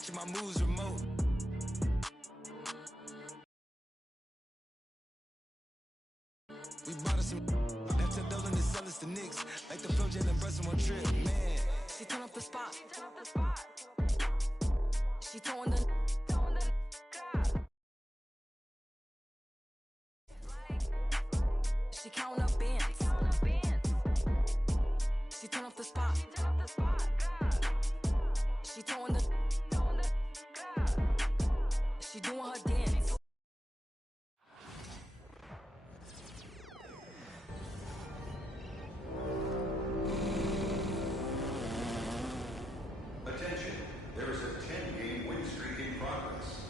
watching my moves remote. We bought us some. That's a dozen to sell us the Knicks. Like the Flow Jalen Brunson one trip, man. She turn up the spot. She throwing the. She count up bands. She turn up the spot. She throwing the. She doing her dance. Attention, there is a 10-game win streak in progress.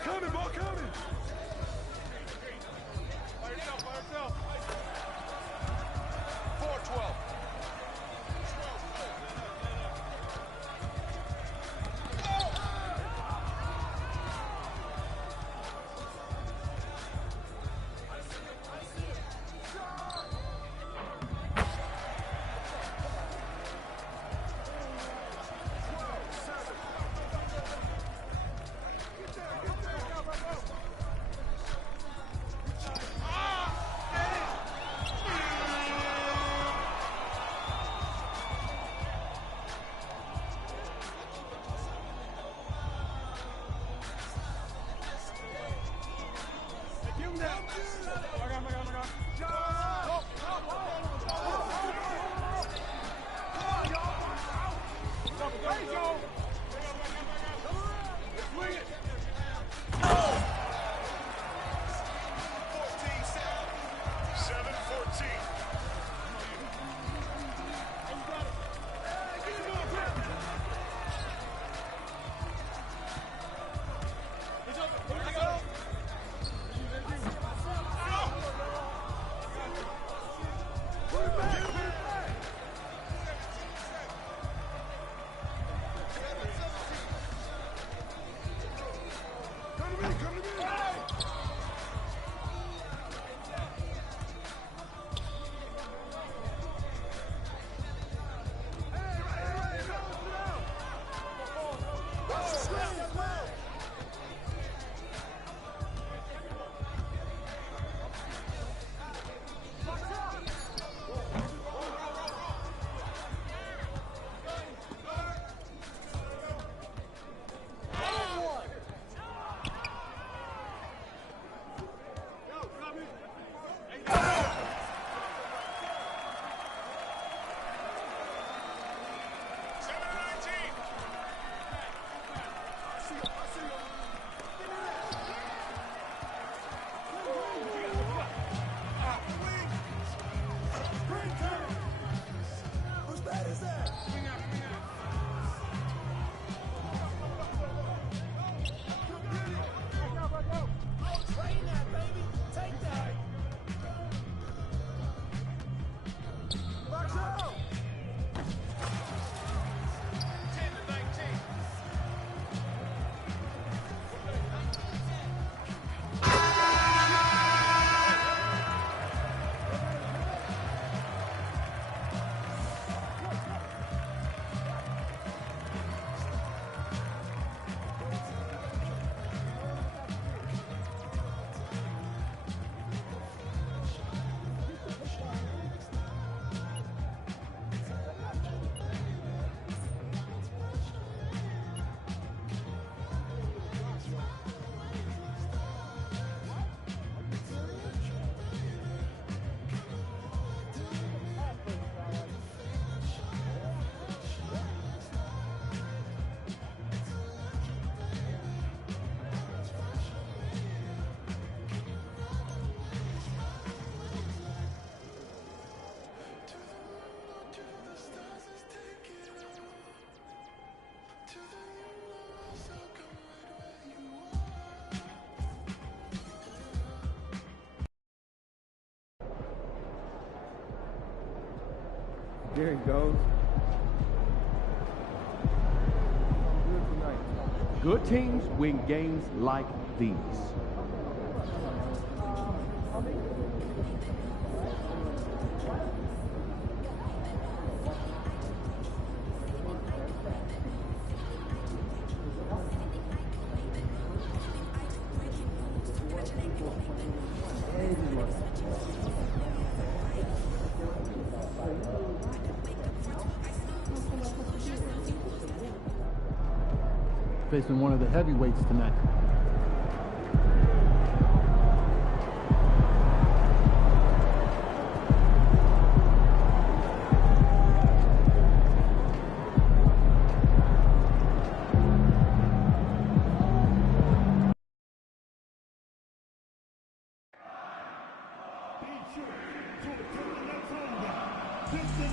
coming, ball coming. By yourself. 4-12. There he goes. Good teams win games like these. Facing one of the heavyweights tonight. Pistons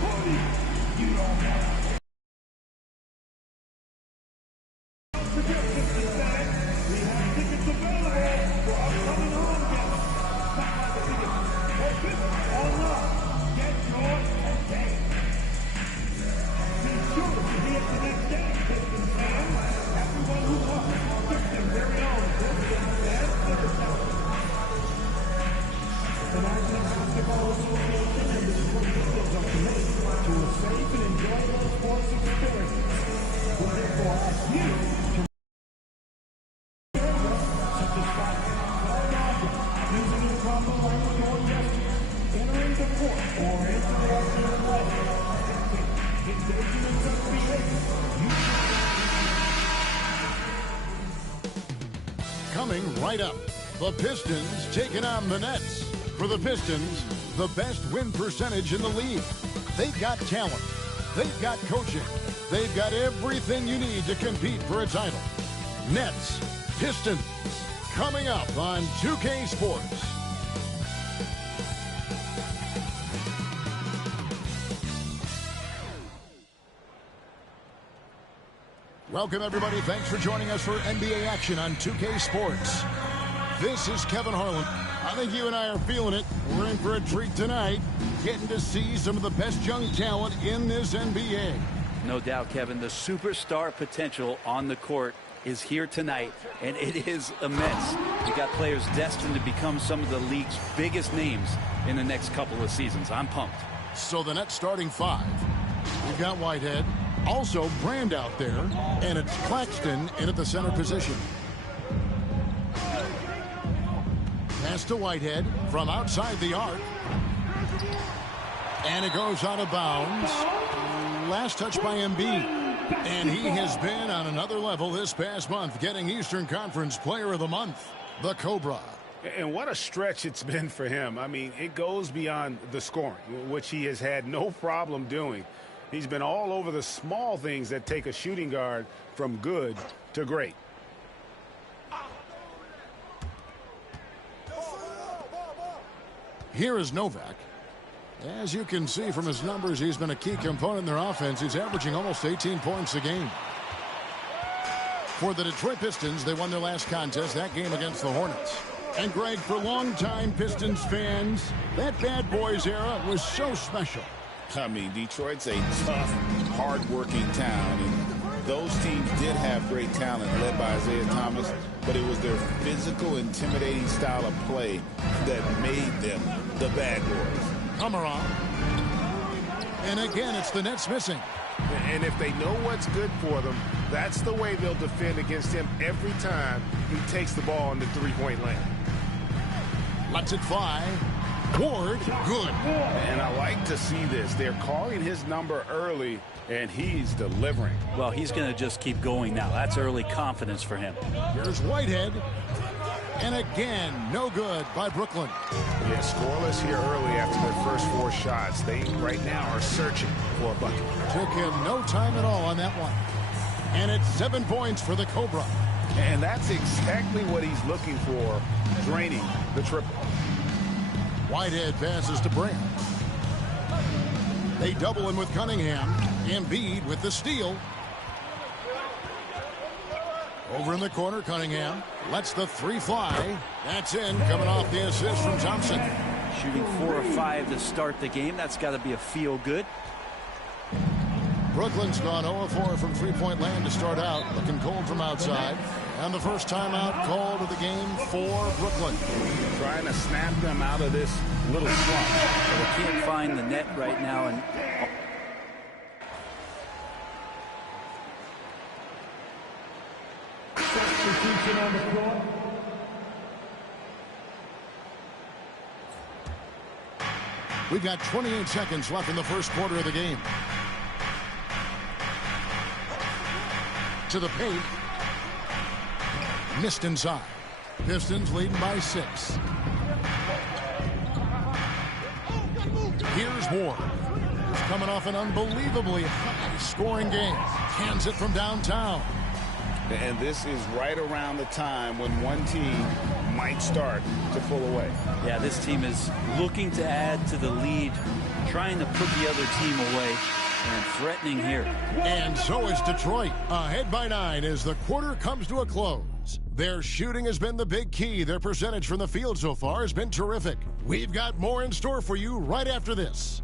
40, Coming right up, the Pistons taking on the Nets. For the Pistons, the best win percentage in the league. They've got talent. They've got coaching. They've got everything you need to compete for a title. Nets, Pistons, coming up on 2K Sports. Welcome, everybody. Thanks for joining us for NBA action on 2K Sports. This is Kevin Harlan. I think you and I are feeling it. We're in for a treat tonight, getting to see some of the best young talent in this NBA. No doubt, Kevin. The superstar potential on the court is here tonight, and it is immense. You got players destined to become some of the league's biggest names in the next couple of seasons. I'm pumped. So the Nets starting five. We've got Whitehead. Also Brand out there, and it's Claxton in at the center position. Pass to Whitehead from outside the arc. And it goes out of bounds. Last touch by Embiid. And he has been on another level this past month, getting Eastern Conference Player of the Month, the Cobra. And what a stretch it's been for him. I mean, it goes beyond the scoring, which he has had no problem doing. He's been all over the small things that take a shooting guard from good to great. Here is Novak. As you can see from his numbers, he's been a key component in their offense. He's averaging almost 18 points a game. For the Detroit Pistons, they won their last contest, that game against the Hornets. And Greg, for longtime Pistons fans, that Bad Boys era was so special. I mean, Detroit's a tough, hard-working town, and those teams did have great talent led by Isaiah Thomas, but it was their physical, intimidating style of play that made them the Bad Boys. Kamara. And again, it's the Nets missing. And if they know what's good for them, that's the way they'll defend against him every time he takes the ball in the three-point lane. Lets it fly. Ward, good. And I like to see this. They're calling his number early, and he's delivering. Well, he's going to just keep going now. That's early confidence for him. Here's Whitehead. And again, no good by Brooklyn. Yeah, scoreless here early after their first four shots. They right now are searching for a bucket. Took him no time at all on that one. And it's 7 points for the Cobra. And that's exactly what he's looking for, draining the triple. Whitehead passes to Brand. They double him with Cunningham. Embiid with the steal. Over in the corner, Cunningham lets the three fly. That's in, coming off the assist from Thompson. Shooting 4 of 5 to start the game. That's got to be a feel good. Brooklyn's gone 0 of 4 from three-point land to start out. Looking cold from outside. And the first timeout called of the game for Brooklyn. Trying to snap them out of this little slump. They can't find the net right now. And we've got 28 seconds left in the first quarter of the game. To the paint. Missed inside. Pistons leading by 6. Here's Ward. He's coming off an unbelievably high-scoring game. Hands it from downtown. And this is right around the time when one team might start to pull away. yeah, this team is looking to add to the lead, trying to put the other team away, and threatening here. And so is Detroit. Ahead by 9 as the quarter comes to a close. Their shooting has been the big key. Their percentage from the field so far has been terrific. We've got more in store for you right after this.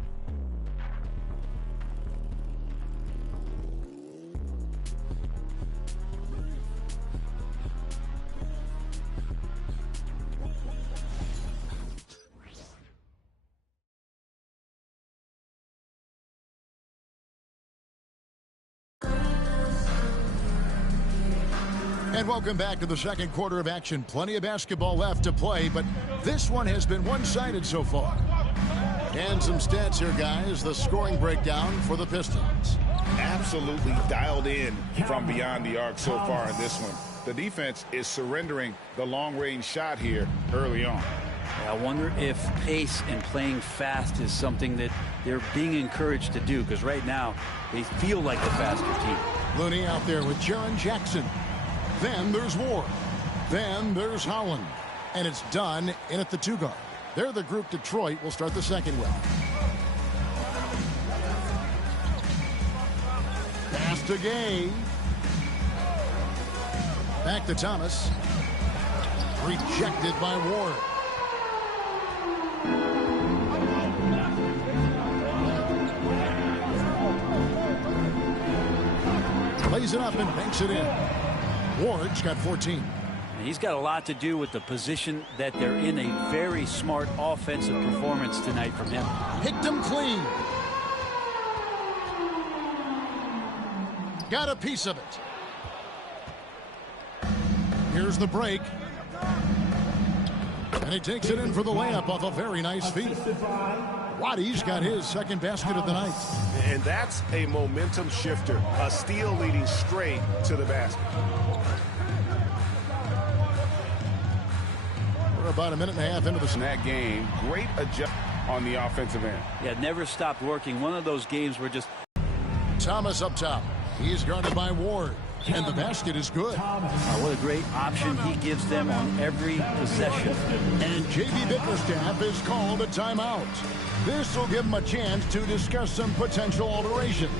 And welcome back to the second quarter of action. Plenty of basketball left to play, but this one has been one-sided so far. And some stats here, guys. The scoring breakdown for the Pistons. Absolutely dialed in from beyond the arc so far in this one. the defense is surrendering the long-range shot here early on. I wonder if pace and playing fast is something that they're being encouraged to do, because right now they feel like the faster team. Looney out there with Jaren Jackson. Then there's Ward. Then there's Holland. And it's done in at the 2 guard. They're the group Detroit will start the second with. Pass to Gay. Back to Thomas. Rejected by Ward. Plays it up and banks it in. Ward's got 14. He's got a lot to do with the position that they're in. A very smart offensive performance tonight from him. Picked him clean. Got a piece of it. Here's the break. And he takes it in for the layup off a very nice feed. Waddy's got his second basket of the night. And that's a momentum shifter. A steal leading straight to the basket. We're about a minute and a half into that game. Great adjustment on the offensive end. Yeah, never stopped working. One of those games where just... Thomas up top. He's guarded by Ward. And the basket is good. What a great option he gives them on every possession. And J.B. Bickerstaff is called a timeout. This will give him a chance to discuss some potential alterations.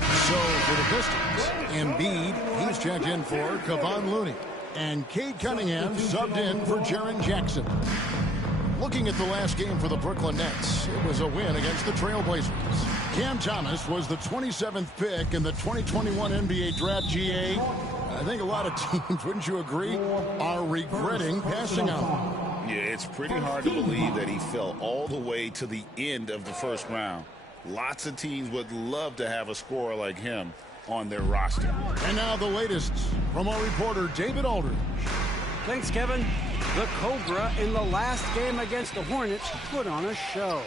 So for the Pistons, Embiid, he's checked in for Kevon Looney. And Cade Cunningham subbed in for Jaren Jackson. Looking at the last game for the Brooklyn Nets, it was a win against the Trailblazers. Cam Thomas was the 27th pick in the 2021 NBA Draft. GA. I think a lot of teams, wouldn't you agree, are regretting passing on him. Yeah, it's pretty hard to believe that he fell all the way to the end of the first round. Lots of teams would love to have a scorer like him on their roster. And now the latest from our reporter, David Aldridge. Thanks, Kevin. The Cobra in the last game against the Hornets put on a show.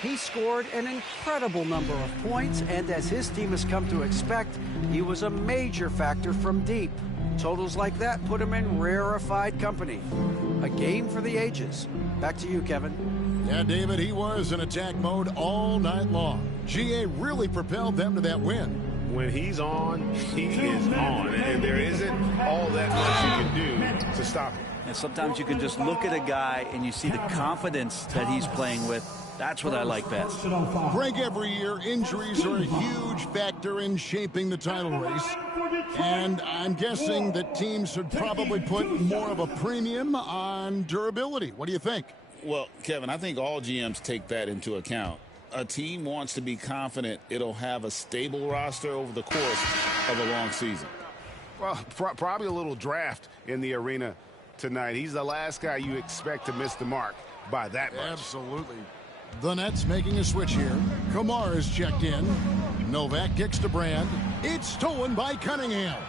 He scored an incredible number of points, and as his team has come to expect, he was a major factor from deep. Totals like that put him in rarefied company. A game for the ages. Back to you, Kevin. Yeah, David, he was in attack mode all night long. GA really propelled them to that win. When he's on, he is on. And there isn't all that much you can do to stop him. And sometimes you can just look at a guy and you see the confidence that he's playing with. That's what I like best. Greg, every year, injuries are a huge factor in shaping the title race. And I'm guessing that teams should probably put more of a premium on durability. What do you think? Well, Kevin, I think all GMs take that into account. A team wants to be confident it'll have a stable roster over the course of a long season. Well, probably a little draft in the arena tonight. He's the last guy you expect to miss the mark by that much. Absolutely. The Nets making a switch here. Kamar is checked in. Novak kicks to Brand. It's stolen by Cunningham.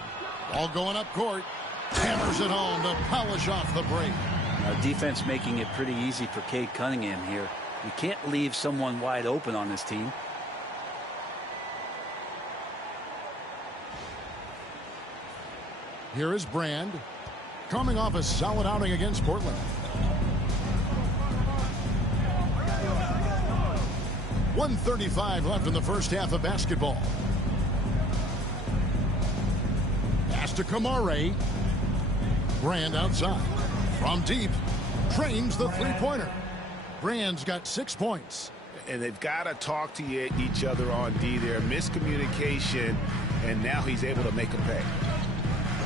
All going up court. Hammers it home to polish off the break. Defense making it pretty easy for Cade Cunningham here. You can't leave someone wide open on this team. Here is Brand. Coming off a solid outing against Portland. .135 left in the first half of basketball. Pass to Kamare. Brand outside. From deep. Trains the three-pointer. Brand's got 6 points. And they've got to talk to each other on D there. Miscommunication, and now he's able to make a pay.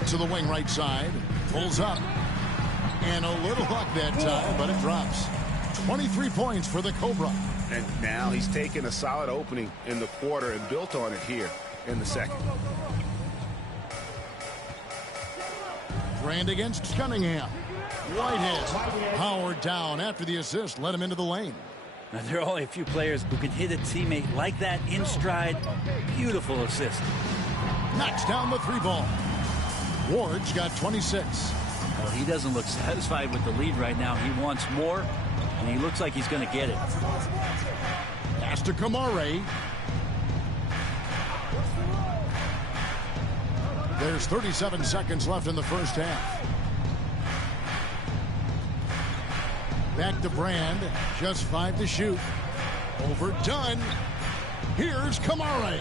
To the wing right side. Pulls up. And a little luck that time, but it drops. 23 points for the Cobra. And now he's taken a solid opening in the quarter and built on it here in the second. Brand against Cunningham. Whitehead powered down after the assist led him into the lane. Now, there are only a few players who can hit a teammate like that in stride. Beautiful assist. Knocks down the three ball. Ward's got 26. Well, he doesn't look satisfied with the lead right now. He wants more, and he looks like he's going to get it. Pass to Kamare. There's 37 seconds left in the first half. Back to Brand. Just 5 to shoot. Overdone. Here's Kamare.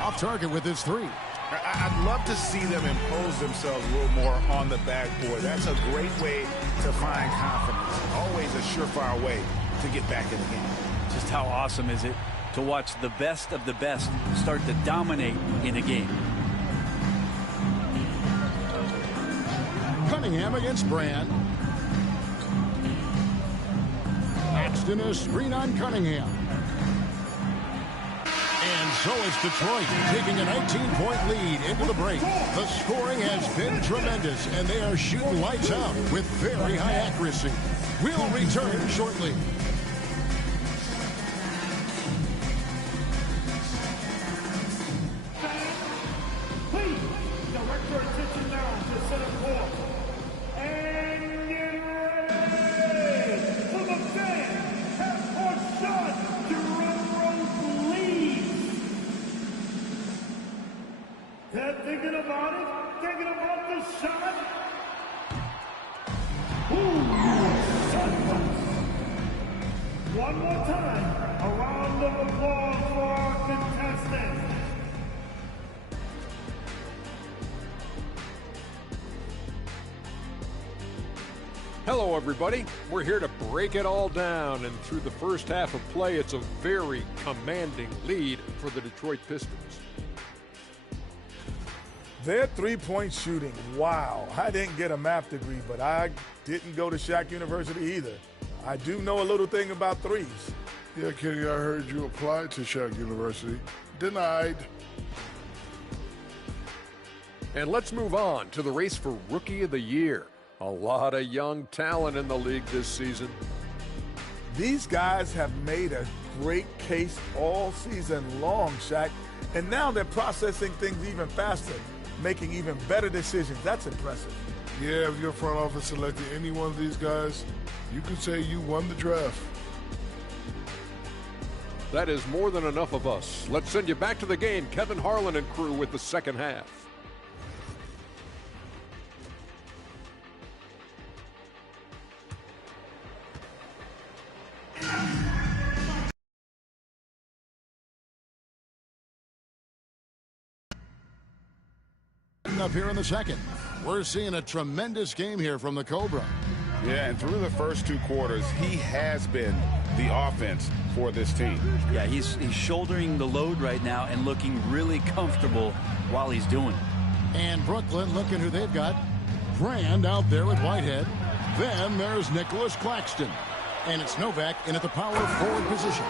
Off target with his 3. I'd love to see them impose themselves a little more on the backboard. That's a great way to find confidence. Always a surefire way to get back in the game. Just how awesome is it to watch the best of the best start to dominate in a game. Cunningham against Brand. Axton a screen on Cunningham. And so it's Detroit taking a 19-point lead into the break. The scoring has been tremendous, and they are shooting lights out with very high accuracy. We'll return shortly. Please direct your attention now to center court. And get ready for the fan half-court shot. Drum please. They're thinking about it, thinking about the shot. One more time, a round of applause for our contestants. Hello, everybody. We're here to break it all down, and through the first half of play, it's a very commanding lead for the Detroit Pistons. Their three-point shooting, wow. I didn't get a math degree, but I didn't go to Shack University either. I do know a little thing about threes. Yeah, Kenny, I heard you applied to Shack University. Denied. And let's move on to the race for Rookie of the Year. A lot of young talent in the league this season. These guys have made a great case all season long, Shaq, and now they're processing things even faster, making even better decisions. That's impressive. Yeah, if your front office selected any one of these guys, you could say you won the draft. That is more than enough of us. Let's send you back to the game. Kevin Harlan and crew with the second half. Up here in the second. We're seeing a tremendous game here from the Cobra. Yeah, and through the first 2 quarters, he has been the offense for this team. Yeah, he's shouldering the load right now and looking really comfortable while he's doing it. And Brooklyn looking who they've got. Brand out there with Whitehead. Then there's Nicholas Claxton. And it's Novak in at the power forward position.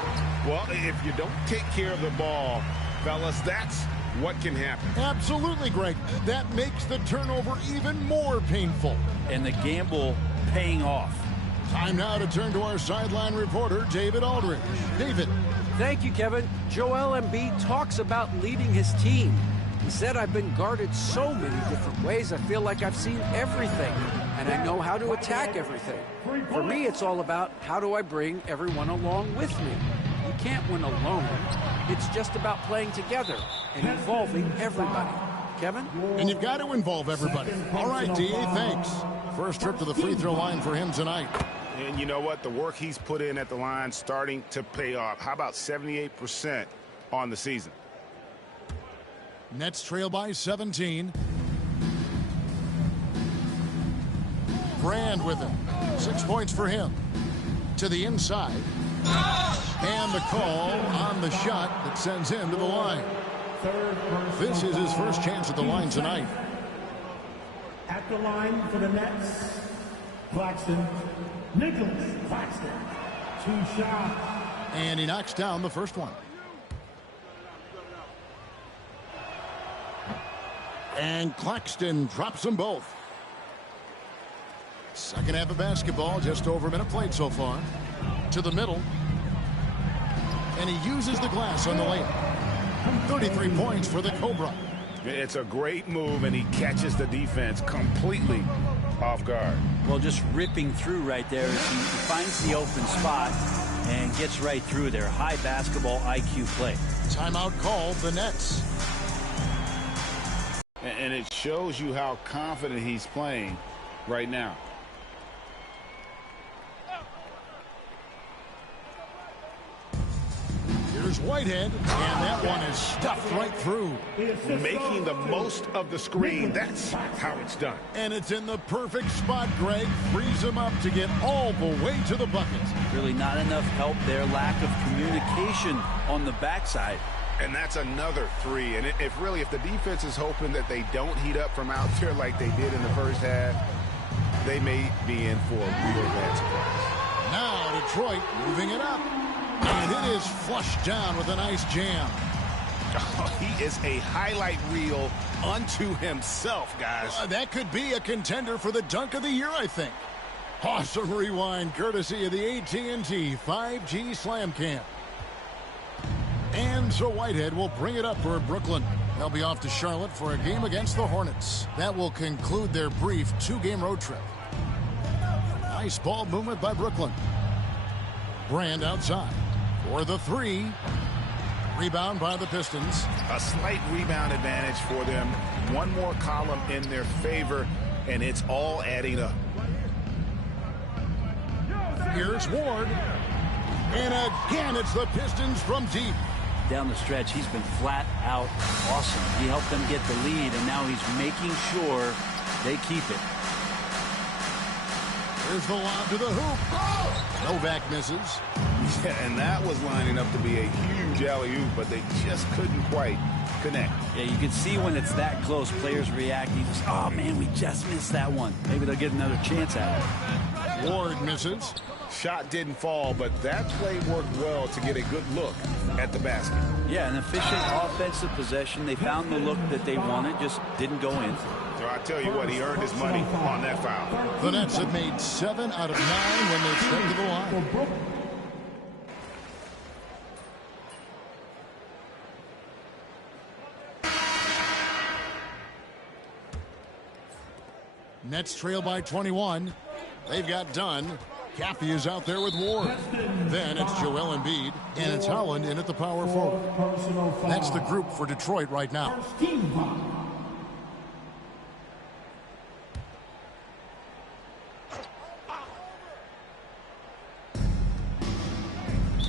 Well, if you don't take care of the ball, fellas, that's what can happen. Absolutely, Greg. That makes the turnover even more painful. And the gamble paying off. Time now to turn to our sideline reporter, David Aldridge. David. Thank you, Kevin. Joel Embiid talks about leading his team. He said, I've been guarded so many different ways, I feel like I've seen everything, and I know how to attack everything. For me, it's all about how do I bring everyone along with me. You can't win alone. It's just about playing together and involving everybody. Kevin? And you've got to involve everybody. All right, D.A., thanks. First trip to the free throw line for him tonight. And you know what? The work he's put in at the line starting to pay off. How about 78% on the season? Nets trail by 17. Brand with him. 6 points for him. To the inside. And the call on the shot that sends him to the line. This is his first chance at the line tonight. At the line for the Nets, Claxton. Nicholas Claxton. 2 shots. And he knocks down the first one. And Claxton drops them both. Second half of basketball, just over a minute played so far. To the middle. And he uses the glass on the layup. 33 points for the Cobra. It's a great move, and he catches the defense completely off guard. Well, just ripping through right there as he finds the open spot and gets right through there. High basketball IQ play. Timeout called the Nets. And it shows you how confident he's playing right now. Here's Whitehead, and that one is stuffed right through. Making the most of the screen. That's how it's done. And it's in the perfect spot, Greg. Frees him up to get all the way to the bucket. Really not enough help there. Lack of communication on the backside. And that's another three. And if the defense is hoping that they don't heat up from out there like they did in the first half, they may be in for a real bad surprise. Now Detroit moving it up. And it is flushed down with a nice jam. Oh, he is a highlight reel unto himself, guys. That could be a contender for the dunk of the year, I think. Awesome rewind courtesy of the AT&T 5G Slam Cam. And so Whitehead will bring it up for Brooklyn. They'll be off to Charlotte for a game against the Hornets. That will conclude their brief 2-game road trip. Nice ball movement by Brooklyn. Brand outside for the three. Rebound by the Pistons. A slight rebound advantage for them. One more column in their favor, and it's all adding up. Here's Ward. And again, it's the Pistons from deep. Down the stretch, he's been flat out awesome. He helped them get the lead, and now he's making sure they keep it. There's the lob to the hoop. Novak misses. Yeah, and that was lining up to be a huge alley-oop, but they just couldn't quite connect. Yeah, you can see when it's that close, players reacting. Just, oh, man, we just missed that one. Maybe they'll get another chance at it. Ward misses. Shot didn't fall, but that play worked well to get a good look at the basket. Yeah, an efficient offensive possession. They found the look that they wanted, just didn't go in. So I tell you what, he earned his money on that foul. The Nets have made 7 out of 9 when they step to the line. Nets trail by 21. They've got Dunn. Caffey is out there with Ward. Then it's Joel Embiid, and it's Holland in at the power forward. That's the group for Detroit right now.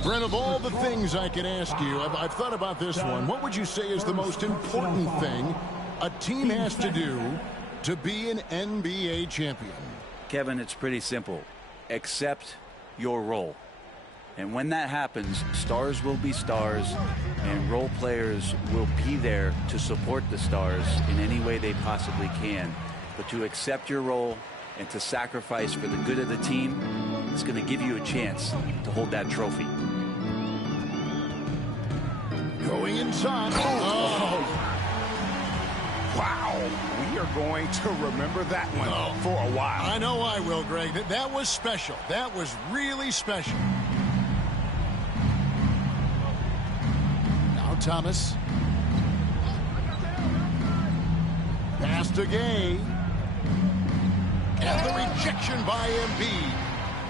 Brent, of all the things I could ask you, I've thought about this one. What would you say is the most important thing a team has to do to be an NBA champion? Kevin, it's pretty simple. Accept your role. And when that happens, stars will be stars, and role players will be there to support the stars in any way they possibly can. But to accept your role and to sacrifice for the good of the team, it's going to give you a chance to hold that trophy. Going inside. Oh. Wow, we are going to remember that one for a while. I know I will, Greg. That was special. That was really special. Now Thomas. Pass to Gay. And the rejection by Embiid.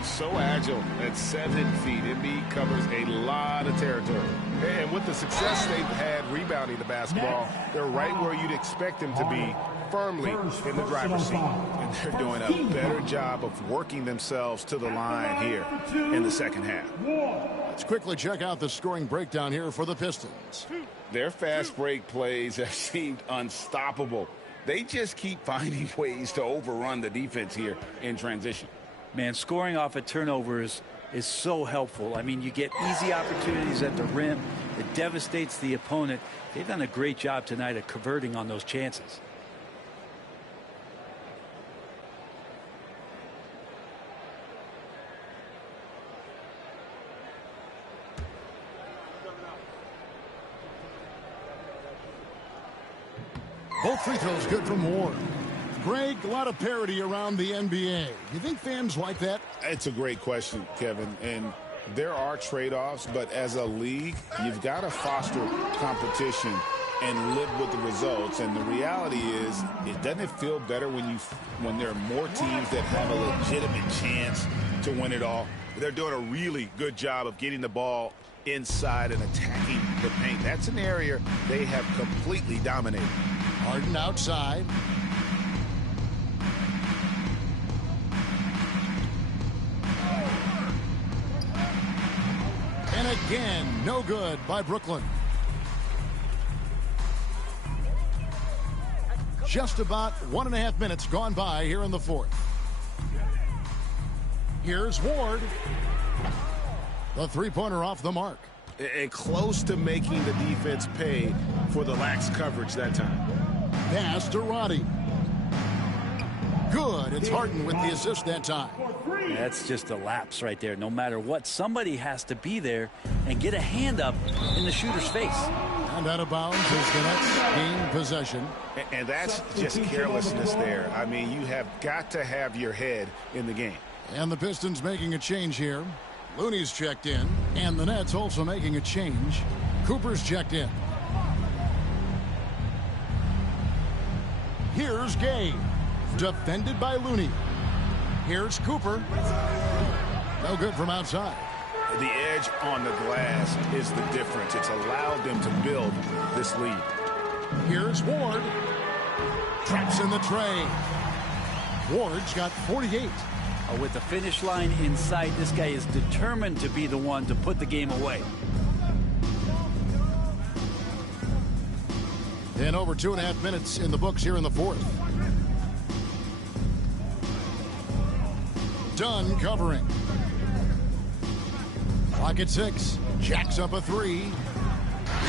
So agile at 7 feet. Embiid covers a lot of territory. And with the success they've had rebounding the basketball, they're right where you'd expect them to be, firmly in the driver's seat. And they're doing a better job of working themselves to the line here in the second half. Let's quickly check out the scoring breakdown here for the Pistons. Their fast break plays have seemed unstoppable. They just keep finding ways to overrun the defense here in transition. Man, scoring off of turnovers is so helpful. I mean, you get easy opportunities at the rim. It devastates the opponent. They've done a great job tonight of converting on those chances. Both free throws good from Ward. Greg, a lot of parity around the NBA. You think fans like that? It's a great question, Kevin. And there are trade-offs, but as a league, you've got to foster competition and live with the results. And the reality is, it doesn't feel better when there are more teams that have a legitimate chance to win it all. They're doing a really good job of getting the ball inside and attacking the paint. That's an area they have completely dominated. Harden outside. And again, no good by Brooklyn. Just about 1.5 minutes gone by here in the fourth. Here's Ward. The three-pointer off the mark. And close to making the defense pay for the lax coverage that time. Pass to Roddy. Good. It's Harden with the assist that time. That's just a lapse right there. No matter what, somebody has to be there and get a hand up in the shooter's face. And out of bounds as the Nets gain possession. And that's just carelessness there. I mean, you have got to have your head in the game. And the Pistons making a change here. Looney's checked in. And the Nets also making a change. Cooper's checked in. Here's Gay. Defended by Looney. Here's Cooper. No good from outside. The edge on the glass is the difference. It's allowed them to build this lead. Here's Ward. Traps in the tray. Ward's got 48. With the finish line in sight, this guy is determined to be the one to put the game away. And over 2.5 minutes in the books here in the fourth. Dunn covering. Clock at 6. Jacks up a three.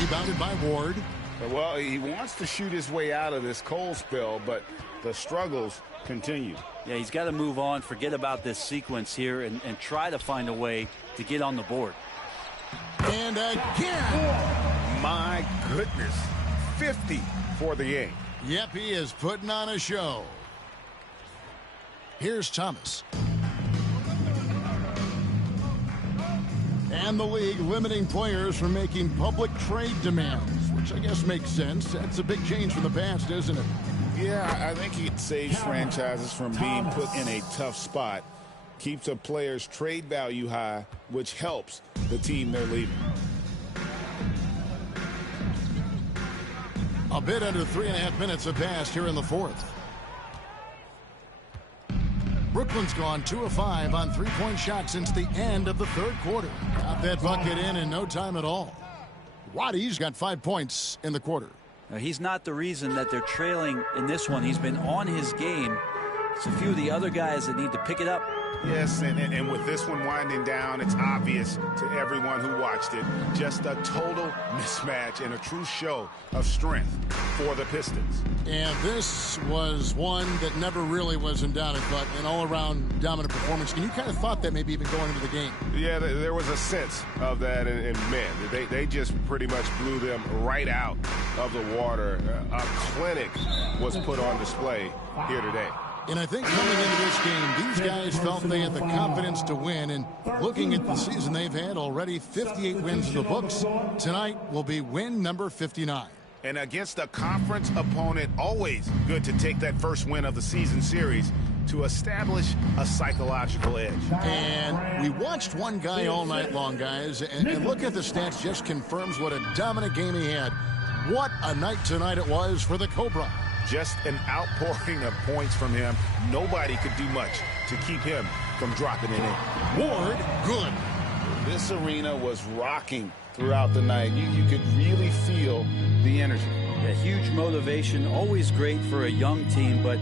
Rebounded by Ward. Well, he wants to shoot his way out of this cold spell, but the struggles continue. Yeah, he's got to move on, forget about this sequence here, and try to find a way to get on the board. And again. My goodness. 50 for the game. Yep, he is putting on a show. Here's Thomas. And the league limiting players from making public trade demands, which I guess makes sense. That's a big change from the past, isn't it? Yeah, I think it saves franchises from being put in a tough spot. Keeps a player's trade value high, which helps the team they're leaving. A bit under 3.5 minutes have passed here in the fourth. Brooklyn's gone 2 of 5 on three-point shots since the end of the third quarter. Got that bucket in no time at all. Roddy's got 5 points in the quarter. Now, he's not the reason that they're trailing in this one. He's been on his game. It's a few of the other guys that need to pick it up. Yes, and with this one winding down, it's obvious to everyone who watched it. Just a total mismatch and a true show of strength for the Pistons. And this was one that never really was in doubt, but an all-around dominant performance. And you kind of thought that maybe even going into the game. Yeah, there was a sense of that, and man, they just pretty much blew them right out of the water. A clinic was put on display here today. And I think coming into this game, these guys felt they had the confidence to win. And looking at the season they've had already, 58 wins in the books. Tonight will be win number 59. And against a conference opponent, always good to take that first win of the season series to establish a psychological edge. And we watched one guy all night long, guys. And look at the stats, just confirms what a dominant game he had. What a night tonight it was for the Cobra. Just an outpouring of points from him. Nobody could do much to keep him from dropping it in. Ward, good. This arena was rocking throughout the night. You could really feel the energy. A huge motivation, always great for a young team, but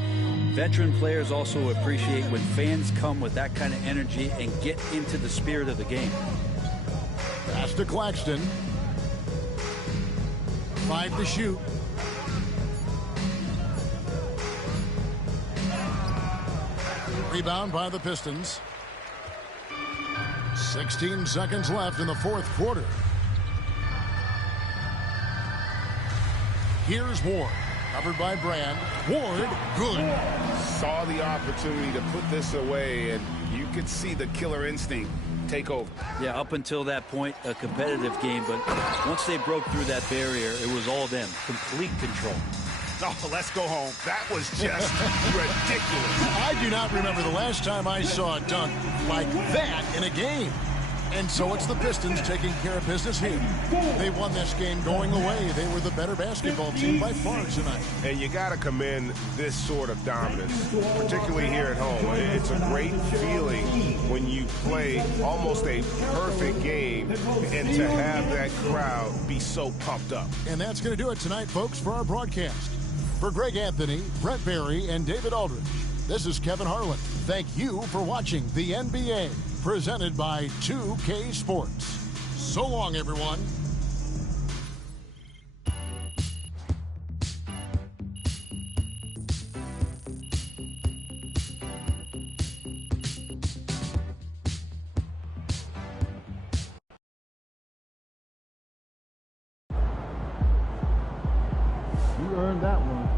veteran players also appreciate when fans come with that kind of energy and get into the spirit of the game. Pass to Claxton. 5 to shoot. Rebound by the Pistons. 16 seconds left in the fourth quarter. Here's Ward. Covered by Brand. Ward, good. Saw the opportunity to put this away, and you could see the killer instinct take over. Yeah, up until that point, a competitive game, but once they broke through that barrier, it was all them. Complete control. Oh, let's go home. That was just ridiculous. I do not remember the last time I saw a dunk like that in a game. And so it's the Pistons taking care of business here. They won this game going away. They were the better basketball team by far tonight. And you got to commend this sort of dominance, particularly here at home. It's a great feeling when you play almost a perfect game and to have that crowd be so pumped up. And that's going to do it tonight, folks, for our broadcast. For Greg Anthony, Brett Barry, and David Aldridge, this is Kevin Harlan. Thank you for watching the NBA, presented by 2K Sports. So long, everyone. You earned that one.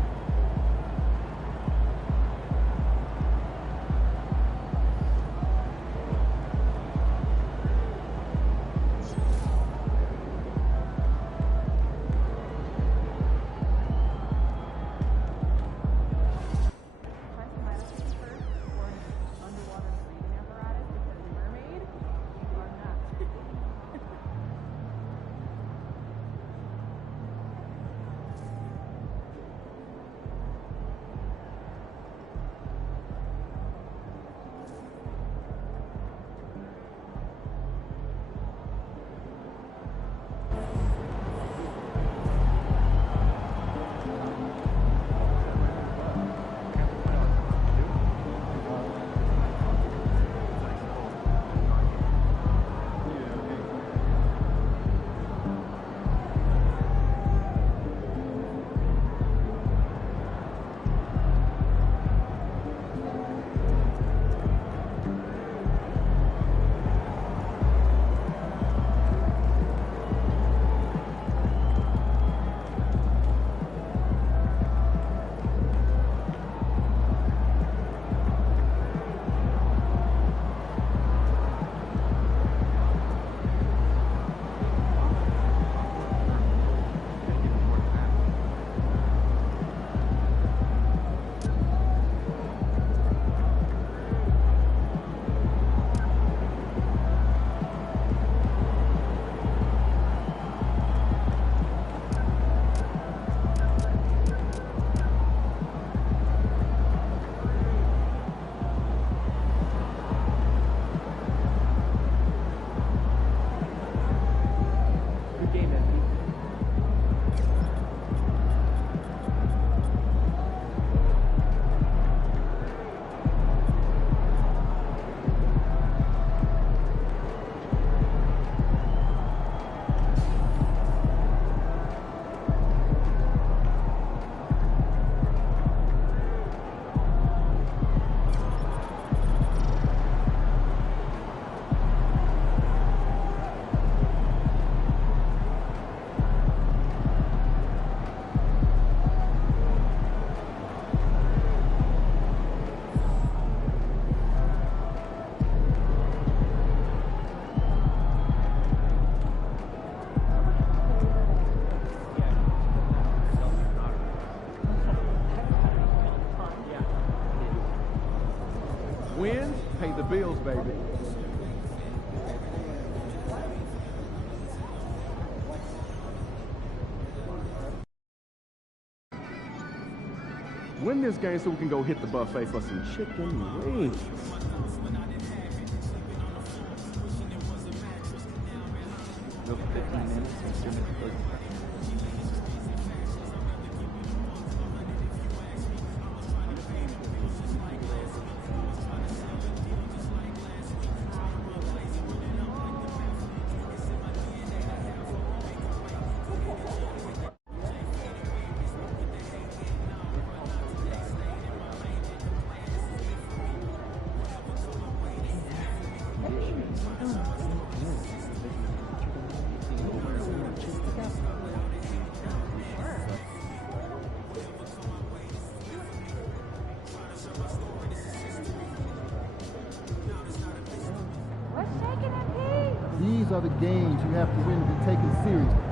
Wins, pay the bills, baby. Win this game so we can go hit the buffet for some chicken wings. Go for 15 minutes and 2 minutes. These are the games you have to win to be taken seriously.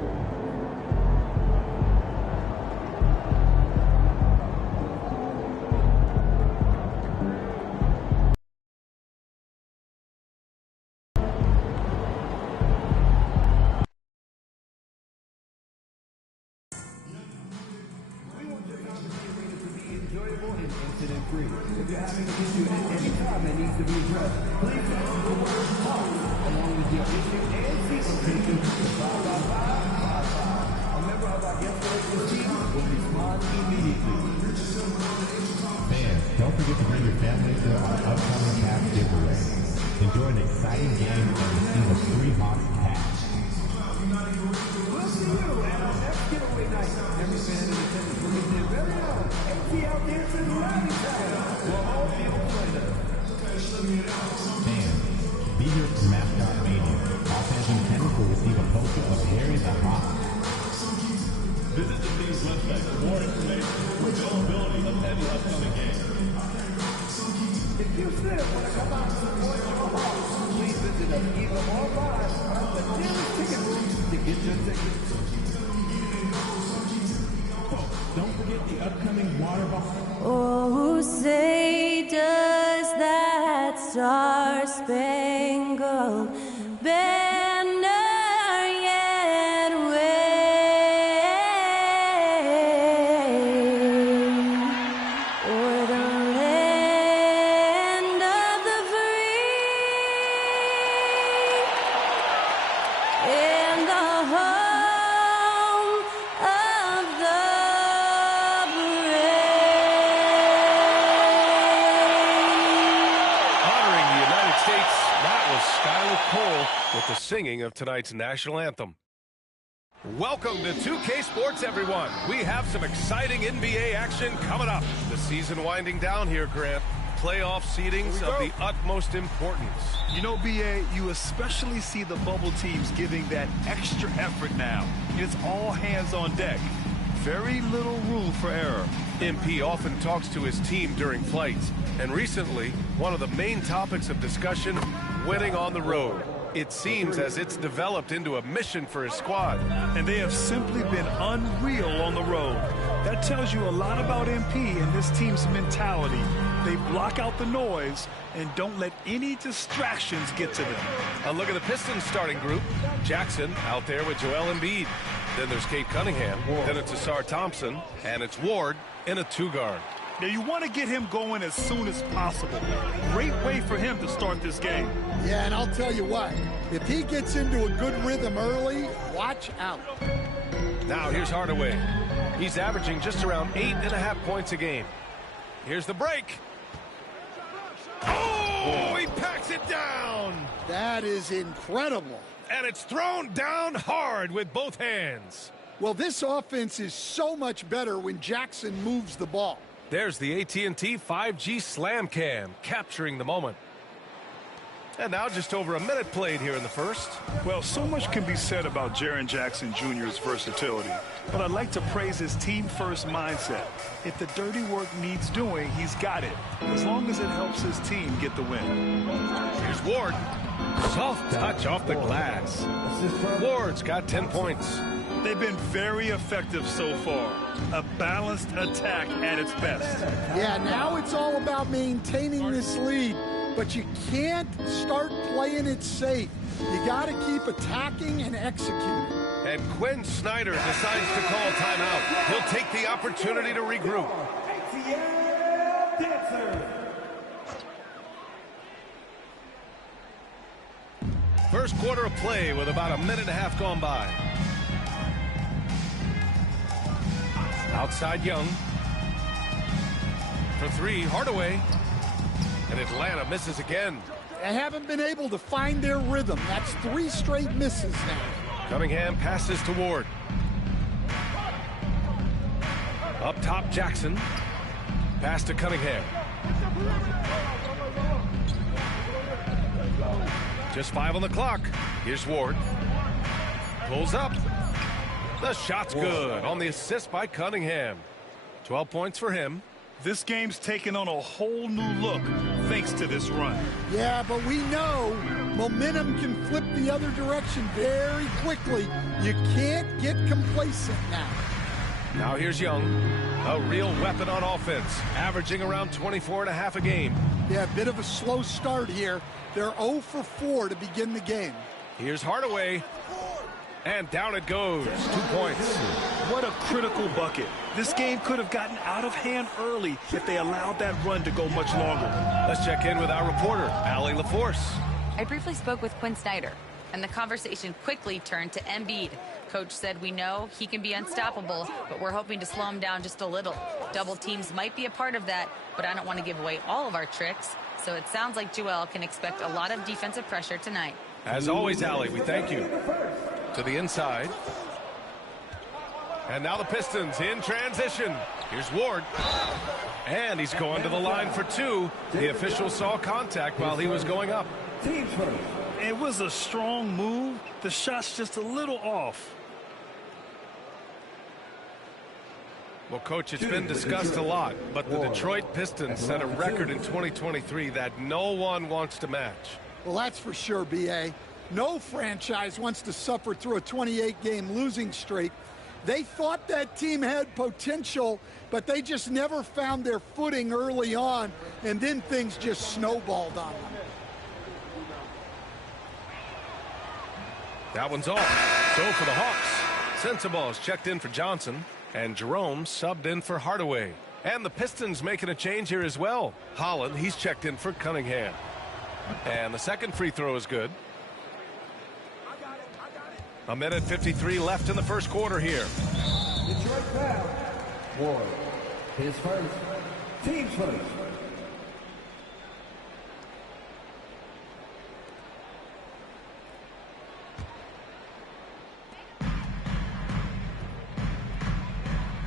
if you're having an issue at any time that needs to be addressed, please answer the word talk, along with your issue and feedback to 55555. A member of our guest relations team will respond immediately. Fans, don't forget to bring your family to our upcoming cash giveaway. Enjoy an exciting game and receive a free Hawks patch. We'll see you at our next giveaway night. Every fan in attendance will get their very own ATL Dancing Rally Time. We'll all be on Sunday. Fans, be your mascot mania. All fans in attendance will receive a poster of Harry the Hawk. Visit the team's website for more information for availability of any upcoming game. If you still want to come out and support your Hawks, please visit us either online or at the nearest ticket booth to get your tickets. Don't forget the upcoming water bottle. Oh, say does that star-spangled banner yet wave o'er the land of the free and the home of the Honoring the United States, that was Skylar Cole with the singing of tonight's national anthem. Welcome to 2K Sports, everyone. We have some exciting NBA action coming up. The season winding down here, Grant. Playoff seedings of the utmost importance. You know, BA, you especially see the bubble teams giving that extra effort now. It's all hands on deck. Very little room for error. MP often talks to his team during flights, and recently, one of the main topics of discussion, winning on the road. It seems as it's developed into a mission for his squad. And they have simply been unreal on the road. That tells you a lot about MP and this team's mentality. They block out the noise and don't let any distractions get to them. A look at the Pistons starting group. Jackson out there with Joel Embiid. Then there's Kate Cunningham. Then it's Asar Thompson. And it's Ward in a two-guard. Now, you want to get him going as soon as possible. Great way for him to start this game. Yeah, and I'll tell you what, if he gets into a good rhythm early, watch out. Now here's Hardaway. He's averaging just around 8.5 points a game. Here's the break. Oh, he packs it down. That is incredible. And it's thrown down hard with both hands. Well, this offense is so much better when Jackson moves the ball. There's the AT&T 5G Slam Cam, capturing the moment. And now just over a minute played here in the first. Well, so much can be said about Jaren Jackson Jr.'s versatility, but I'd like to praise his team-first mindset. If the dirty work needs doing, he's got it, as long as it helps his team get the win. Here's Ward. Soft touch off the glass. Ward's got 10 points. They've been very effective so far. A balanced attack at its best. Yeah, now it's all about maintaining this lead, but you can't start playing it safe. You got to keep attacking and executing. And Quinn Snyder decides to call timeout. He'll take the opportunity to regroup. First quarter of play with about a minute and a half gone by. Outside Young. For three, Hardaway. And Atlanta misses again. They haven't been able to find their rhythm. That's 3 straight misses now. Cunningham passes to Ward. Up top, Jackson. Pass to Cunningham. Just 5 on the clock. Here's Ward. Pulls up. The shot's good on the assist by Cunningham. 12 points for him. This game's taken on a whole new look thanks to this run. Yeah, but we know momentum can flip the other direction very quickly. You can't get complacent now. Now here's Young, a real weapon on offense, averaging around 24.5 a game. Yeah, a bit of a slow start here. They're 0 for 4 to begin the game. Here's Hardaway. And down it goes. 2 points. What a critical bucket. This game could have gotten out of hand early if they allowed that run to go much longer. Let's check in with our reporter, Allie LaForce. I briefly spoke with Quinn Snyder, and the conversation quickly turned to Embiid. Coach said, we know he can be unstoppable, but we're hoping to slow him down just a little. Double teams might be a part of that, but I don't want to give away all of our tricks. So it sounds like Joel can expect a lot of defensive pressure tonight. As always, Allie, we thank you. To the inside. And now the Pistons in transition. Here's Ward. And he's going to the line for 2. The official saw contact while he was going up. It was a strong move. The shot's just a little off. Well, Coach, it's been discussed a lot, but the Detroit Pistons set a record in 2023 that no one wants to match. Well, that's for sure, B.A. No franchise wants to suffer through a 28-game losing streak. They thought that team had potential, but they just never found their footing early on, and then things just snowballed on them. That one's off. So for the Hawks, Sensabaugh is checked in for Johnson, and Jerome subbed in for Hardaway. And the Pistons making a change here as well. Holland, he's checked in for Cunningham. And the second free throw is good. A minute 53 left in the first quarter here. Detroit foul. Ward. His first. Team's first.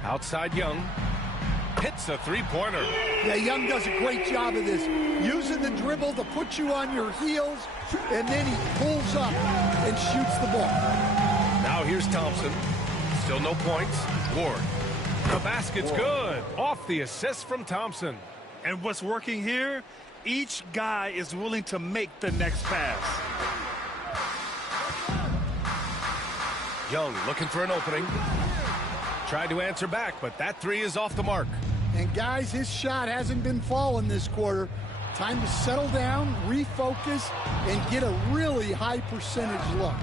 Outside Young. Hits a three-pointer. Yeah, Young does a great job of this. Using the dribble to put you on your heels, and then he pulls up and shoots the ball. Now here's Thompson. Still no points. Ward. The basket's good. Off the assist from Thompson. And what's working here? Each guy is willing to make the next pass. Young looking for an opening. Tried to answer back, but that three is off the mark. And guys, his shot hasn't been falling this quarter. Time to settle down, refocus, and get a really high percentage look.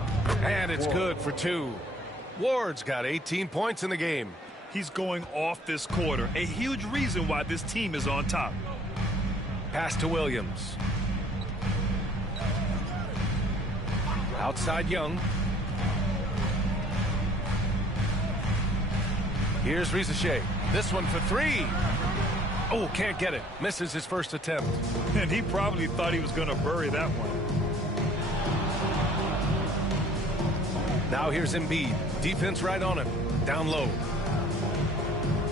And it's good for 2. Ward's got 18 points in the game. He's going off this quarter. A huge reason why this team is on top. Pass to Williams. Outside Young. Here's Rizachet. This one for 3. Oh, can't get it. Misses his first attempt. And he probably thought he was going to bury that one. Now here's Embiid. Defense right on him. Down low.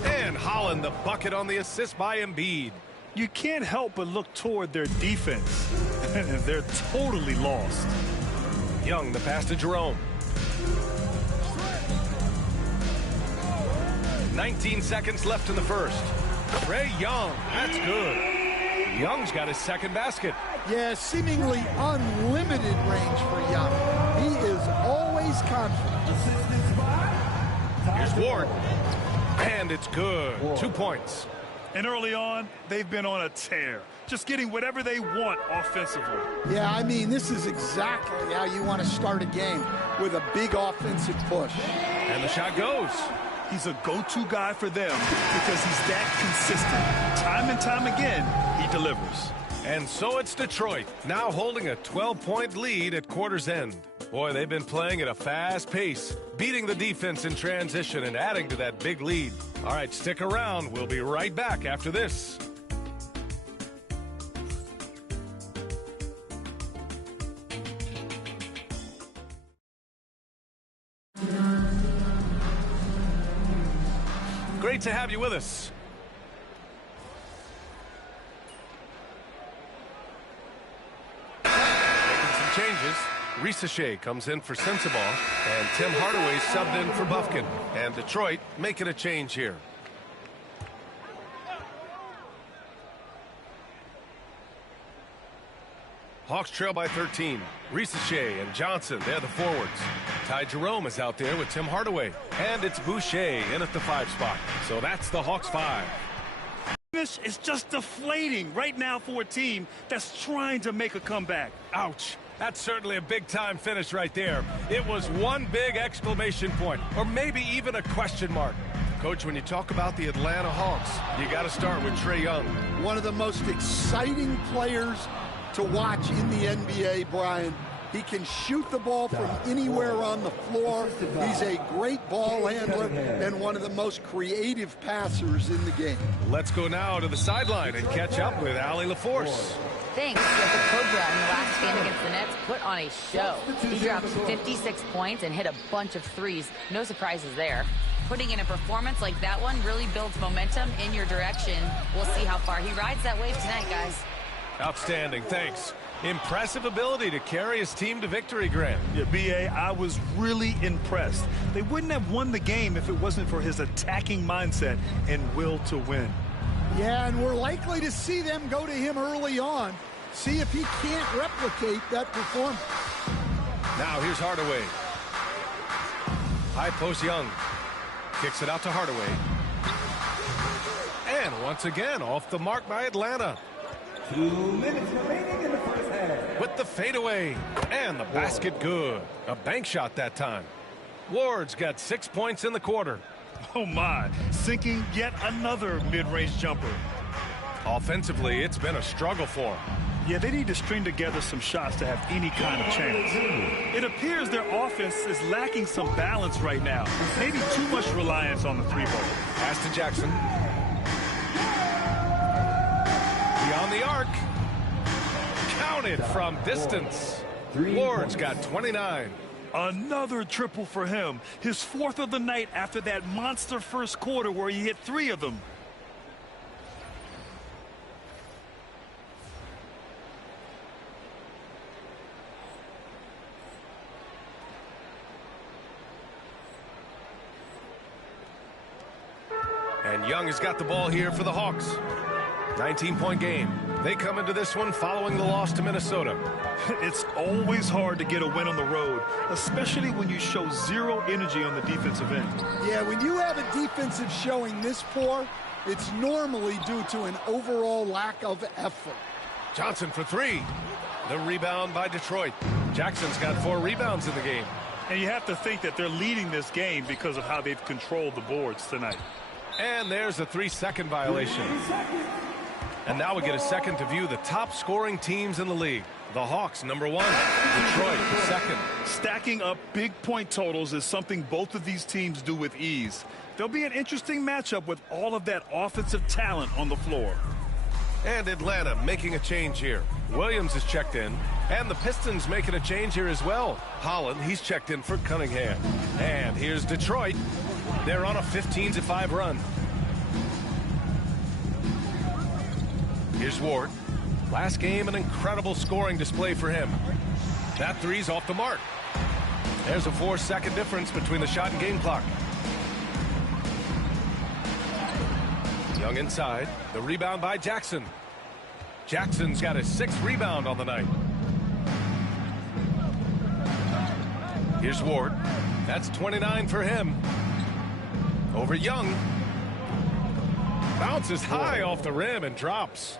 And Holland, the bucket on the assist by Embiid. You can't help but look toward their defense. They're totally lost. Young, the pass to Jerome. 19 seconds left in the first. Trae Young, that's good. Young's got his second basket. Yeah, seemingly unlimited range for Young. He is always confident. Here's Ward. And it's good. 2 points. And early on, they've been on a tear. Just getting whatever they want offensively. Yeah, I mean, this is exactly how you want to start a game, with a big offensive push. And the shot goes. He's a go-to guy for them because he's that consistent. Time and time again, he delivers. And so it's Detroit, now holding a 12-point lead at quarter's end. Boy, they've been playing at a fast pace, beating the defense in transition and adding to that big lead. All right, stick around. We'll be right back after this. Great to have you with us. Making some changes. Rizachet comes in for Sensabaugh, and Tim Hardaway subbed in for Bufkin. And Detroit making a change here. Hawks trail by 13. Rizachet and Johnson, they're the forwards. Ty Jerome is out there with Tim Hardaway. And it's Boucher in at the 5 spot. So that's the Hawks 5. Finish is just deflating right now for a team that's trying to make a comeback. Ouch. That's certainly a big-time finish right there. It was one big exclamation point, or maybe even a question mark. Coach, when you talk about the Atlanta Hawks, you got to start with Trae Young. One of the most exciting players to watch in the NBA, Brian. He can shoot the ball from anywhere on the floor. He's a great ball handler and one of the most creative passers in the game. Let's go now to the sideline and catch up with Allie LaForce. Thanks. The Cobra in the last game against the Nets put on a show. He dropped 56 points and hit a bunch of threes. No surprises there. Putting in a performance like that one really builds momentum in your direction. We'll see how far he rides that wave tonight, guys. Outstanding. Thanks. Impressive ability to carry his team to victory, Grant. Yeah, B.A., I was really impressed. They wouldn't have won the game if it wasn't for his attacking mindset and will to win. Yeah, and we're likely to see them go to him early on. See if he can't replicate that performance. Now here's Hardaway. High post Young. Kicks it out to Hardaway. And once again, off the mark by Atlanta. 2 minutes remaining in the first half. With the fadeaway. And the basket good. A bank shot that time. Ward's got 6 points in the quarter. Oh, my. Sinking yet another mid-range jumper. Offensively, it's been a struggle for him. Yeah, they need to string together some shots to have any kind of chance. It appears their offense is lacking some balance right now. Maybe too much reliance on the three-ball. Pass to Jackson. Beyond the arc. Counted from distance. Ward's got 29. Another triple for him. His 4th of the night after that monster first quarter where he hit 3 of them. And Young has got the ball here for the Hawks. 19-point game. They come into this one following the loss to Minnesota. It's always hard to get a win on the road, especially when you show zero energy on the defensive end. Yeah, when you have a defensive showing this poor, it's normally due to an overall lack of effort. Johnson for 3. The rebound by Detroit. Jackson's got 4 rebounds in the game. And you have to think that they're leading this game because of how they've controlled the boards tonight. And there's a 3-second violation. And now we get a second to view the top scoring teams in the league. The Hawks, number 1. Detroit, second. Stacking up big point totals is something both of these teams do with ease. There'll be an interesting matchup with all of that offensive talent on the floor. And Atlanta making a change here. Williams is checked in. And the Pistons making a change here as well. Holland, he's checked in for Cunningham. And here's Detroit. They're on a 15-5 run. Here's Ward. Last game, an incredible scoring display for him. That 3's off the mark. There's a 4-second difference between the shot and game clock. Young inside. The rebound by Jackson. Jackson's got his 6th rebound on the night. Here's Ward. That's 29 for him. Over Young. Bounces high off the rim and drops.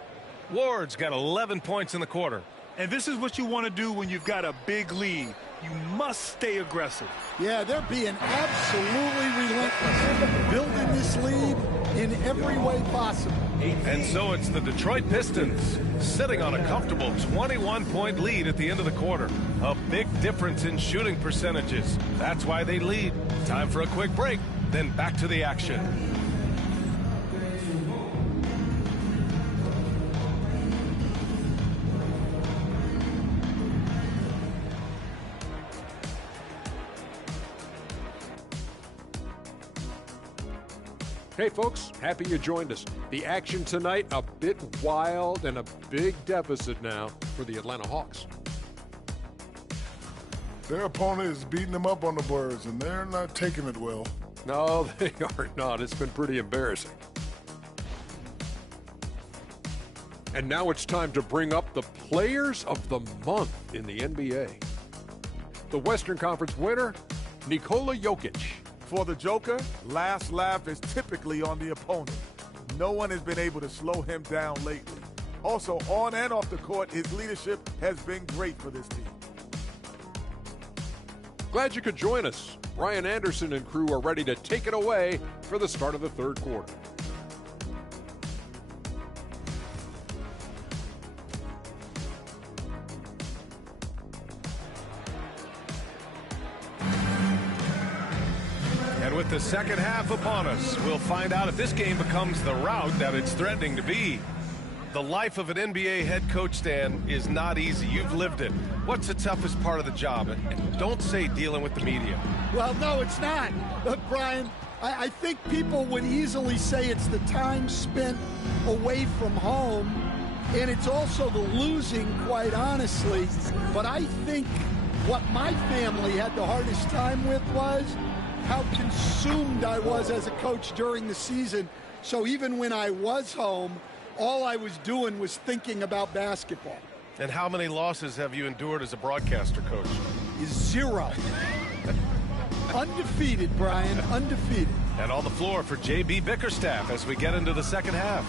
Ward's got 11 points in the quarter. And this is what you want to do when you've got a big lead. You must stay aggressive. Yeah, they're being absolutely relentless. Building this lead in every way possible. And so it's the Detroit Pistons sitting on a comfortable 21-point lead at the end of the quarter. A big difference in shooting percentages. That's why they lead. Time for a quick break, then back to the action. Hey folks, happy you joined us. The action tonight, a bit wild and a big deficit now for the Atlanta Hawks. Their opponent is beating them up on the boards, and they're not taking it well. No, they are not. It's been pretty embarrassing. And now it's time to bring up the Players of the Month in the NBA. The Western Conference winner, Nikola Jokic. For the Joker, last laugh is typically on the opponent. No one has been able to slow him down lately. Also, on and off the court, his leadership has been great for this team. Glad you could join us. Brian Anderson and crew are ready to take it away for the start of the third quarter. And with the second half upon us, we'll find out if this game becomes the rout that it's threatening to be. The life of an NBA head coach, Stan, is not easy. You've lived it. What's the toughest part of the job? And don't say dealing with the media. Well, no, it's not. Look, Brian, I think people would easily say it's the time spent away from home, and it's also the losing, quite honestly. But I think what my family had the hardest time with was how consumed I was as a coach during the season. So even when I was home, all I was doing was thinking about basketball. And how many losses have you endured as a broadcaster, Coach? 0. Undefeated, Brian, undefeated. And on the floor for J.B. Bickerstaff as we get into the second half.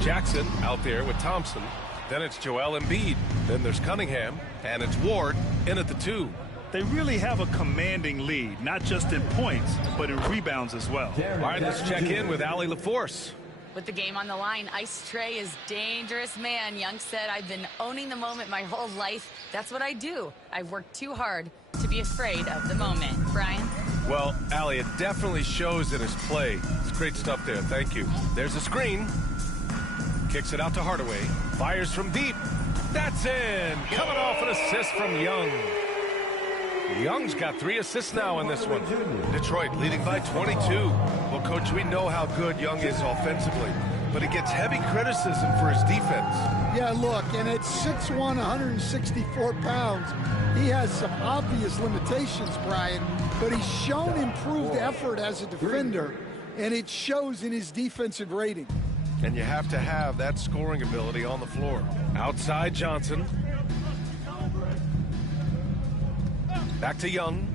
Jackson out there with Thompson. Then it's Joel Embiid. Then there's Cunningham. And it's Ward in at the 2. They really have a commanding lead, not just in points, but in rebounds as well. All right, let's check in with Allie LaForce. With the game on the line, Ice Trey is dangerous, man. Young said, I've been owning the moment my whole life. That's what I do. I've worked too hard to be afraid of the moment. Brian? Well, Allie, it definitely shows in his play. It's great stuff there. Thank you. There's a screen. Kicks it out to Hardaway. Fires from deep. That's in. Coming off an assist from Young. Young's got 3 assists now in this one. Detroit leading by 22. Well, Coach, we know how good Young is offensively, but he gets heavy criticism for his defense. Yeah, look, and at 6'1", 164 pounds, he has some obvious limitations, Brian, but he's shown improved effort as a defender, and it shows in his defensive rating. And you have to have that scoring ability on the floor. Outside Johnson. Back to Young.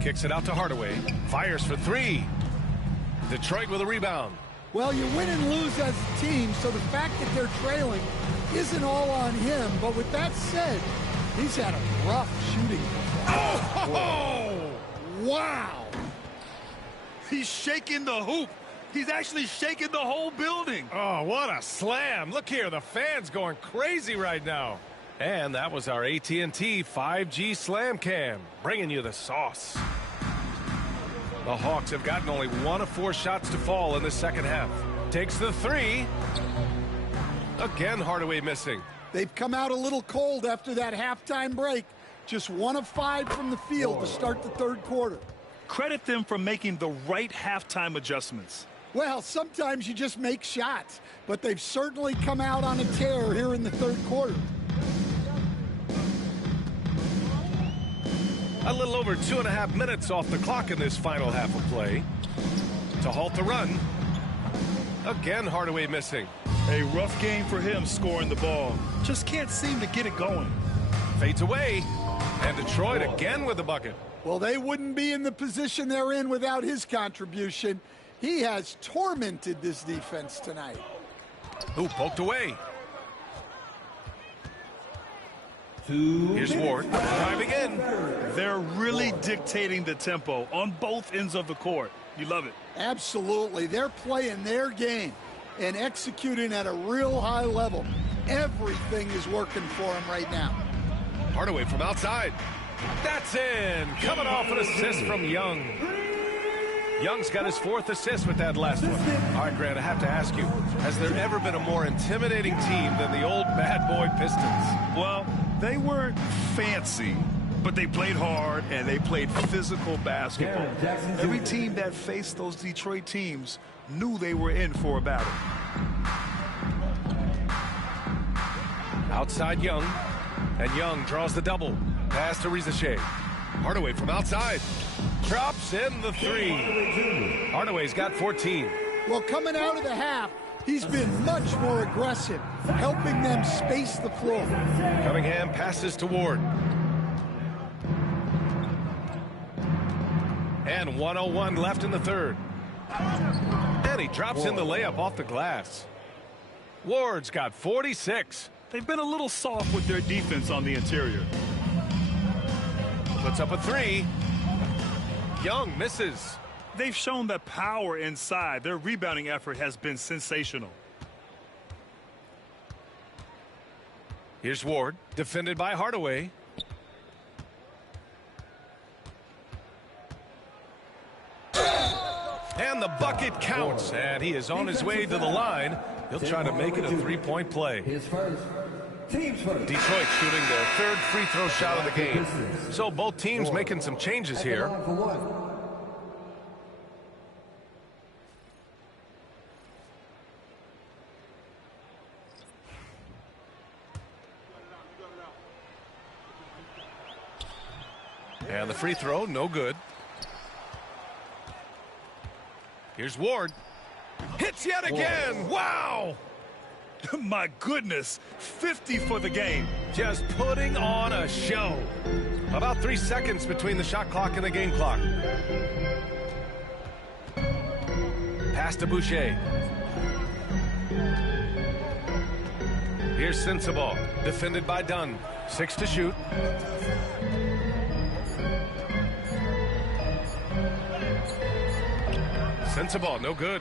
Kicks it out to Hardaway. Fires for 3. Detroit with a rebound. Well, you win and lose as a team, so the fact that they're trailing isn't all on him. But with that said, he's had a rough shooting. Oh! Wow! He's shaking the hoop. He's actually shaking the whole building. Oh, what a slam. Look here, the fans going crazy right now. And that was our AT&T 5G Slam Cam, bringing you the sauce. The Hawks have gotten only 1 of 4 shots to fall in the second half. Takes the 3. Again, Hardaway missing. They've come out a little cold after that halftime break. Just 1 of 5 from the field to start the third quarter. Credit them for making the right halftime adjustments. Well, sometimes you just make shots, but they've certainly come out on a tear here in the third quarter. A little over 2.5 minutes off the clock in this final half of play. To halt the run. Again, Hardaway missing. A rough game for him scoring the ball. Just can't seem to get it going. Fades away. And Detroit again with the bucket. Well, they wouldn't be in the position they're in without his contribution. He has tormented this defense tonight. Ooh, poked away. Here's Ward, driving in. They're really dictating the tempo on both ends of the court. You love it. Absolutely. They're playing their game and executing at a real high level. Everything is working for them right now. Hardaway from outside. That's in. Coming off an assist from Young. Young's got his 4th assist with that last one. All right, Grant, I have to ask you, has there ever been a more intimidating team than the old bad boy Pistons? Well, they weren't fancy, but they played hard and they played physical basketball. Every team that faced those Detroit teams knew they were in for a battle. Outside Young, and Young draws the double. Pass to Rizachet. Hardaway from outside. Drops in the 3. Hardaway's got 14. Well, coming out of the half, he's been much more aggressive, helping them space the floor. Cunningham passes to Ward. And 1:01 left in the third. And he drops in the layup off the glass. Ward's got 46. They've been a little soft with their defense on the interior. But puts up a three. Young misses. They've shown that power inside. Their rebounding effort has been sensational. Here's Ward, defended by Hardaway. And the bucket counts, and he is on his way to the line. He'll try to make it a three-point play. Detroit shooting their third free throw shot of the game. So both teams making some changes here. And the free throw, no good. Here's Ward. Hits yet again. Wow! My goodness, 50 for the game. Just putting on a show. About 3 seconds between the shot clock and the game clock. Pass to Boucher. Here's Sensabaugh, defended by Dunn. 6 to shoot. Sensabaugh, no good.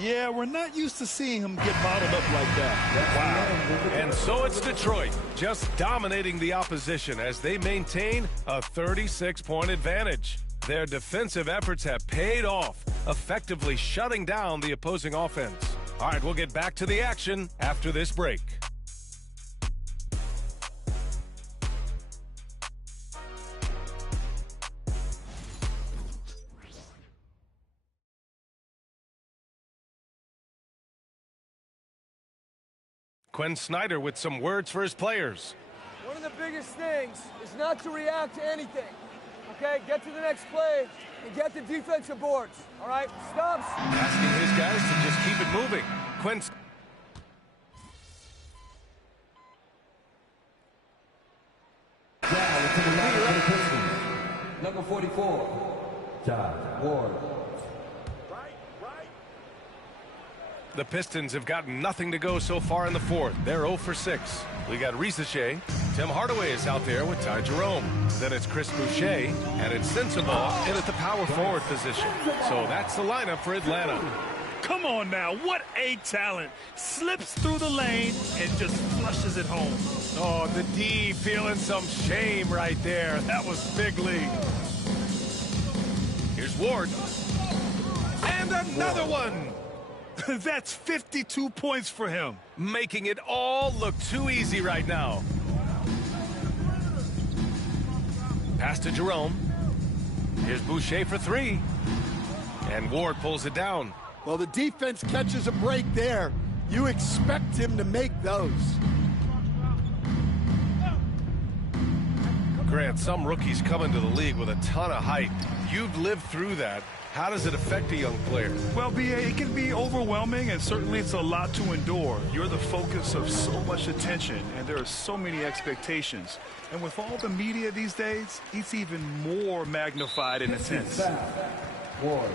Yeah, we're not used to seeing him get bottled up like that. Wow. And so it's Detroit, just dominating the opposition as they maintain a 36-point advantage. Their defensive efforts have paid off, effectively shutting down the opposing offense. All right, we'll get back to the action after this break. Quinn Snyder with some words for his players. One of the biggest things is not to react to anything. Okay, get to the next play and get the defensive boards. All right, stops. Asking his guys to just keep it moving. Quinn. Down to the line for the Pistons. Number 44, Josh Ward. The Pistons have gotten nothing to go so far in the fourth. They're 0 for 6. We got Risache. Tim Hardaway is out there with Ty Jerome. Then it's Chris Boucher, and it's Sensabaugh in at the power forward position. So that's the lineup for Atlanta. Come on now, what a talent. Slips through the lane and just flushes it home. Oh, the D feeling some shame right there. That was big league. Here's Ward. And another one. That's 52 points for him. Making it all look too easy right now. Pass to Jerome. Here's Boucher for 3. And Ward pulls it down. Well, the defense catches a break there. You expect him to make those. Grant, some rookies come into the league with a ton of height. You've lived through that. How does it affect a young player? Well, B.A., it can be overwhelming, and certainly it's a lot to endure. You're the focus of so much attention, and there are so many expectations. And with all the media these days, it's even more magnified and intense. Atlanta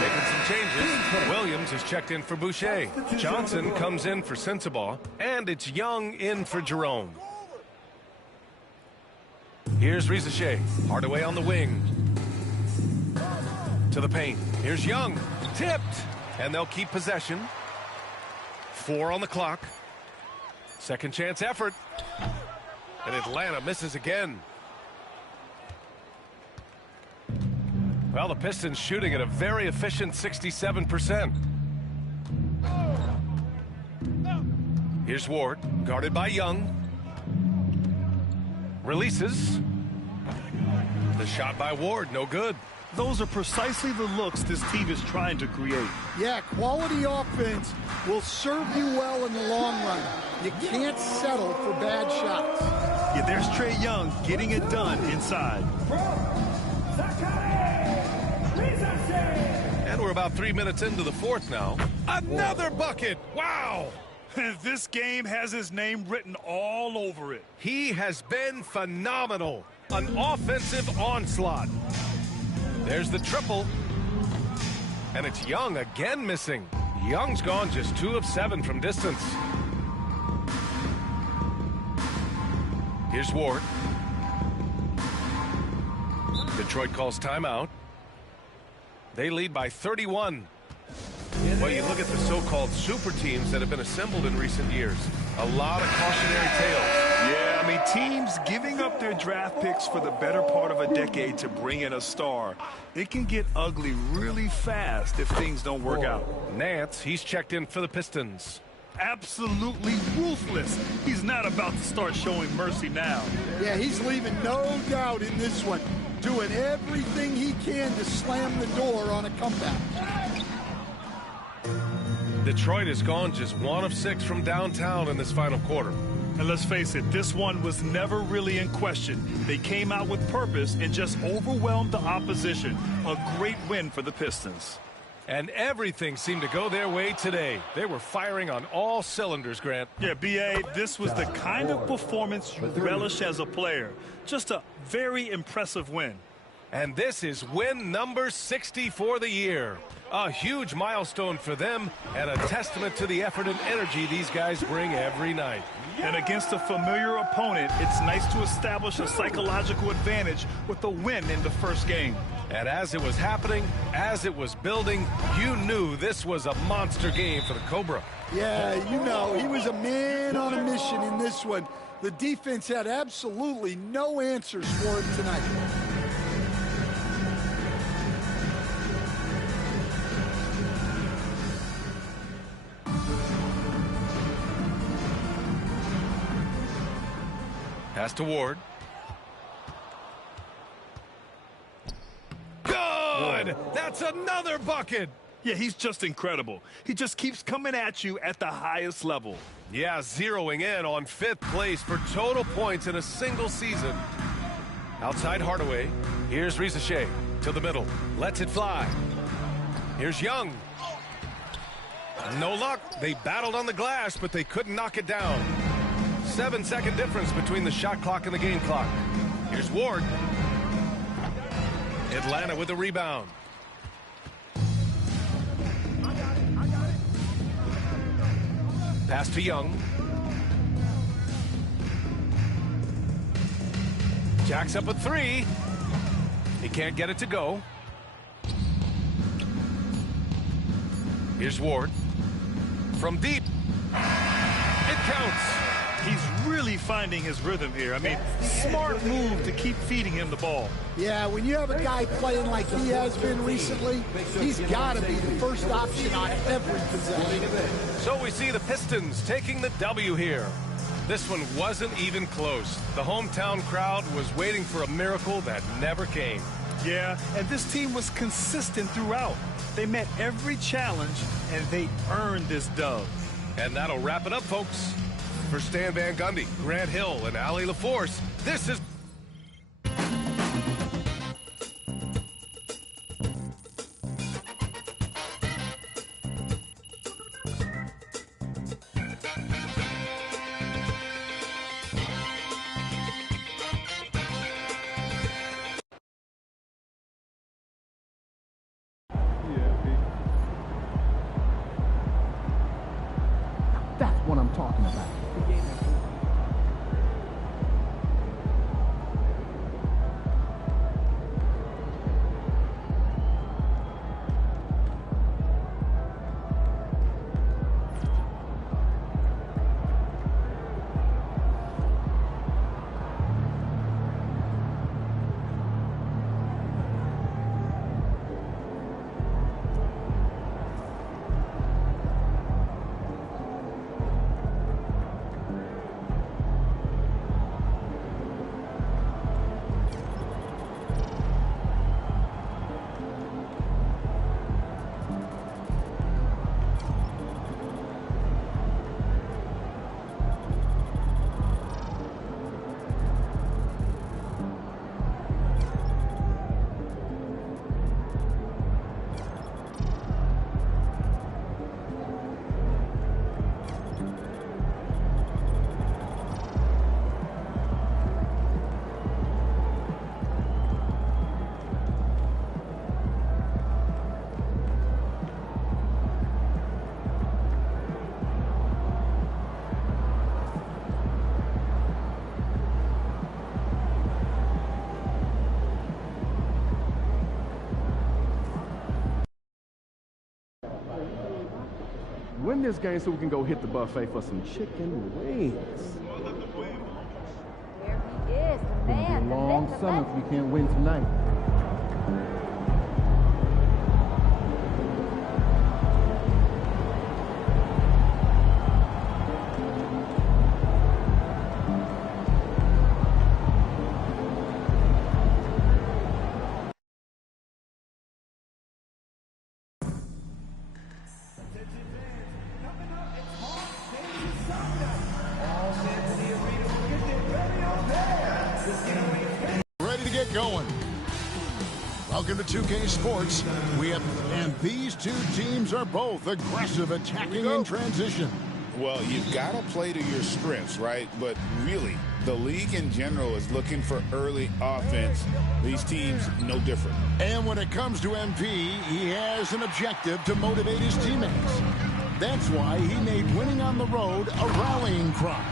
making some changes. Williams is checked in for Boucher. Johnson comes in for Sensabaugh, and it's Young in for Jerome. Here's Risache. Hardaway on the wing. To the paint. Here's Young. Tipped. And they'll keep possession. 4 on the clock. Second chance effort. And Atlanta misses again. Well, the Pistons shooting at a very efficient 67%. Here's Ward, guarded by Young. Releases. The shot by Ward, no good. Those are precisely the looks this team is trying to create. Yeah, quality offense will serve you well in the long run. You can't settle for bad shots. Yeah, there's Trae Young getting it done inside. And we're about 3 minutes into the fourth now. Another bucket! Wow! This game has his name written all over it. He has been phenomenal. An offensive onslaught. There's the triple. And it's Young again missing. Young's gone just 2 of 7 from distance. Here's Ward. Detroit calls timeout. They lead by 31. Well, you look at the so-called super teams that have been assembled in recent years. A lot of cautionary tales. Yeah, I mean, teams giving up their draft picks for the better part of a decade to bring in a star. It can get ugly really fast if things don't work out. Nance, he's checked in for the Pistons. Absolutely ruthless. He's not about to start showing mercy now. Yeah, he's leaving no doubt in this one. Doing everything he can to slam the door on a comeback. Detroit has gone just 1 of 6 from downtown in this final quarter. And let's face it, this one was never really in question. They came out with purpose and just overwhelmed the opposition. A great win for the Pistons. And everything seemed to go their way today. They were firing on all cylinders, Grant. Yeah, B.A., this was the kind of performance you relish as a player. Just a very impressive win. And this is win number 60 for the year. A huge milestone for them and a testament to the effort and energy these guys bring every night. And against a familiar opponent, it's nice to establish a psychological advantage with a win in the first game. And as it was happening, as it was building, you knew this was a monster game for the Cobra. Yeah, you know, he was a man on a mission in this one. The defense had absolutely no answers for him tonight. Pass to Ward. Good! That's another bucket! Yeah, he's just incredible. He just keeps coming at you at the highest level. Yeah, zeroing in on 5th place for total points in a single season. Outside Hardaway. Here's Rizachet to the middle. Lets it fly. Here's Young. No luck. They battled on the glass, but they couldn't knock it down. 7-second difference between the shot clock and the game clock. Here's Ward. Atlanta with the rebound. Pass to Young. Jacks up a 3. He can't get it to go. Here's Ward. From deep. It counts. He's really finding his rhythm here. I mean, smart move to keep feeding him the ball. Yeah, when you have a guy playing like he has been recently, he's got to be the first option on every possession. So we see the Pistons taking the W here. This one wasn't even close. The hometown crowd was waiting for a miracle that never came. Yeah, and this team was consistent throughout. They met every challenge, and they earned this dub. And that'll wrap it up, folks. For Stan Van Gundy, Grant Hill, and Allie LaForce, this is... That's what I'm talking about. Win this game so we can go hit the buffet for some chicken wings. There he is, the man. It'll be a long summer if we can't win tonight. Ready to get going. Welcome to 2K Sports. And these two teams are both aggressive, attacking in transition. Well, you've got to play to your strengths, right? But really, the league in general is looking for early offense. These teams, no different. And when it comes to MP, he has an objective to motivate his teammates. That's why he made winning on the road a rallying cry.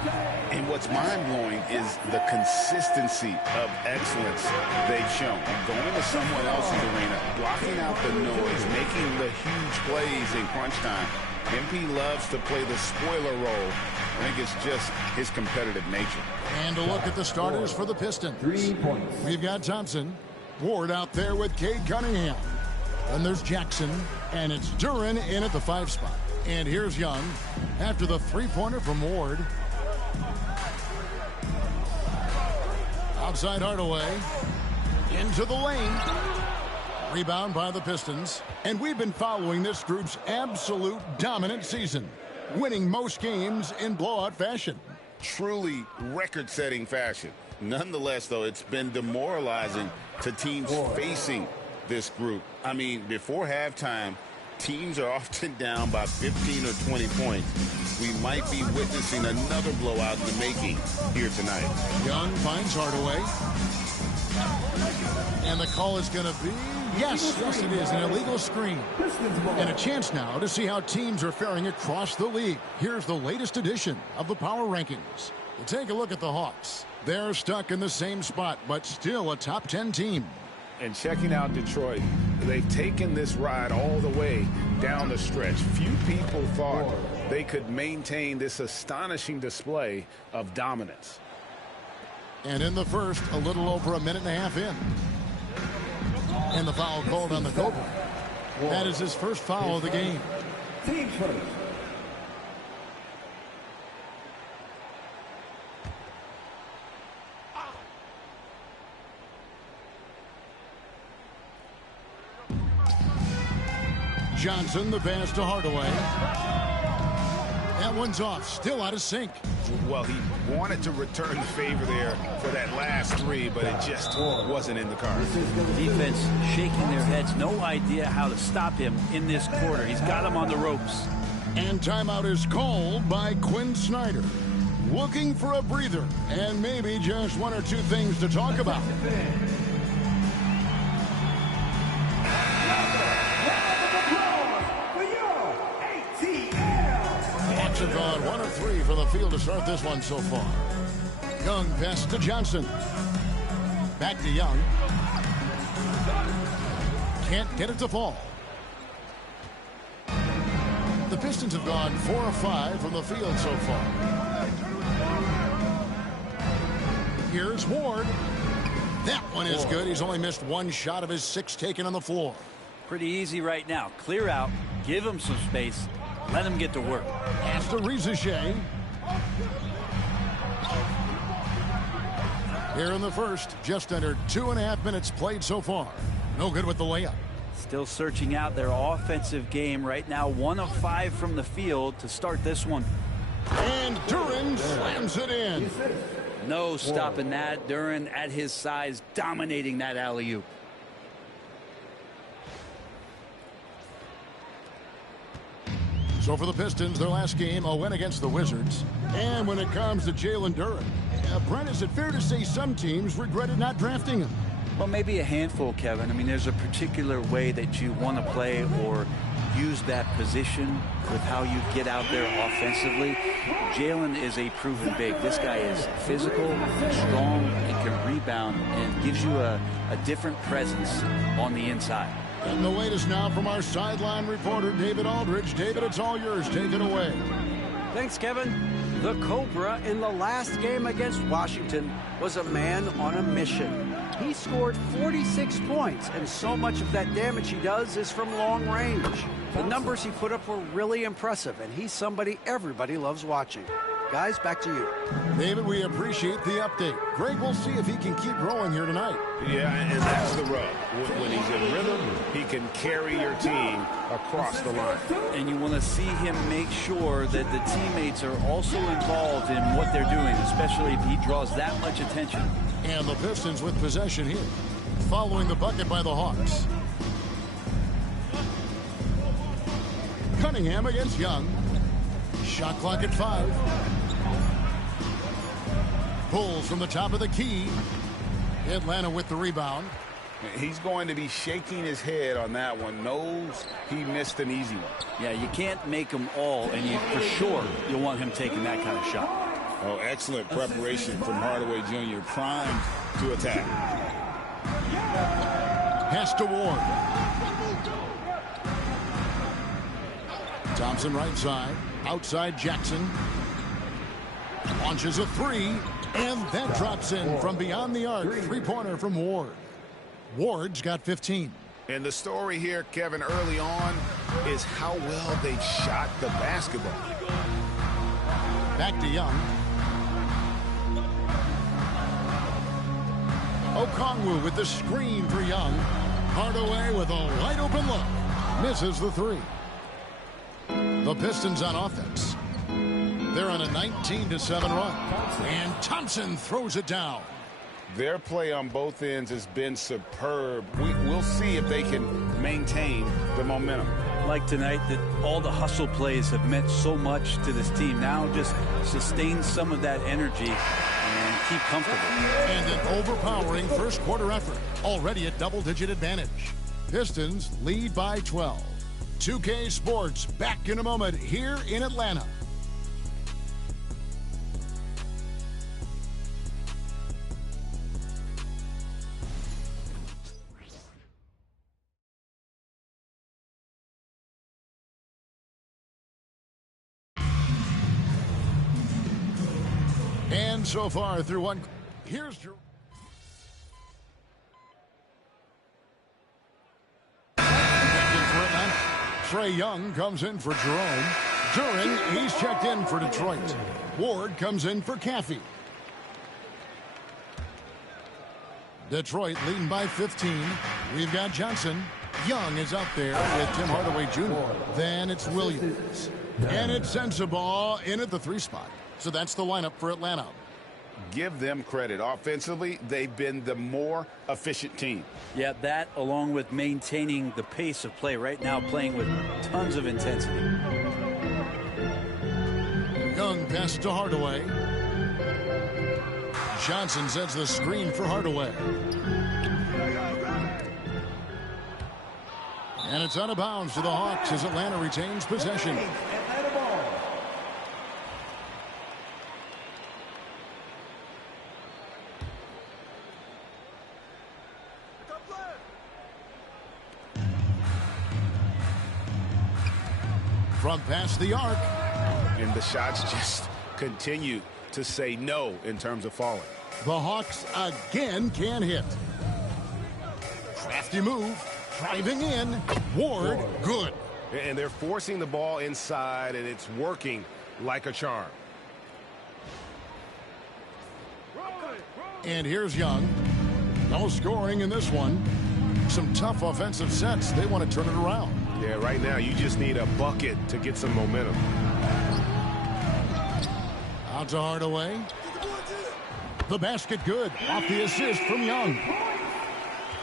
And what's mind-blowing is the consistency of excellence they've shown. Going to someone else's arena, blocking out the noise, making the huge plays in crunch time. MP loves to play the spoiler role. I think it's just his competitive nature. And a look at the starters for the Pistons. 3 points. We've got Thompson, Ward out there with Cade Cunningham. Then there's Jackson, and it's Duran in at the 5 spot. And here's Young after the three-pointer from Ward. Outside Hardaway. Into the lane. Rebound by the Pistons. And we've been following this group's absolute dominant season, winning most games in blowout fashion. Truly record-setting fashion. Nonetheless, though, it's been demoralizing to teams facing this group. I mean, before halftime, teams are often down by 15 or 20 points. We might be witnessing another blowout in the making here tonight. Young finds Hardaway. And the call is going to be, yes, it is, an illegal screen. And a chance now to see how teams are faring across the league. Here's the latest edition of the Power Rankings. We'll take a look at the Hawks. They're stuck in the same spot, but still a top 10 team. And checking out Detroit, they've taken this ride all the way down the stretch. Few people thought they could maintain this astonishing display of dominance. And in the first, a little over a minute and a half in. And the foul called on the Cobra. That is his first foul of the game. Team first. Johnson, the pass to Hardaway. That one's off, still out of sync. Well, he wanted to return the favor there for that last three, but it just wasn't in the cards. Defense shaking their heads, no idea how to stop him in this quarter. He's got him on the ropes. And timeout is called by Quinn Snyder. Looking for a breather and maybe just one or two things to talk about. Have gone 1 of 3 from the field to start this one so far. Young pass to Johnson. Back to Young. Can't get it to fall. The Pistons have gone 4 of 5 from the field so far. Here's Ward. That one is good. He's only missed one shot of his 6 taken on the floor. Pretty easy right now. Clear out. Give him some space. Let him get to work. After Rizichet. Here in the first, just under 2.5 minutes played so far. No good with the layup. Still searching out their offensive game right now. 1 of 5 from the field to start this one. And Duran slams it in. No stopping that. Duran at his size, dominating that alley-oop. So for the Pistons, their last game, a win against the Wizards. And when it comes to Jalen Duran, Brent, is it fair to say some teams regretted not drafting him? Well, maybe a handful, Kevin. I mean, there's a particular way that you want to play or use that position with how you get out there offensively. Jalen is a proven big. This guy is physical, strong, and can rebound, and gives you a different presence on the inside. And the latest now from our sideline reporter, David Aldridge. David, it's all yours. Take it away. Thanks, Kevin. The Cobra in the last game against Washington was a man on a mission. He scored 46 points, and so much of that damage he does is from long range. The numbers he put up were really impressive, and he's somebody everybody loves watching. Guys, back to you. David, we appreciate the update. Greg, we'll see if he can keep growing here tonight. Yeah, and that's the rub. When he's in rhythm, he can carry your team across the line. And you want to see him make sure that the teammates are also involved in what they're doing, especially if he draws that much attention. And the Pistons with possession here, following the bucket by the Hawks. Cunningham against Young. Shot clock at 5. Pulls from the top of the key. Atlanta with the rebound. He's going to be shaking his head on that one. Knows he missed an easy one. Yeah, you can't make them all, and for sure you'll want him taking that kind of shot. Oh, excellent preparation from Hardaway Jr. Primed to attack. Pass to Ward. Thompson right side. Outside Jackson. Launches a 3. And that drops in from beyond the arc. Three-pointer from Ward. Ward's got 15. And the story here, Kevin, early on is how well they shot the basketball. Back to Young. Okongwu with the screen for Young. Hardaway with a wide open look. Misses the 3. The Pistons on offense. They're on a 19-7 run. And Thompson throws it down. Their play on both ends has been superb. We'll see if they can maintain the momentum. Like tonight, that all the hustle plays have meant so much to this team. Now just sustain some of that energy and keep comfortable. And an overpowering first quarter effort. Already a double-digit advantage. Pistons lead by 12. 2K Sports back in a moment here in Atlanta. And so far through one. Here's Drew. Trae Young comes in for Jerome. Duren, he's checked in for Detroit. Ward comes in for Caffey. Detroit leading by 15. We've got Johnson. Young is up there with Tim Hardaway Jr. Then it's Williams. And it sends the ball in at the 3 spot. So that's the lineup for Atlanta. Give them credit. Offensively, they've been the more efficient team. Yeah, that along with maintaining the pace of play right now, playing with tons of intensity. Young pass to Hardaway. Johnson sets the screen for Hardaway. And it's out of bounds to the Hawks as Atlanta retains possession. From past the arc. And the shots just continue to say no in terms of falling. The Hawks again can't hit. Crafty move. Driving in. Ward, good. And they're forcing the ball inside, and it's working like a charm. And here's Young. No scoring in this one. Some tough offensive sets. They want to turn it around. Yeah, right now you just need a bucket to get some momentum. Out to Hardaway. The basket good. Off the assist from Young.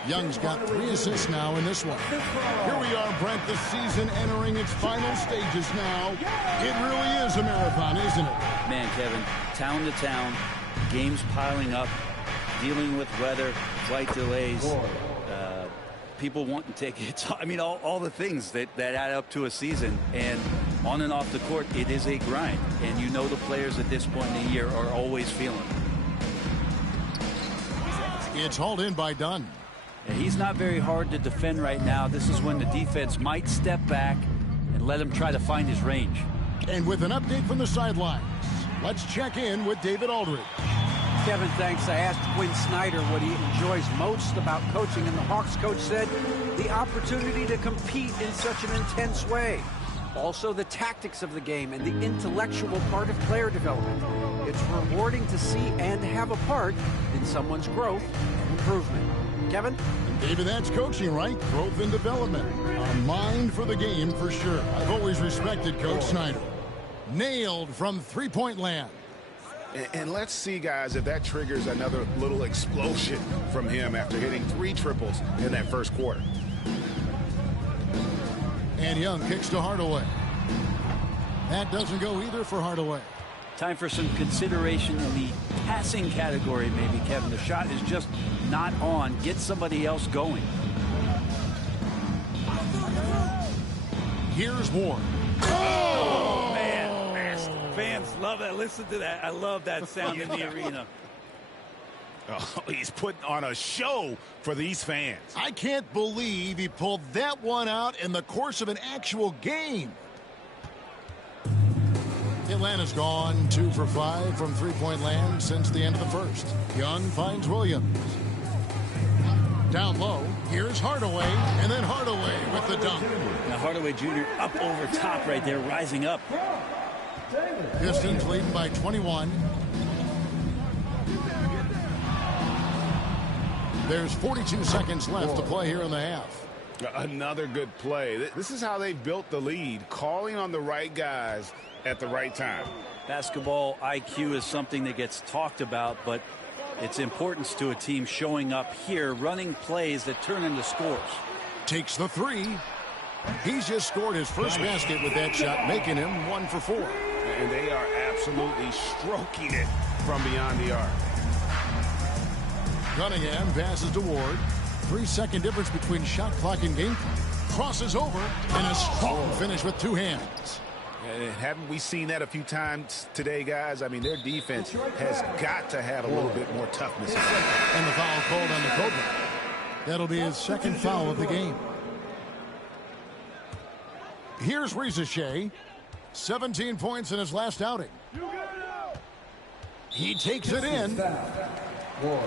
Young's got 3 assists now in this one. Here we are, Brent, the season entering its final stages now. It really is a marathon, isn't it? Man, Kevin, town to town, games piling up, dealing with weather, flight delays, people wanting tickets. I mean, all the things that add up to a season. And on and off the court, it is a grind. And you know the players at this point in the year are always feeling it. It's hauled in by Dunn. He's not very hard to defend right now. This is when the defense might step back and let him try to find his range. And with an update from the sidelines, let's check in with David Aldridge. Kevin, thanks. I asked Quinn Snyder what he enjoys most about coaching, and the Hawks coach said the opportunity to compete in such an intense way. Also, the tactics of the game and the intellectual part of player development. It's rewarding to see and have a part in someone's growth and improvement. Kevin? And David, that's coaching, right? Growth and development. A mind for the game for sure. I've always respected Coach Snyder. Nailed from three-point land. And let's see, guys, if that triggers another little explosion from him after hitting 3 triples in that first quarter. And Young kicks to Hardaway. That doesn't go either for Hardaway. Time for some consideration in the passing category, maybe, Kevin. The shot is just not on. Get somebody else going. Here's Ward. Oh, man. Fans love that. Listen to that. I love that sound in the arena. Oh, he's putting on a show for these fans. I can't believe he pulled that one out in the course of an actual game. Atlanta's gone 2 for 5 from three-point land since the end of the first. Young finds Williams. Down low, here's Hardaway, and then Hardaway with the dunk. Now Hardaway Jr. up over top right there, rising up. Pistons leading by 21. There's 42 seconds left to play here in the half. Another good play. This is how they built the lead, calling on the right guys at the right time. Basketball IQ is something that gets talked about, but its importance to a team showing up here, running plays that turn into scores. Takes the 3. He's just scored his first basket with that shot, making him 1 for 4. And they are absolutely stroking it from beyond the arc. Cunningham passes to Ward. 3-second difference between shot clock and game clock. Crosses over, and a strong finish with 2 hands. And haven't we seen that a few times today, guys? I mean, their defense has got to have a little bit more toughness. And the foul called on the Cobra. That'll be his second foul of the game. Here's Rizachet. 17 points in his last outing. He takes it in.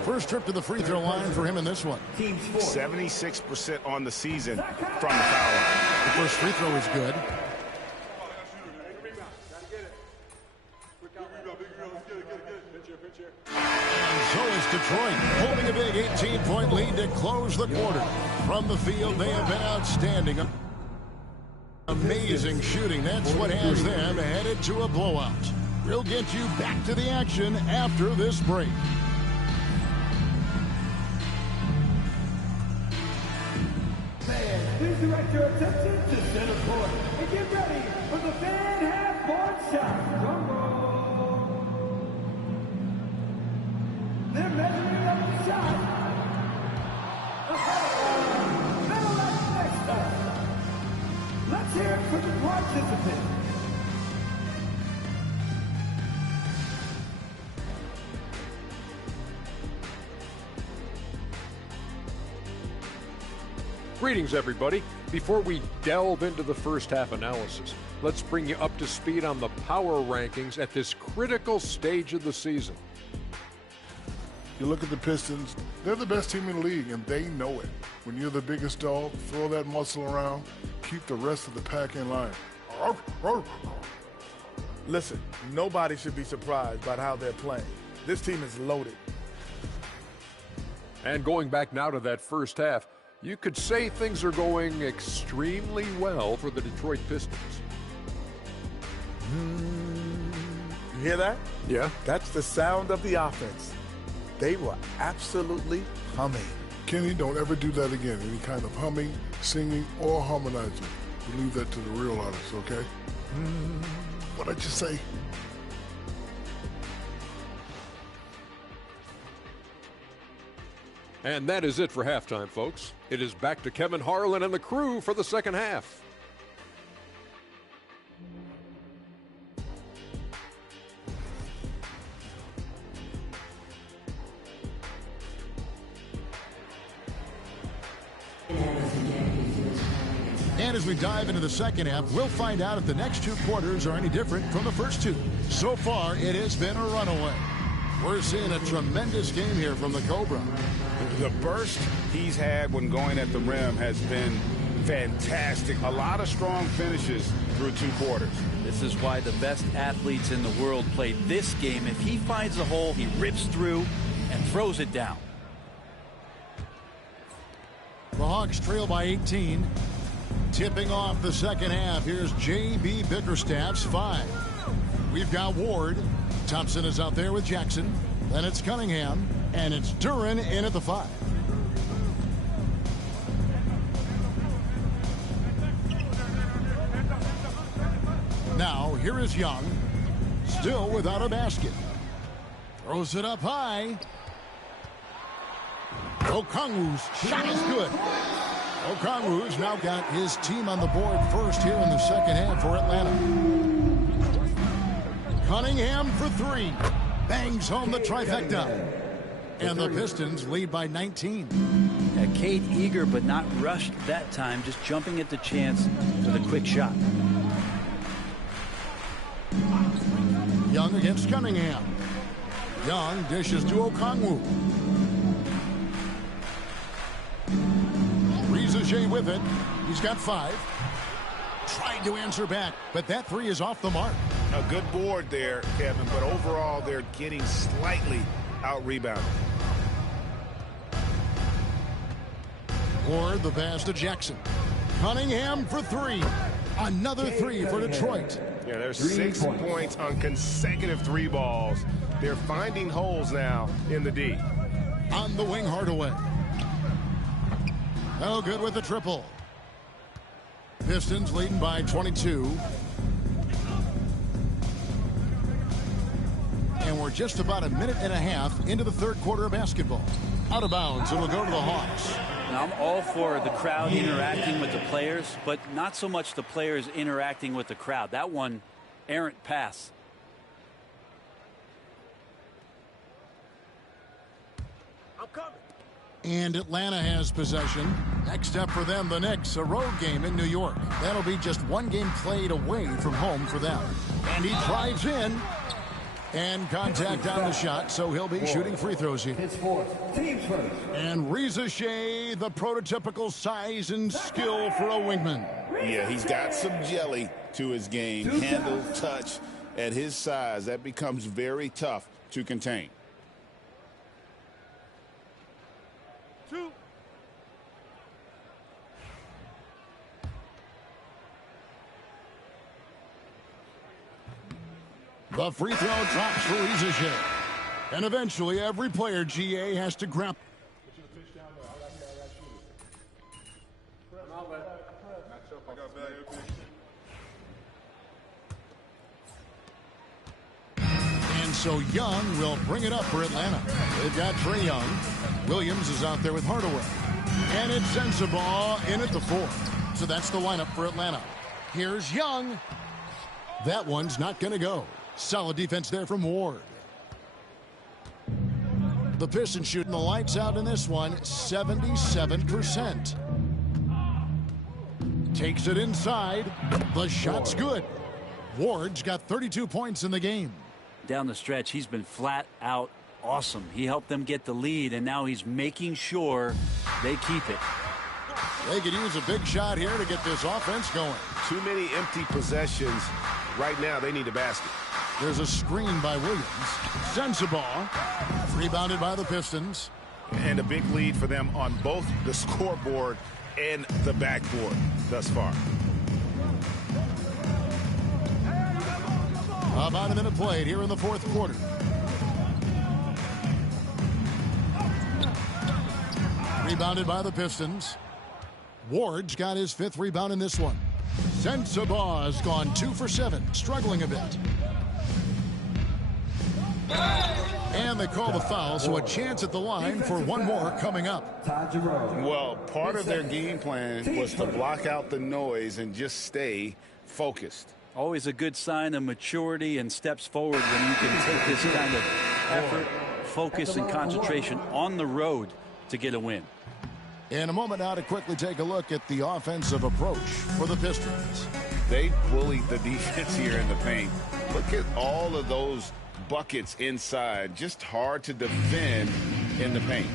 First trip to the free throw line for him in this one. 76% on the season from the foul line. The first free throw is good. And so is Detroit, holding a big 18-point lead to close the quarter. From the field, they have been outstanding. Amazing shooting. That's what has them headed to a blowout. We'll get you back to the action after this break. Please direct your attention to center court and get ready for the fan half-court shot. Drum roll. They're measuring up the shot. Middle left next up. Let's hear it for the participants. Greetings, everybody. Before we delve into the first half analysis, let's bring you up to speed on the power rankings at this critical stage of the season. You look at the Pistons, they're the best team in the league, and they know it. When you're the biggest dog, throw that muscle around, keep the rest of the pack in line. Listen, nobody should be surprised by how they're playing. This team is loaded. And going back now to that first half, you could say things are going extremely well for the Detroit Pistons. You hear that? Yeah. That's the sound of the offense. They were absolutely humming. Kenny, don't ever do that again. Any kind of humming, singing, or harmonizing. You leave that to the real artists, okay? What'd I just say? And that is it for halftime, folks. It is back to Kevin Harlan and the crew for the second half. And as we dive into the second half, we'll find out if the next 2 quarters are any different from the first 2. So far, it has been a runaway. We're seeing a tremendous game here from the Cobra. The burst he's had when going at the rim has been fantastic. A lot of strong finishes through 2 quarters. This is why the best athletes in the world play this game. If he finds a hole, he rips through and throws it down. The Hawks trail by 18. Tipping off the second half, here's J.B. Bickerstaff's 5. We've got Ward. Thompson is out there with Jackson. Then it's Cunningham. And it's Duran in at the 5. Now, here is Young. Still without a basket. Throws it up high. Okongwu's shot is good. Okongwu's now got his team on the board first here in the second half for Atlanta. Cunningham for 3. Bangs home the trifecta. And the Pistons lead by 19. Cade eager but not rushed that time, just jumping at the chance for the quick shot. Young against Cunningham. Young dishes to Okongwu. Rizajay with it. He's got 5. Tried to answer back, but that 3 is off the mark. A good board there, Kevin, but overall they're getting slightly out-rebounded. Ward the pass to Jackson. Cunningham for 3. Another 3 for Detroit. Yeah, there's 6 points on consecutive 3 balls. They're finding holes now in the D. On the wing, Hardaway. Oh, good with the triple. Pistons leading by 22. And we're just about a minute and a half into the third quarter of basketball. Out of bounds, it'll go to the Hawks. Now, I'm all for the crowd interacting with the players, but not so much the players interacting with the crowd. That one, errant pass. I'm coming. And Atlanta has possession. Next up for them, the Knicks, a road game in New York. That'll be just 1 game played away from home for them. And he drives in. And contact on the shot, so he'll be shooting free throws here. And Rizajay, the prototypical size and skill for a wingman. Yeah, he's got some jelly to his game. Handle, touch. At his size, that becomes very tough to contain. 2. The free throw drops for Rizajay. And eventually every player, GA, has to grab. And so Young will bring it up for Atlanta. They've got Trae Young. Williams is out there with Hardaway. And it's Sensabaugh in at the 4. So that's the lineup for Atlanta. Here's Young. That one's not going to go. Solid defense there from Ward. The Pistons shooting the lights out in this one, 77%. Takes it inside. The shot's good. Ward's got 32 points in the game. Down the stretch, he's been flat out awesome. He helped them get the lead, and now he's making sure they keep it. They could use a big shot here to get this offense going. Too many empty possessions. Right now, they need a basket. There's a screen by Williams. Sensabaugh. Rebounded by the Pistons. And a big lead for them on both the scoreboard and the backboard thus far. About a minute played here in the fourth quarter. Rebounded by the Pistons. Ward's got his 5th rebound in this one. Sensabaugh has gone 2 for 7, struggling a bit. And they call the foul, so a chance at the line for one more coming up. Well, part of their game plan was to block out the noise and just stay focused. Always a good sign of maturity and steps forward when you can take this kind of effort, focus, and concentration on the road to get a win. In a moment now to quickly take a look at the offensive approach for the Pistons. They bullied the defense here in the paint. Look at all of those buckets inside. Just hard to defend in the paint.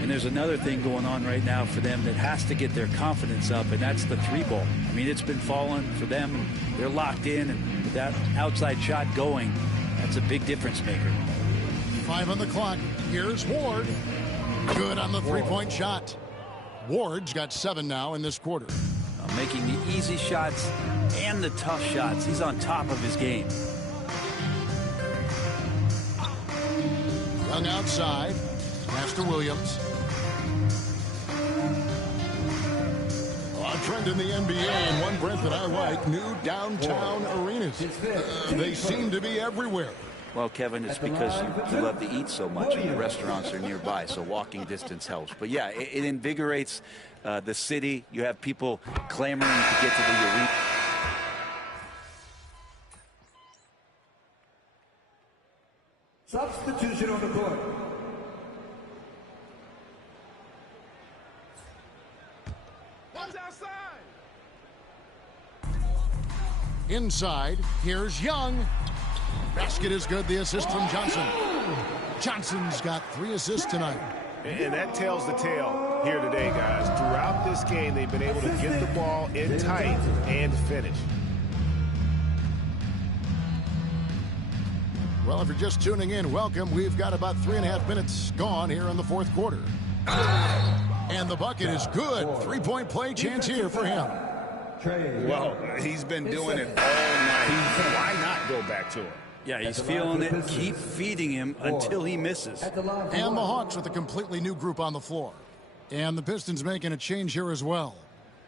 And there's another thing going on right now for them that has to get their confidence up, and that's the three ball. I mean, it's been falling for them. They're locked in, and with that outside shot going, that's a big difference maker. 5 on the clock. Here's Ward. Good on the three-point shot. Ward's got 7 now in this quarter. Making the easy shots and the tough shots. He's on top of his game. Young outside. Pass to Williams. A trend in the NBA, and one, Brent, that I like, new downtown arenas. They seem to be everywhere. Well, Kevin, it's because you love to eat so much and the restaurants are nearby, so walking distance helps. But, yeah, it invigorates the city. You have people clamoring to get to the arena. Substitution on the court. One's outside. Inside, here's Young. Basket is good. The assist from Johnson. Johnson's got 3 assists tonight. And that tells the tale here today, guys. Throughout this game, they've been able to get the ball in tight and finish. Well, if you're just tuning in, welcome. We've got about 3.5 minutes gone here in the fourth quarter. And the bucket is good. 3-point play chance here for him. Well, he's been doing it all night. Why not go back to it? Yeah, he's feeling it. Keep feeding him until he misses. And the Hawks with a completely new group on the floor. And the Pistons making a change here as well.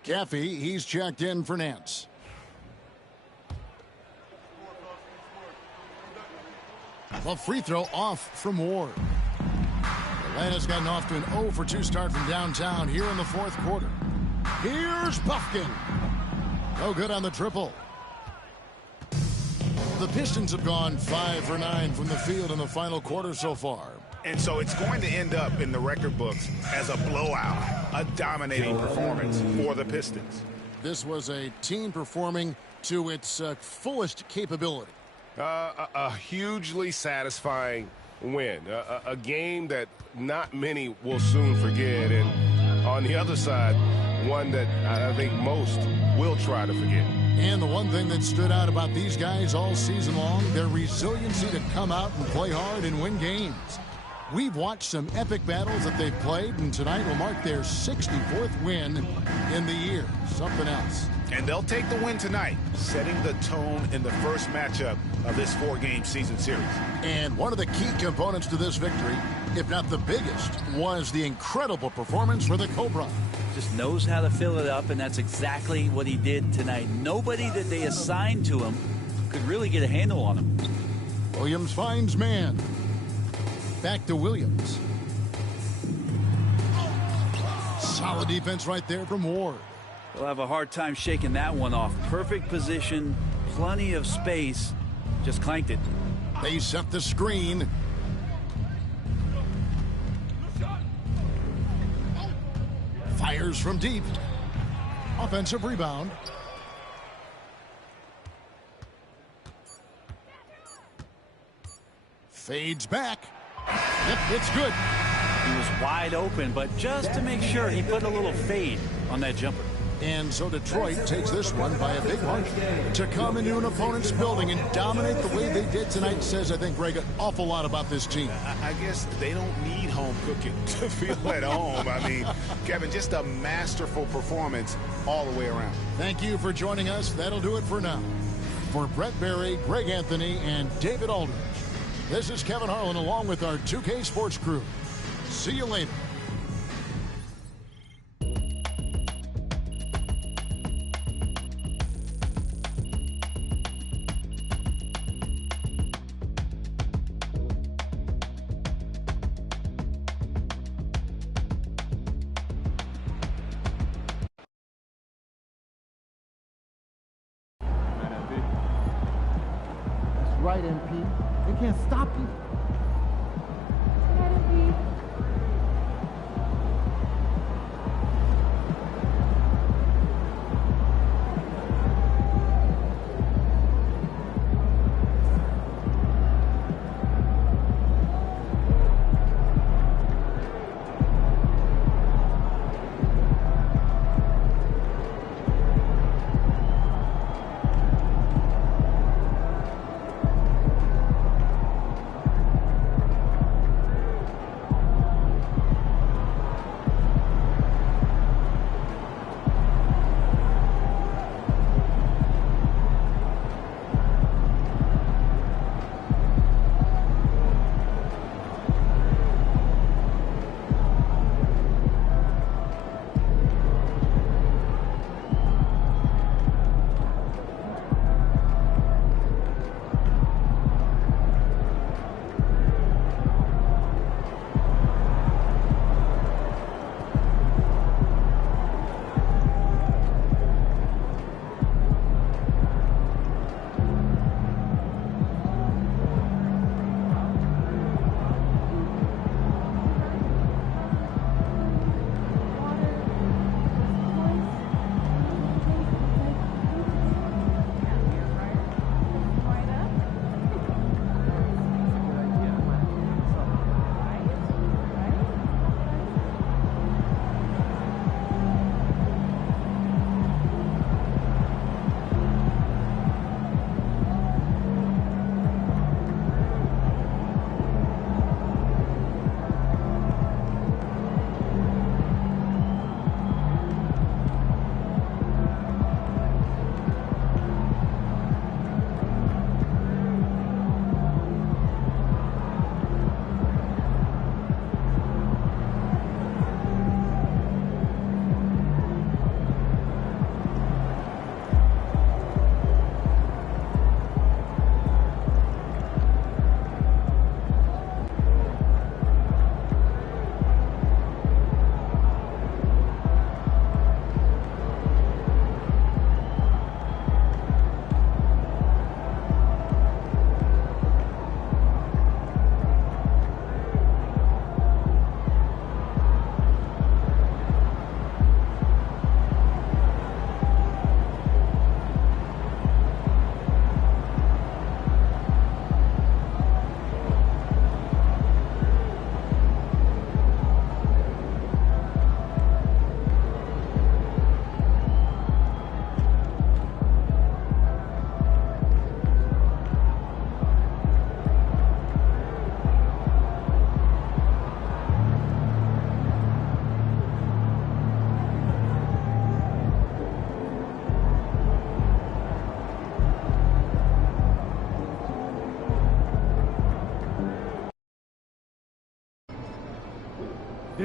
Caffey, he's checked in for Nance. Well, free throw off from Ward. Atlanta's gotten off to an 0 for 2 start from downtown here in the fourth quarter. Here's Buffkin. No good on the triple. The Pistons have gone 5 for 9 from the field in the final quarter so far. And so it's going to end up in the record books as a blowout, a dominating performance for the Pistons. This was a team performing to its fullest capability. A hugely satisfying win. A game that not many will soon forget. And on the other side, one that I think most will try to forget. And the one thing that stood out about these guys all season long, their resiliency to come out and play hard and win games. We've watched some epic battles that they've played, and tonight will mark their 64th win in the year. Something else. And they'll take the win tonight, setting the tone in the first matchup of this 4-game season series. And one of the key components to this victory, if not the biggest, was the incredible performance for the Cobra. Just knows how to fill it up, and that's exactly what he did tonight. Nobody that they assigned to him could really get a handle on him. Williams finds man. Back to Williams. Solid defense right there from Ward. They'll have a hard time shaking that one off. Perfect position, plenty of space. Just clanked it. They set the screen. Fires from deep. Offensive rebound. Fades back. Yep, it's good. He was wide open, but just to make sure, he put a little fade on that jumper. And so Detroit takes this one by a big margin. To come into an opponent's building and dominate the way they did tonight says, I think, Greg, an awful lot about this team. I guess they don't need home cooking to feel at home. I mean, Kevin, just a masterful performance all the way around. Thank you for joining us. That'll do it for now. For Brett Berry, Greg Anthony, and David Aldridge, this is Kevin Harlan along with our 2K Sports crew. See you later. Right, MP. They can't stop you.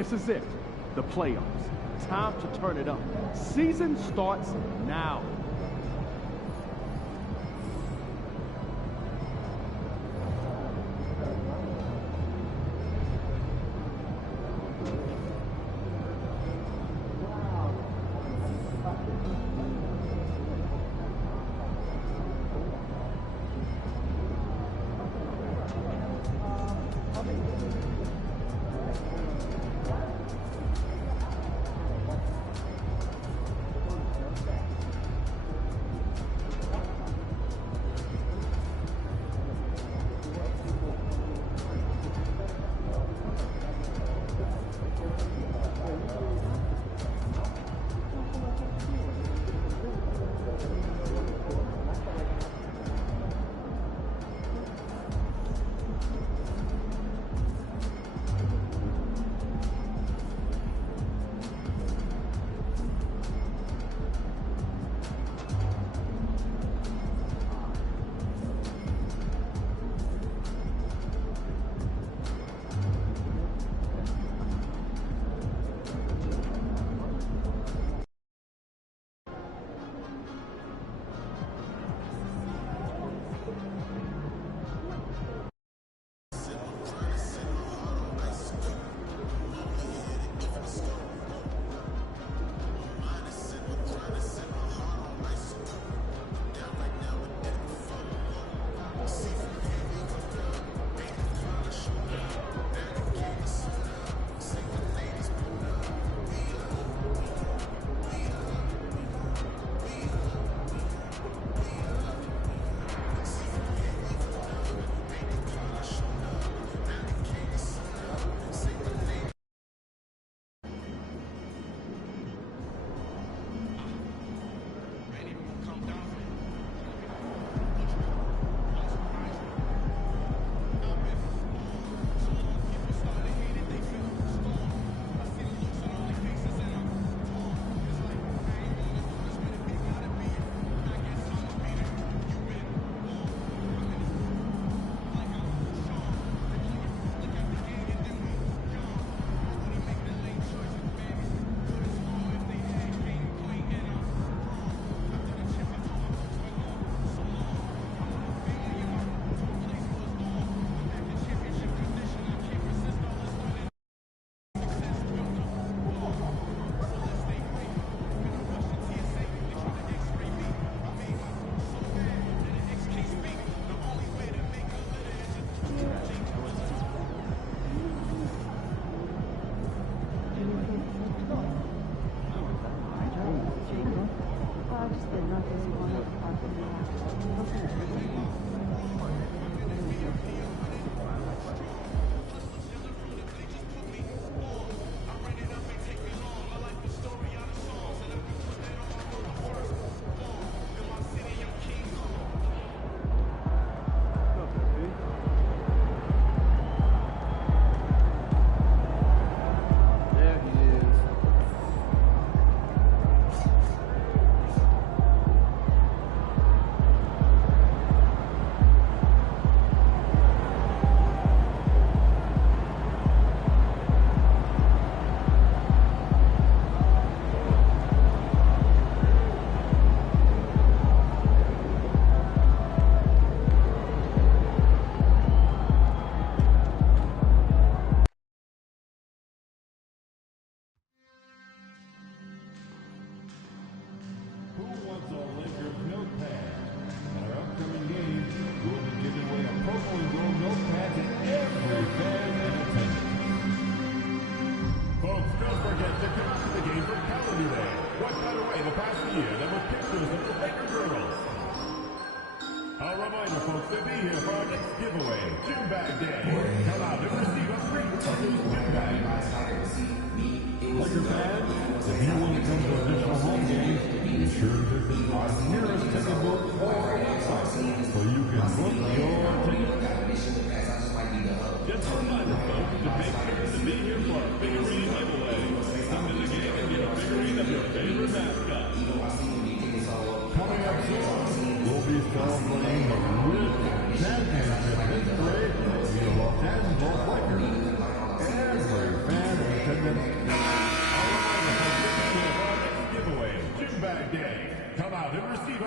This is it. The playoffs. Time to turn it up. Season starts now.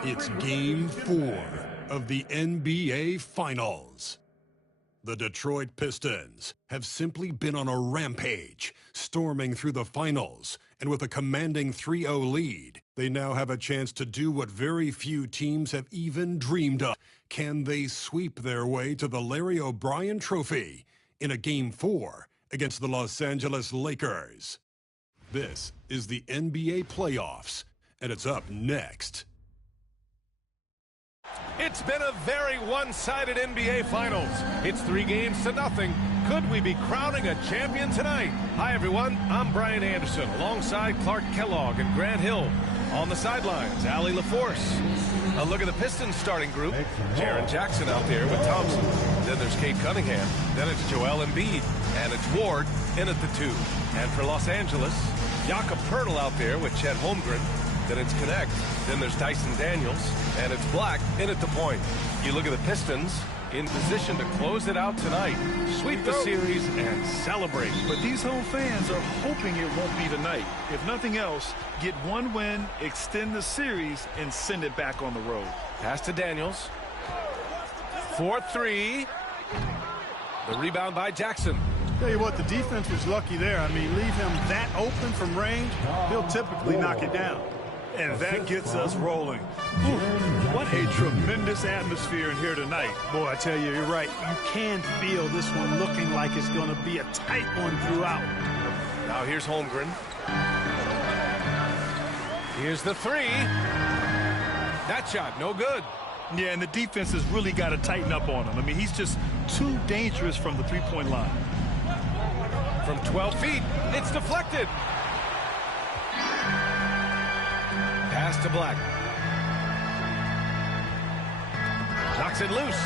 It's Game 4 of the NBA Finals. The Detroit Pistons have simply been on a rampage, storming through the finals, and with a commanding 3-0 lead, they now have a chance to do what very few teams have even dreamed of. Can they sweep their way to the Larry O'Brien Trophy in a Game 4 against the Los Angeles Lakers? This is the NBA playoffs, and it's up next. It's been a very one-sided NBA Finals. It's 3-0. Could we be crowning a champion tonight? Hi, everyone. I'm Brian Anderson, alongside Clark Kellogg and Grant Hill. On the sidelines, Allie LaForce. A look at the Pistons starting group. Jaren Jackson out there with Thompson. Then there's Kate Cunningham. Then it's Joel Embiid. And it's Ward in at the 2. And for Los Angeles, Jakob Poeltl out there with Chet Holmgren. Then it's Connect. Then there's Dyson Daniels. And it's Black in at the point. You look at the Pistons in position to close it out tonight, sweep the series, and celebrate. But these home fans are hoping it won't be tonight. If nothing else, get one win, extend the series, and send it back on the road. Pass to Daniels. 4-3. The rebound by Jackson. Tell you what, the defense was lucky there. I mean, leave him that open from range, he'll typically knock it down. And that gets us rolling. What a tremendous atmosphere in here tonight. Boy, I tell you, you're right. You can feel this one looking like it's going to be a tight one throughout. Now here's Holmgren. Here's the 3. That shot, no good. Yeah, and the defense has really got to tighten up on him. I mean, he's just too dangerous from the three-point line. From 12 feet, it's deflected. Pass to Black. Knocks it loose.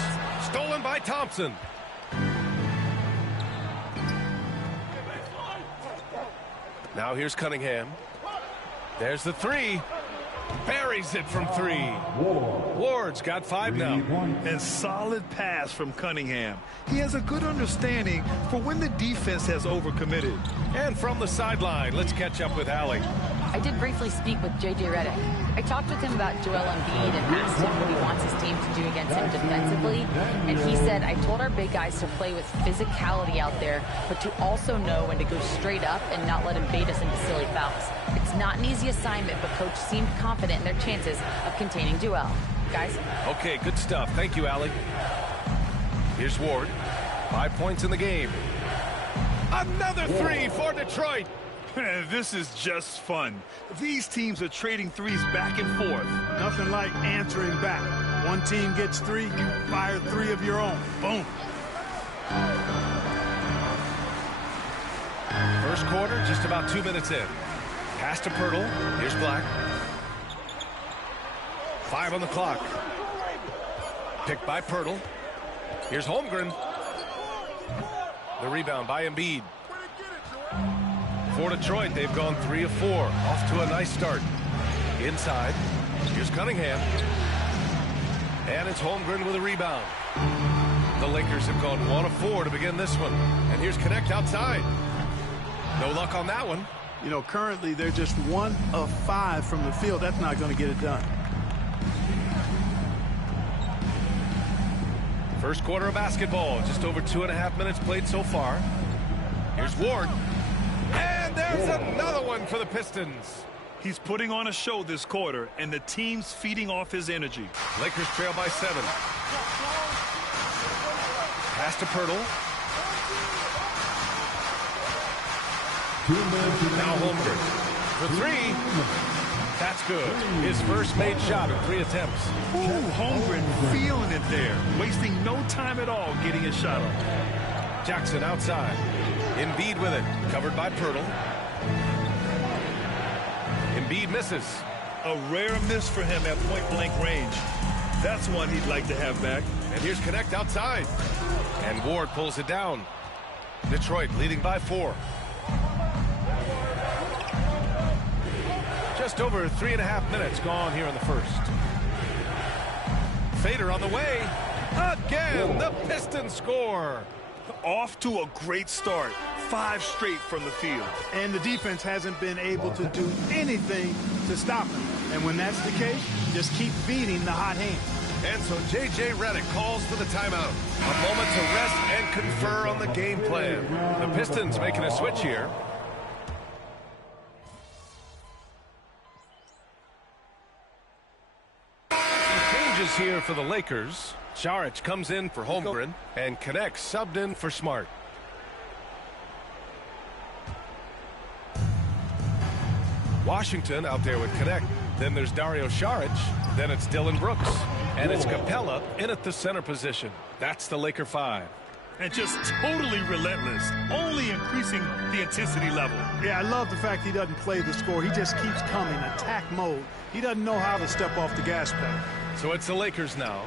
Stolen by Thompson. Now here's Cunningham. There's the 3. Buries it from 3. Ward's got 5 now. And solid pass from Cunningham. He has a good understanding for when the defense has overcommitted. And from the sideline, let's catch up with Allie. I did briefly speak with J.J. Redick. I talked with him about Joel Embiid and asked him what he wants his team to do against him defensively. And he said, I told our big guys to play with physicality out there, but to also know when to go straight up and not let him bait us into silly fouls. It's not an easy assignment, but Coach seemed confident in their chances of containing Joel. Guys? Okay, good stuff. Thank you, Allie. Here's Ward. 5 points in the game. Another 3 for Detroit. This is just fun. These teams are trading threes back and forth. Nothing like answering back. One team gets 3, you fire 3 of your own. Boom. First quarter, just about 2 minutes in. Pass to Poeltl. Here's Black. 5 on the clock. Picked by Poeltl. Here's Holmgren. The rebound by Embiid. For Detroit, they've gone 3 of 4. Off to a nice start. Inside. Here's Cunningham. And it's Holmgren with a rebound. The Lakers have gone 1 of 4 to begin this one. And here's Connect outside. No luck on that one. You know, currently they're just 1 of 5 from the field. That's not going to get it done. First quarter of basketball. Just over 2.5 minutes played so far. Here's Ward. And there's another one for the Pistons. He's putting on a show this quarter, and the team's feeding off his energy. Lakers trail by 7. Pass to Poeltl. Now Holmgren for 3. That's good. His first made shot in 3 attempts. Ooh, Holmgren feeling it there. Wasting no time at all getting his shot off. Jackson outside. Embiid with it. Covered by Poeltl. Embiid misses. A rare miss for him at point-blank range. That's one he'd like to have back. And here's Connect outside. And Ward pulls it down. Detroit leading by 4. Just over 3.5 minutes gone here in the first. Fader on the way. Again, the Pistons score. Off to a great start. 5 straight from the field. And the defense hasn't been able to do anything to stop him. And when that's the case, just keep feeding the hot hand. And so J.J. Redick calls for the timeout. A moment to rest and confer on the game plan. The Pistons making a switch here. Changes here for the Lakers. Saric comes in for Holmgren and connects subbed in for Smart. Washington out there with Connect. Then there's Dario Saric. Then it's Dylan Brooks. And it's Capella in at the center position. That's the Laker 5. And just totally relentless, only increasing the intensity level. Yeah, I love the fact he doesn't play the score. He just keeps coming, attack mode. He doesn't know how to step off the gas pedal. So it's the Lakers now,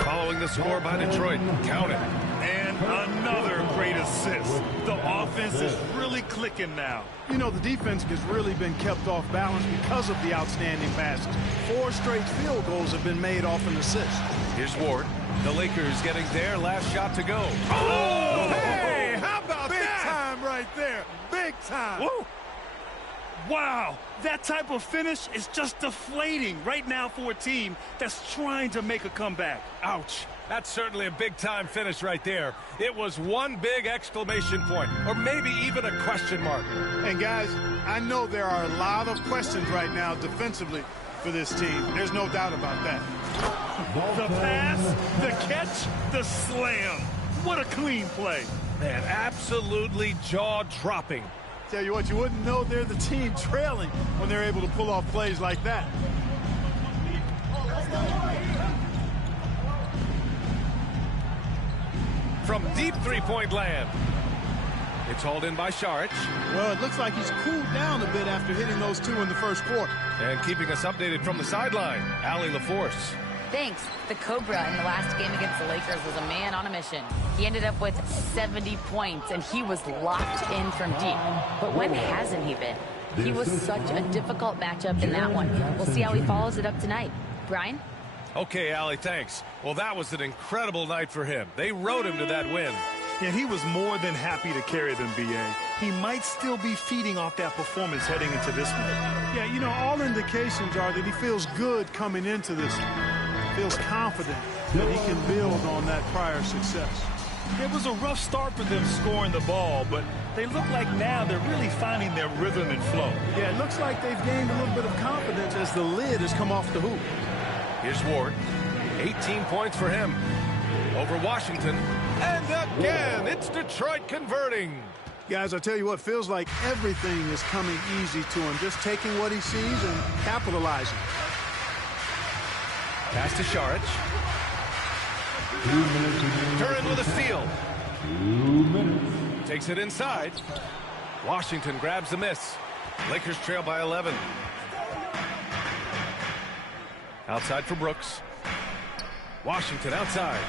following the score by Detroit. Count it. And another great assist. The offense is really clicking now. You know, the defense has really been kept off balance because of the outstanding passes. 4 straight field goals have been made off an assist. Here's Ward. The Lakers getting their last shot to go. Oh! Hey, how about that? Big time right there. Big time. Woo! Wow, that type of finish is just deflating right now for a team that's trying to make a comeback. Ouch. That's certainly a big-time finish right there. It was one big exclamation point, or maybe even a question mark. And, guys, I know there are a lot of questions right now defensively for this team. There's no doubt about that. The pass, the catch, the slam. What a clean play. Man, absolutely jaw-dropping. Tell you what, you wouldn't know they're the team trailing when they're able to pull off plays like that. From deep three-point land. It's hauled in by Saric. Well, it looks like he's cooled down a bit after hitting those 2 in the first quarter. And keeping us updated from the sideline, Allie LaForce. Thanks. The Cobra in the last game against the Lakers was a man on a mission. He ended up with 70 points, and he was locked in from deep. But when hasn't he been? He was such a difficult matchup in that one. We'll see how he follows it up tonight. Brian? Okay, Allie, thanks. Well, that was an incredible night for him. They rode him to that win. And he was more than happy to carry them, B.A. He might still be feeding off that performance heading into this one. Yeah, you know, all indications are that he feels good coming into this one. Feels confident that he can build on that prior success. It was a rough start for them scoring the ball, but they look like now they're really finding their rhythm and flow. Yeah, it looks like they've gained a little bit of confidence as the lid has come off the hoop. Here's Ward. 18 points for him. Over Washington. And again, it's Detroit converting. Guys, I tell you what, feels like everything is coming easy to him. Just taking what he sees and capitalizing. Pass to Saric. 2 minutes. Curran with a steal. 2 minutes. Takes it inside. Washington grabs the miss. Lakers trail by 11. Outside for Brooks. Washington outside.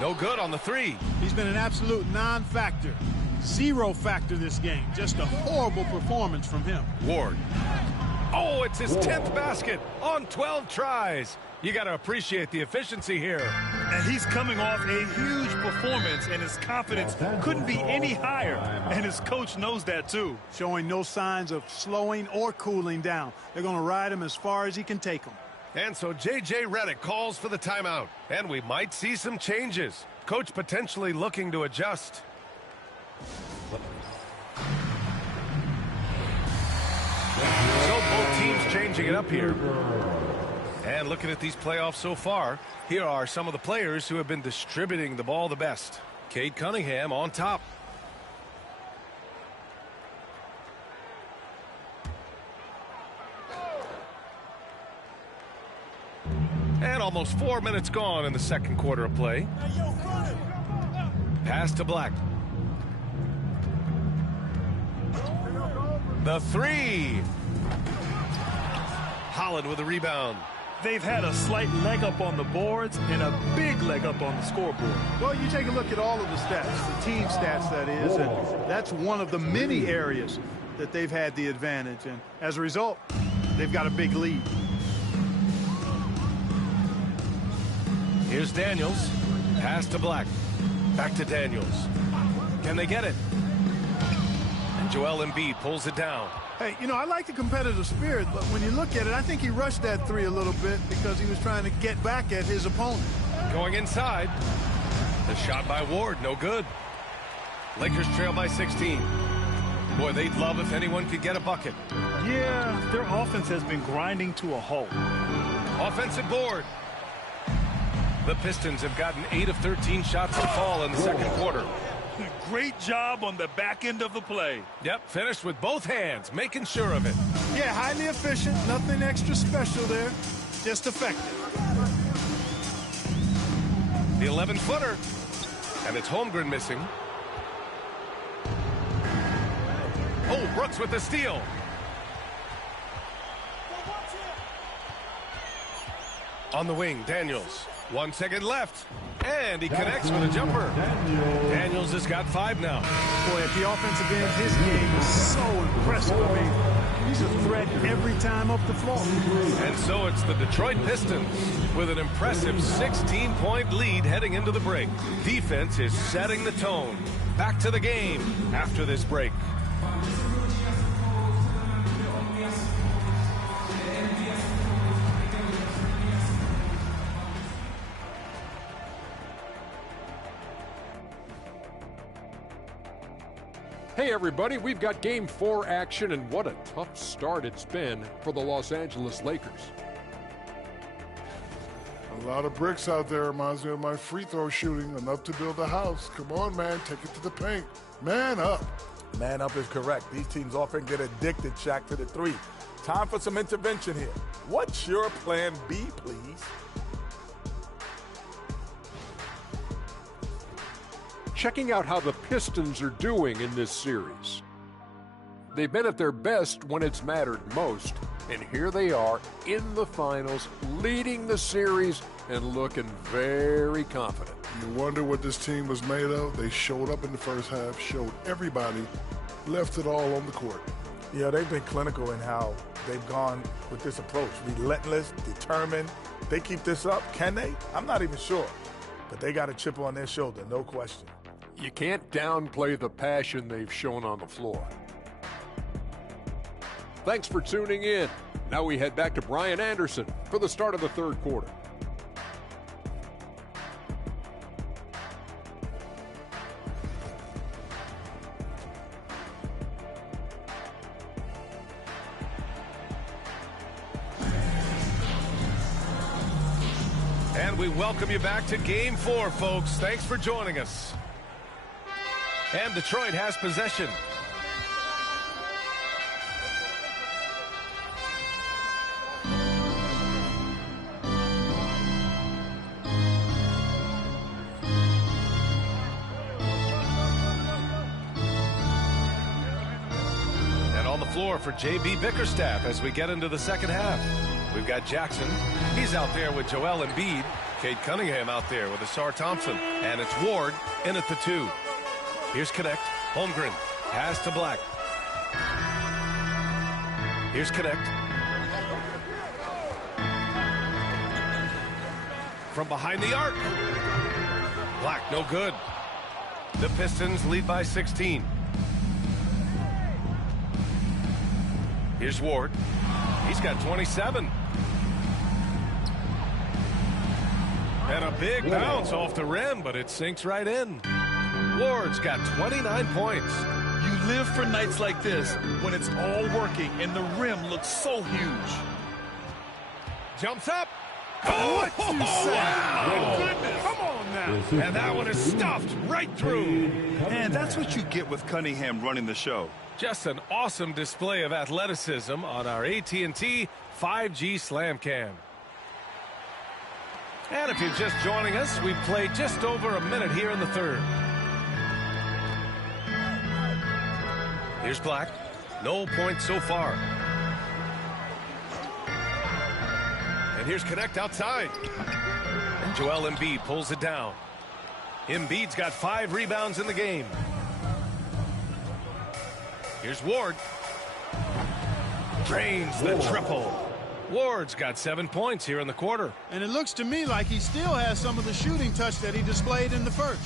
No good on the 3. He's been an absolute non-factor. 0 factor this game. Just a horrible performance from him. Ward. Oh, it's his 10th basket on 12 tries. You got to appreciate the efficiency here. And he's coming off a huge performance, and his confidence couldn't be any higher. And his coach knows that, too. Showing no signs of slowing or cooling down. They're going to ride him as far as he can take him. And so J.J. Redick calls for the timeout. And we might see some changes. Coach potentially looking to adjust. So both teams changing it up here. And looking at these playoffs so far, here are some of the players who have been distributing the ball the best. Cade Cunningham on top. And almost 4 minutes gone in the second quarter of play. Pass to Black. The 3. Holland with a rebound. They've had a slight leg up on the boards and a big leg up on the scoreboard. Well, you take a look at all of the stats, the team stats, that is, and that's one of the many areas that they've had the advantage. And as a result, they've got a big lead. Here's Daniels. Pass to Black. Back to Daniels. Can they get it? And Joel Embiid pulls it down. Hey, you know, I like the competitive spirit, but when you look at it, I think he rushed that three a little bit because he was trying to get back at his opponent. Going inside. The shot by Ward, no good. Lakers trail by 16. Boy, they'd love if anyone could get a bucket. Yeah, their offense has been grinding to a halt. Offensive board. The Pistons have gotten 8 of 13 shots to fall in the second quarter. Great job on the back end of the play. Yep, finished with both hands, making sure of it. Yeah, highly efficient. Nothing extra special there. Just effective. The 11-footer. And it's Holmgren missing. Oh, Brooks with the steal. On the wing, Daniels. 1 second left. And he connects with a jumper. Daniels has got 5 now. Boy, at the offensive end, his game is so impressive. I mean, he's a threat every time up the floor. And so it's the Detroit Pistons with an impressive 16-point lead heading into the break. Defense is setting the tone. Back to the game after this break. Hey everybody, we've got Game 4 action, and what a tough start it's been for the Los Angeles Lakers. A lot of bricks out there. Reminds me of my free throw shooting. Enough to build a house. Come on, man. Take it to the paint. Man up. Man up is correct. These teams often get addicted, Shaq, to the three. Time for some intervention here. What's your plan B, please? Checking out how the Pistons are doing in this series. They've been at their best when it's mattered most, and here they are in the finals, leading the series and looking very confident. You wonder what this team was made of? They showed up in the first half, showed everybody, left it all on the court. Yeah, they've been clinical in how they've gone with this approach. Relentless, determined. They keep this up, can they? I'm not even sure. But they got a chip on their shoulder, no question. You can't downplay the passion they've shown on the floor. Thanks for tuning in. Now we head back to Brian Anderson for the start of the third quarter. And we welcome you back to Game 4, folks. Thanks for joining us. And Detroit has possession. And on the floor for J.B. Bickerstaff as we get into the second half. We've got Jackson. He's out there with Joel Embiid. Cade Cunningham out there with Asar Thompson. And it's Ward in at the 2. Here's Connect. Holmgren. Pass to Black. Here's Connect. From behind the arc. Black, no good. The Pistons lead by 16. Here's Ward. He's got 27. And a big bounce off the rim, but it sinks right in. Ward's got 29 points. You live for nights like this when it's all working and the rim looks so huge. Jumps up. Oh, what you say? Wow. Oh, goodness. Come on now. And that one is stuffed right through. And that's what you get with Cunningham running the show. Just an awesome display of athleticism on our AT&T 5G Slam Cam. And if you're just joining us, we've played just over a minute here in the third. Here's Black. No points so far. And here's Connect outside. And Joel Embiid pulls it down. Embiid's got 5 rebounds in the game. Here's Ward. Drains the triple. Ward's got 7 points here in the quarter. And it looks to me like he still has some of the shooting touch that he displayed in the first.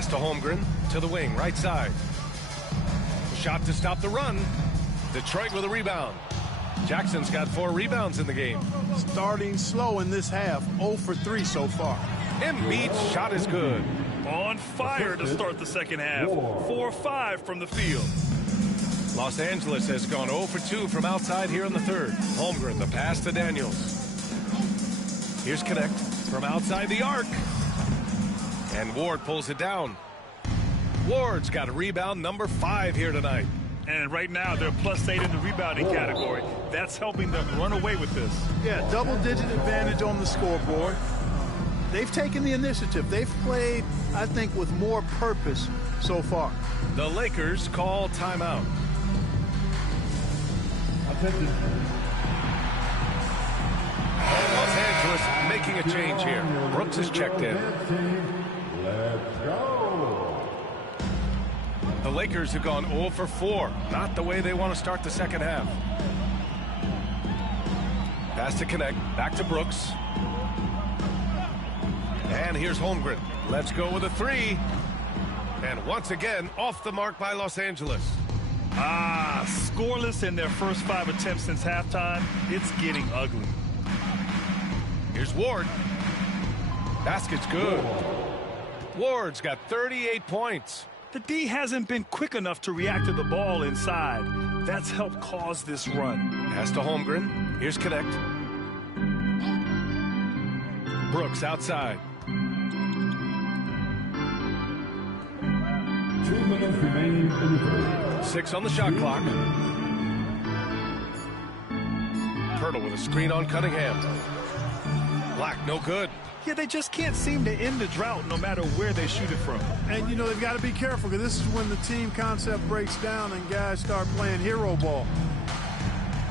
Pass to Holmgren, to the wing, right side. Shot to stop the run. Detroit with a rebound. Jackson's got 4 rebounds in the game. Starting slow in this half, 0 for 3 so far. Embiid's shot is good. On fire to start the second half. 4-5 from the field. Los Angeles has gone 0 for 2 from outside here in the third. Holmgren, the pass to Daniels. Here's Connect from outside the arc. And Ward pulls it down. Ward's got a rebound number 5 here tonight. And right now, they're +8 in the rebounding category. That's helping them run away with this. Yeah, double-digit advantage on the scoreboard. They've taken the initiative. They've played, I think, with more purpose so far. The Lakers call timeout. Los Angeles making a change here. Brooks is checked in. Let's go. The Lakers have gone 0 for 4. Not the way they want to start the second half. Pass to Connect. Back to Brooks. And here's Holmgren. Let's go with a 3. And once again, off the mark by Los Angeles. Scoreless in their first 5 attempts since halftime. It's getting ugly. Here's Ward. Basket's good. Ward's got 38 points. The D hasn't been quick enough to react to the ball inside. That's helped cause this run. Pass to Holmgren. Here's Connect. Brooks outside. 2 minutes remaining in the third. 6 on the shot clock. Pirtle with a screen on Cunningham. Black, no good. Yeah, they just can't seem to end the drought no matter where they shoot it from. And, you know, they've got to be careful because this is when the team concept breaks down and guys start playing hero ball.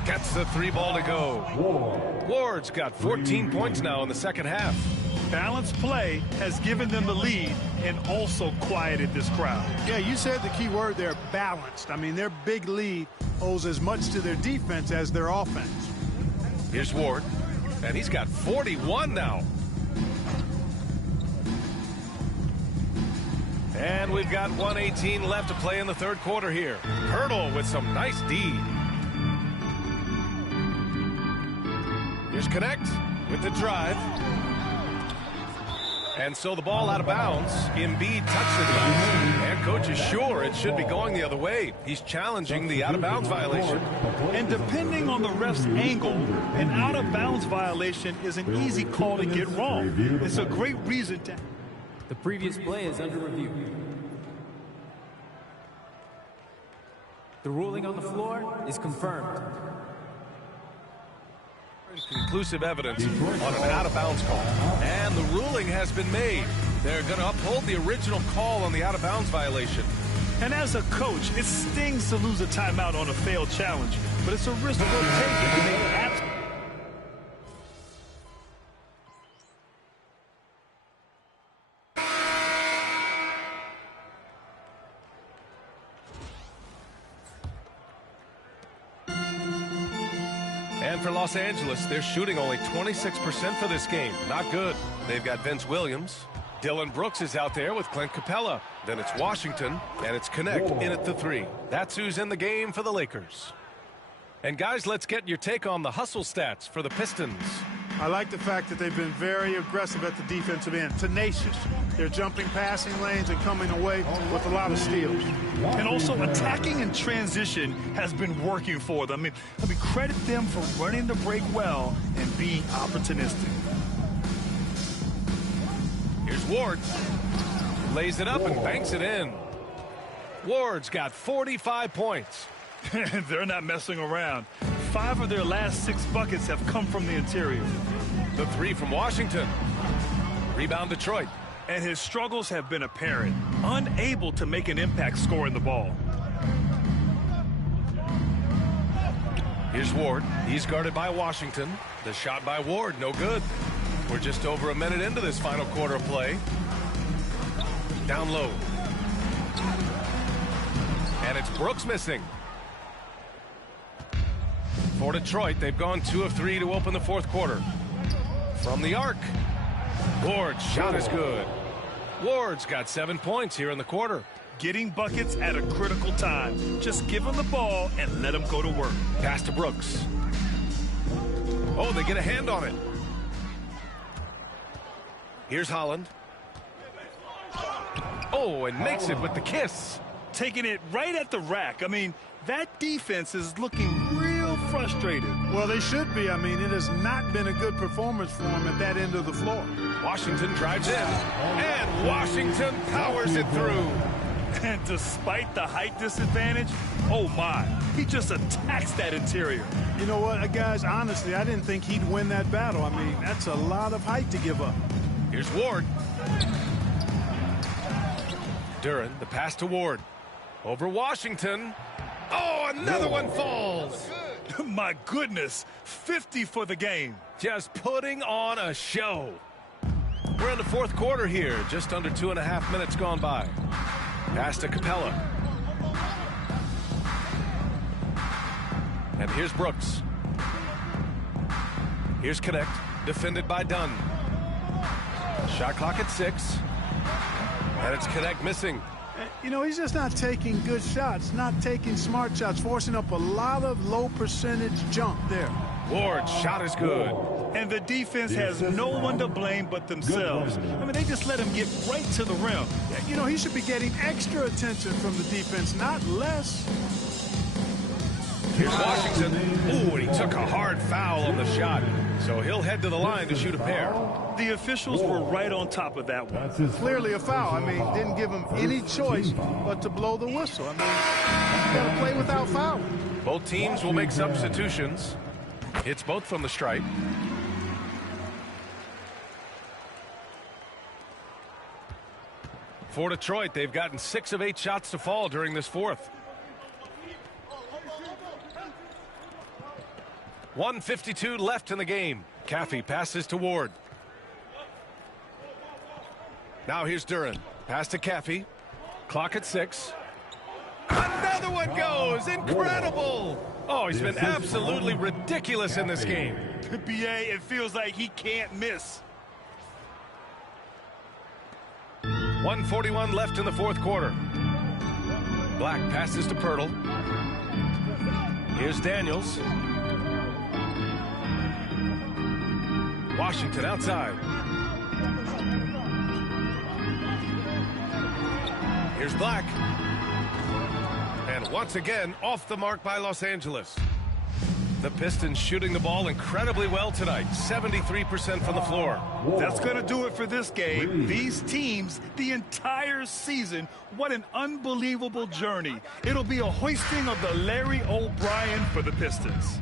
Gets the 3 ball to go. Ward's got 14 points now in the second half. Balanced play has given them the lead and also quieted this crowd. Yeah, you said the key word there, balanced. I mean, their big lead owes as much to their defense as their offense. Here's Ward, and he's got 41 now. And we've got 1:18 left to play in the third quarter here. Pirtle with some nice D. Here's Connect with the drive. And so the ball out of bounds. Embiid touched it last. And coach is sure it should be going the other way. He's challenging the out-of-bounds violation. And depending on the ref's angle, an out-of-bounds violation is an easy call to get wrong. It's a great reason to... The previous play is under review. The ruling on the floor is confirmed. Conclusive evidence on an out-of-bounds call. And the ruling has been made. They're going to uphold the original call on the out-of-bounds violation. And as a coach, it stings to lose a timeout on a failed challenge, but it's a risk worth taking to make abs. And for Los Angeles, they're shooting only 26% for this game. Not good. They've got Vince Williams. Dylan Brooks is out there with Clint Capella. Then it's Washington, and it's Connect in at the 3. That's who's in the game for the Lakers. And guys, let's get your take on the hustle stats for the Pistons. I like the fact that they've been very aggressive at the defensive end, tenacious. They're jumping passing lanes and coming away with a lot of steals. And also attacking in transition has been working for them. I mean, credit them for running the break well and being opportunistic. Here's Ward. Lays it up and banks it in. Ward's got 45 points. They're not messing around. 5 of their last 6 buckets have come from the interior. The 3 from Washington. Rebound Detroit. And his struggles have been apparent. Unable to make an impact scoring the ball. Here's Ward. He's guarded by Washington. The shot by Ward, no good. We're just over a minute into this final quarter of play. Down low. And it's Brooks missing. For Detroit, they've gone 2 of 3 to open the fourth quarter. From the arc, Ward's shot is good. Ward's got 7 points here in the quarter. Getting buckets at a critical time. Just give him the ball and let him go to work. Pass to Brooks. Oh, they get a hand on it. Here's Holland. Oh, and makes it with the kiss. Taking it right at the rack. I mean, that defense is looking real frustrated. Well, they should be. I mean, it has not been a good performance for them at that end of the floor. Washington drives in, and Washington powers it through. And despite the height disadvantage, oh my, he just attacks that interior. You know what, guys, honestly, I didn't think he'd win that battle. I mean, that's a lot of height to give up. Here's Ward. Duran, the pass to Ward. Over Washington. Oh, another one falls. My goodness, 50 for the game. Just putting on a show. We're in the fourth quarter here, just under 2.5 minutes gone by. Pass to Capella. And here's Brooks. Here's Connect, defended by Dunn. Shot clock at 6. And it's Connect missing. You know, he's just not taking good shots, not taking smart shots, forcing up a lot of low percentage jump there. Ward's shot is good. And the defense has no one to blame but themselves. I mean, they just let him get right to the rim. You know, he should be getting extra attention from the defense, not less. Here's Washington. Ooh, and he took a hard foul on the shot. So he'll head to the line to shoot a pair. The officials were right on top of that one. Clearly a foul. I mean, didn't give him any choice but to blow the whistle. I mean, you got to play without foul. Both teams will make substitutions. It's both from the stripe. For Detroit, they've gotten 6 of 8 shots to fall during this fourth. 1:52 left in the game. Caffey passes to Ward. Now here's Duran. Pass to Caffey. Clock at 6. Another one goes. Incredible. Oh, he's been absolutely ridiculous in this game. BA, it feels like he can't miss. 1:41 left in the fourth quarter. Black passes to Pirtle. Here's Daniels. Washington outside. Here's Black. And once again, off the mark by Los Angeles. The Pistons shooting the ball incredibly well tonight. 73% from the floor. That's going to do it for this game. These teams, the entire season, what an unbelievable journey. It'll be a hoisting of the Larry O'Brien for the Pistons.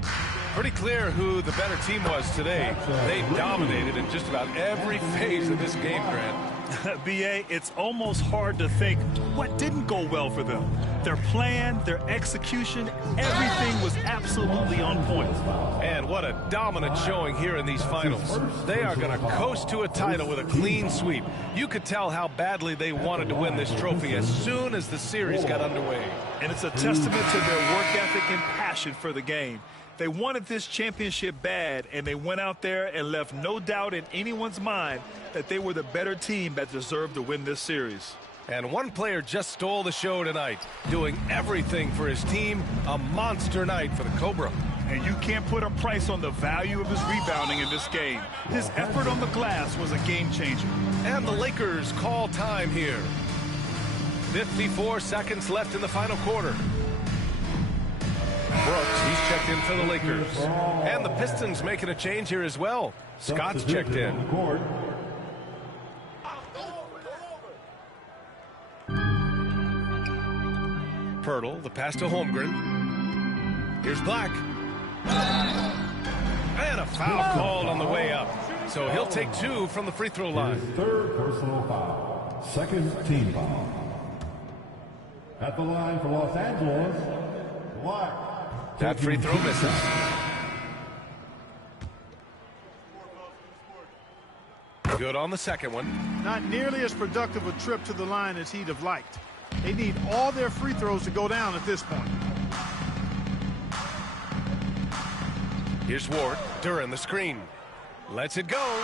Pretty clear who the better team was today. They dominated in just about every phase of this game, Grant. BA, it's almost hard to think what didn't go well for them. Their plan, their execution, everything was absolutely on point. And what a dominant showing here in these finals. They are going to coast to a title with a clean sweep. You could tell how badly they wanted to win this trophy as soon as the series got underway. And it's a testament to their work ethic and passion for the game. They wanted this championship bad, and they went out there and left no doubt in anyone's mind that they were the better team that deserved to win this series. And one player just stole the show tonight, doing everything for his team. A monster night for the Cobra. And you can't put a price on the value of his rebounding in this game. His effort on the glass was a game changer. And the Lakers call time here. 54 seconds left in the final quarter. Brooks, he's checked in for the Lakers. And the Pistons making a change here as well. Scott's checked in. Pirtle, the pass to Holmgren. Here's Black. And a foul called on the way up. So he'll take 2 from the free throw line. Third personal foul. Second team foul. At the line for Los Angeles, Black. That free throw misses. Good on the second one. Not nearly as productive a trip to the line as he'd have liked. They need all their free throws to go down at this point. Here's Ward. Duran the screen. Lets it go.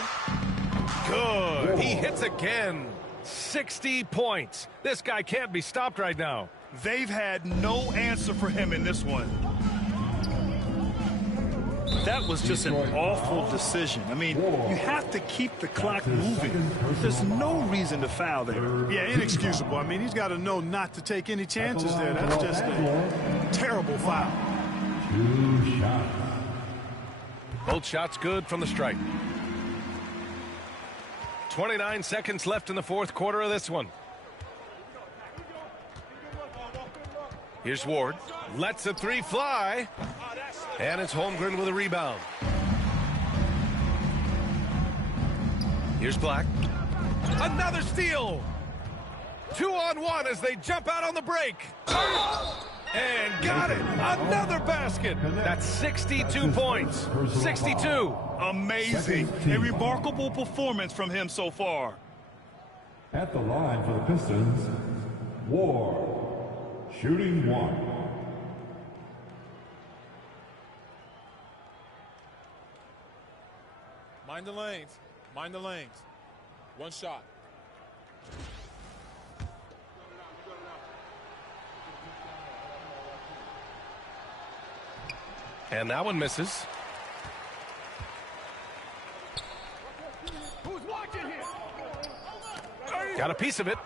Good. He hits again. 60 points. This guy can't be stopped right now. They've had no answer for him in this one. That was just an awful decision. I mean, you have to keep the clock moving. There's no reason to foul there. Yeah, inexcusable. I mean, he's got to know not to take any chances there. That's just a terrible foul. 2 shots. Both shots good from the stripe. 29 seconds left in the fourth quarter of this one. Here's Ward. Lets a three fly. And it's Holmgren with a rebound. Here's Black. Another steal. 2-on-1 as they jump out on the break. And got it. Another basket. That's 62 points. 62. Amazing. A remarkable performance from him so far. At the line for the Pistons, Ward. Shooting 1. Mind the lanes. Mind the lanes. One shot. And that one misses. Who's watching here? Got a piece of it.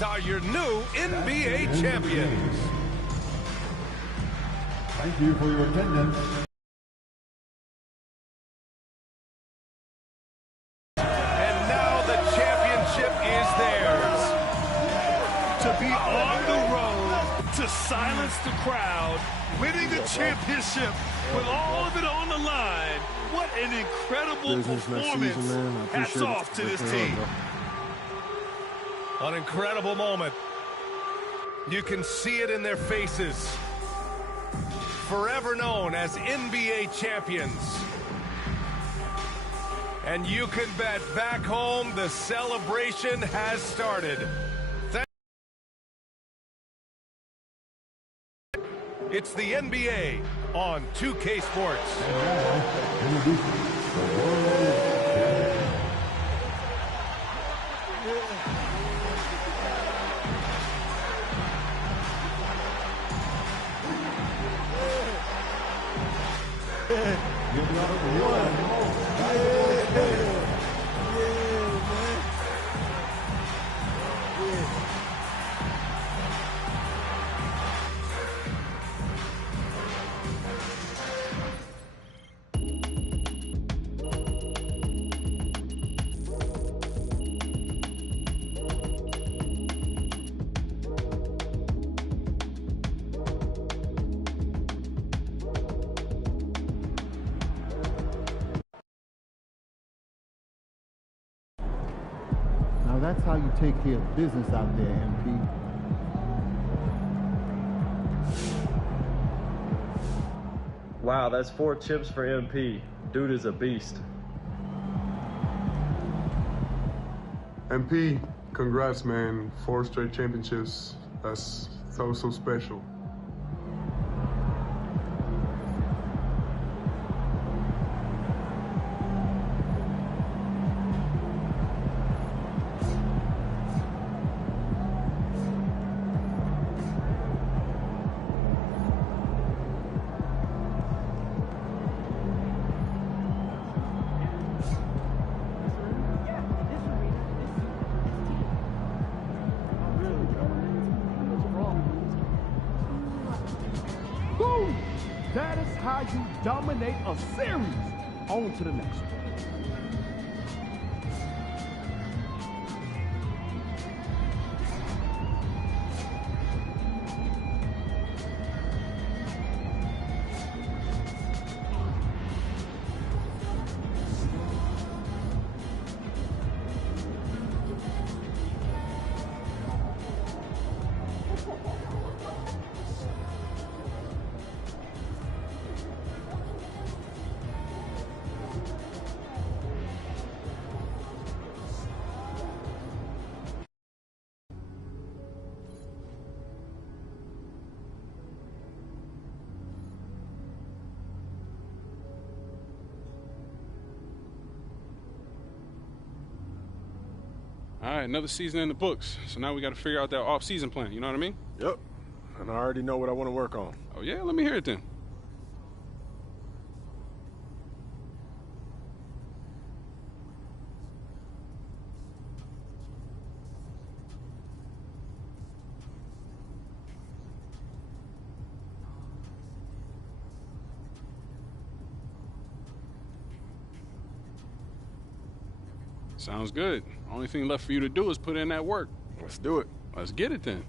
Are your new NBA champions. Thank you for your attendance. And now the championship is theirs. To be on the road, to silence the crowd, winning the championship with all of it on the line. What an incredible performance. Hats off to this team. An incredible moment. You can see it in their faces. Forever known as NBA champions. And you can bet back home the celebration has started. It's the NBA on 2K Sports. Now that's how you take care of business out there, MP. Wow, that's 4 chips for MP. Dude is a beast. MP, congrats, man. 4 straight championships. That's so special. Boom! That is how you dominate a series. On to the next one. All right, another season in the books. So now we got to figure out that off-season plan. You know what I mean? Yep. And I already know what I want to work on. Oh, yeah? Let me hear it then. Sounds good. Only thing left for you to do is put in that work. Let's do it. Let's get it then.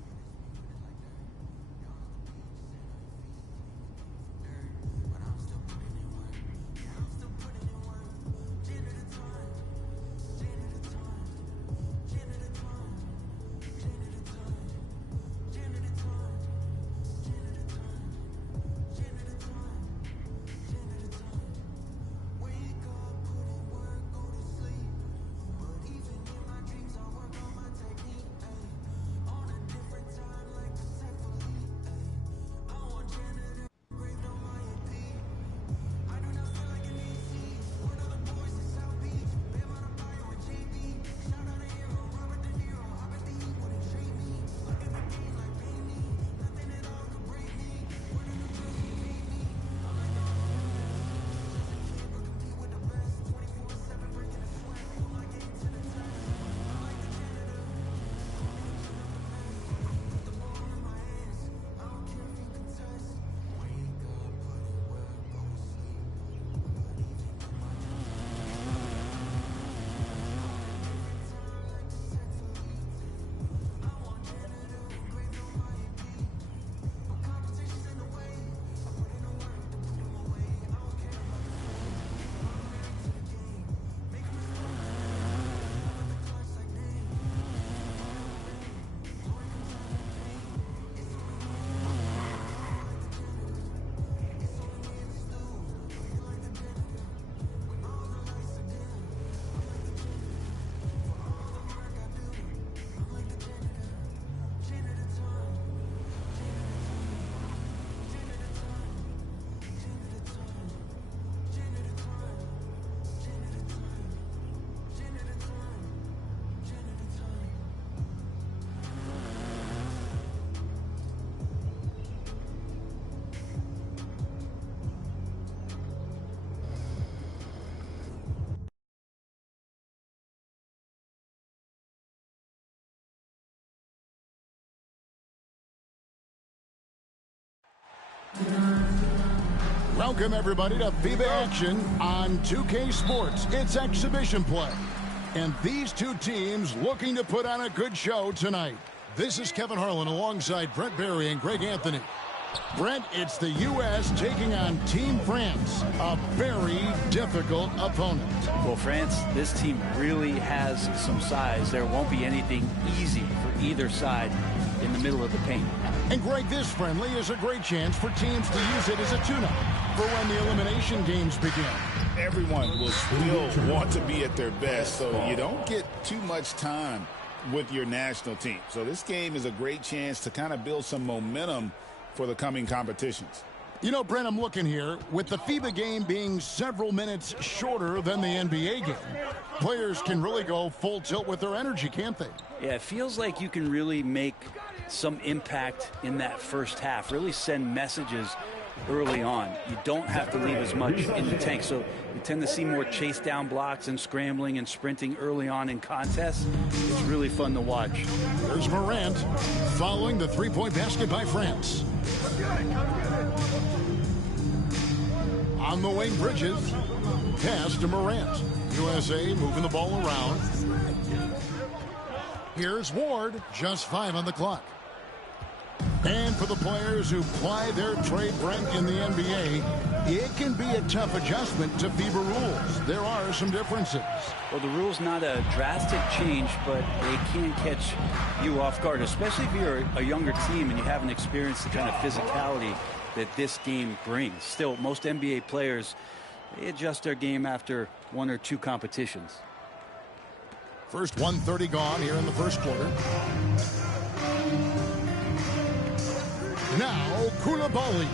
Welcome, everybody, to FIBA action on 2K Sports. It's exhibition play. And these two teams looking to put on a good show tonight. This is Kevin Harlan alongside Brent Barry and Greg Anthony. Brent, it's the U.S. taking on Team France, a very difficult opponent. Well, France, this team really has some size. There won't be anything easy for either side in the middle of the paint. And Greg, this friendly is a great chance for teams to use it as a tune-up for when the elimination games begin. Everyone will still want to be at their best, so you don't get too much time with your national team. So this game is a great chance to kind of build some momentum for the coming competitions. You know, Brent, I'm looking here. With the FIBA game being several minutes shorter than the NBA game, players can really go full tilt with their energy, can't they? Yeah, it feels like you can really make some impact in that first half, really send messages early on. You don't have to leave as much in the tank, so you tend to see more chase down blocks and scrambling and sprinting early on in contests. It's really fun to watch. There's Morant following the three-point basket by France. On the wing, Bridges. Pass to Morant. USA moving the ball around. Here's Ward, just 5 on the clock. And for the players who ply their trade, Brent, in the NBA, it can be a tough adjustment to FIBA rules. There are some differences. Well, the rule's not a drastic change, but they can catch you off guard, especially if you're a younger team and you haven't experienced the kind of physicality that this game brings. Still, most NBA players, they adjust their game after 1 or 2 competitions. First 1:30 gone here in the first quarter. Now, Koulibaly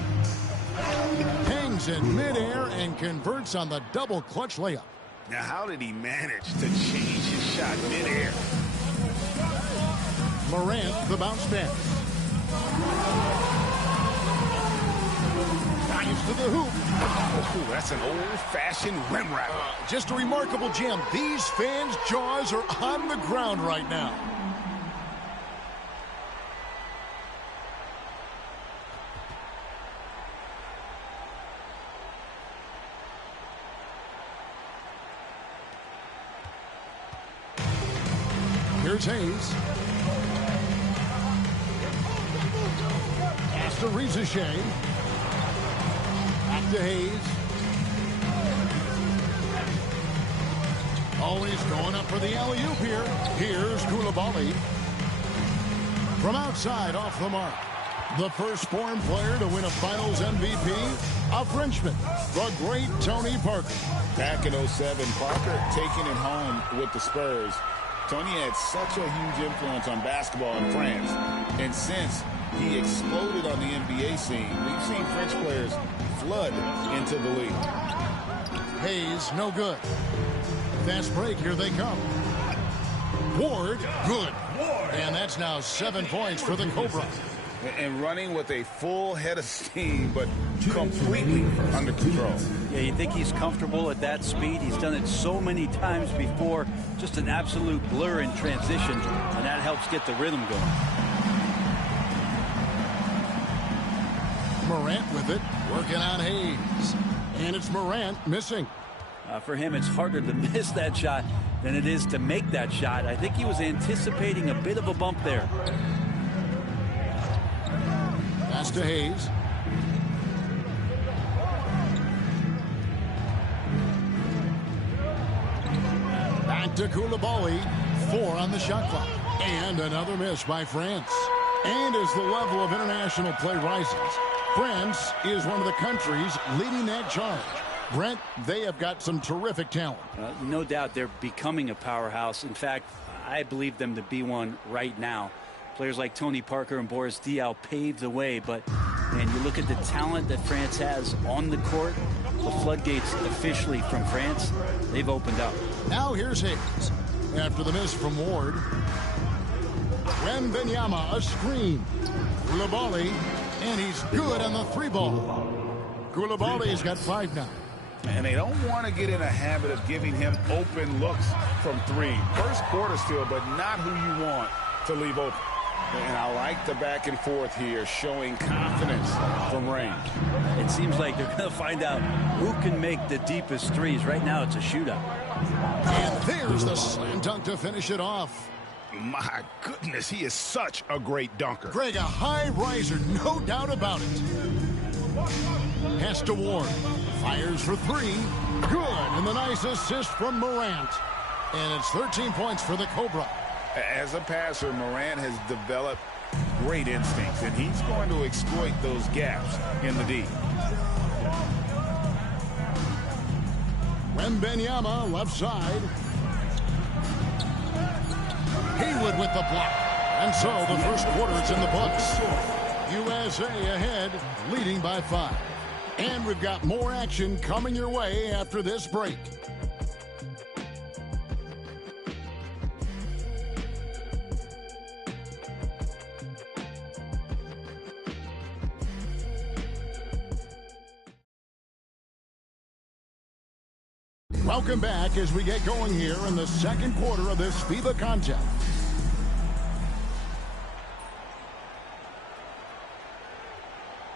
hangs in midair and converts on the double clutch layup. Now, how did he manage to change his shot midair? Morant, the bounce pass. Drives to the hoop. Ooh, that's an old-fashioned rim wrap. Just a remarkable gem. These fans' jaws are on the ground right now. Here's Hayes. Pass to Rizichet. Back to Hayes. Always going up for the alley-oop here. Here's Koulibaly. From outside, off the mark. The first foreign player to win a Finals MVP, a Frenchman, the great Tony Parker. Back in 07, Parker taking it home with the Spurs. Tony had such a huge influence on basketball in France. And since he exploded on the NBA scene, we've seen French players flood into the league. Hayes, no good. Fast break, here they come. Ward, good. And that's now 7 points for the Cobra. And running with a full head of steam, but completely under control. Yeah, you think he's comfortable at that speed. He's done it so many times before. Just an absolute blur in transition, and that helps get the rhythm going. Morant with it, working on Hayes. And it's Morant missing. For him, it's harder to miss that shot than it is to make that shot. I think he was anticipating a bit of a bump there. Pass to Hayes. Back to Koulibaly. 4 on the shot clock. And another miss by France. And as the level of international play rises, France is one of the countries leading that charge. Brent, they have got some terrific talent. No doubt they're becoming a powerhouse. In fact, I believe them to be one right now. Players like Tony Parker and Boris Diaw paved the way, but man, you look at the talent that France has on the court, the floodgates officially from France, they've opened up. Now here's Hayes. After the miss from Ward. Wembanyama, a screen. Koulibaly, and he's good on the 3-ball. Koulibaly's got 5 now. And they don't want to get in a habit of giving him open looks from 3. First quarter still, but not who you want to leave open. And I like the back and forth here, showing confidence from range. It seems like they're going to find out who can make the deepest threes. Right now, it's a shootout. And there's the slam dunk to finish it off. My goodness, he is such a great dunker. Greg, a high riser, no doubt about it. Pass to Ward. Fires for 3. Good. And the nice assist from Morant. And it's 13 points for the Cobra. As a passer, Morant has developed great instincts, and he's going to exploit those gaps in the D. Wembanyama, left side. Haywood with the block. And so the first quarter is in the books. USA ahead, leading by 5. And we've got more action coming your way after this break. Welcome back as we get going here in the second quarter of this FIBA contest.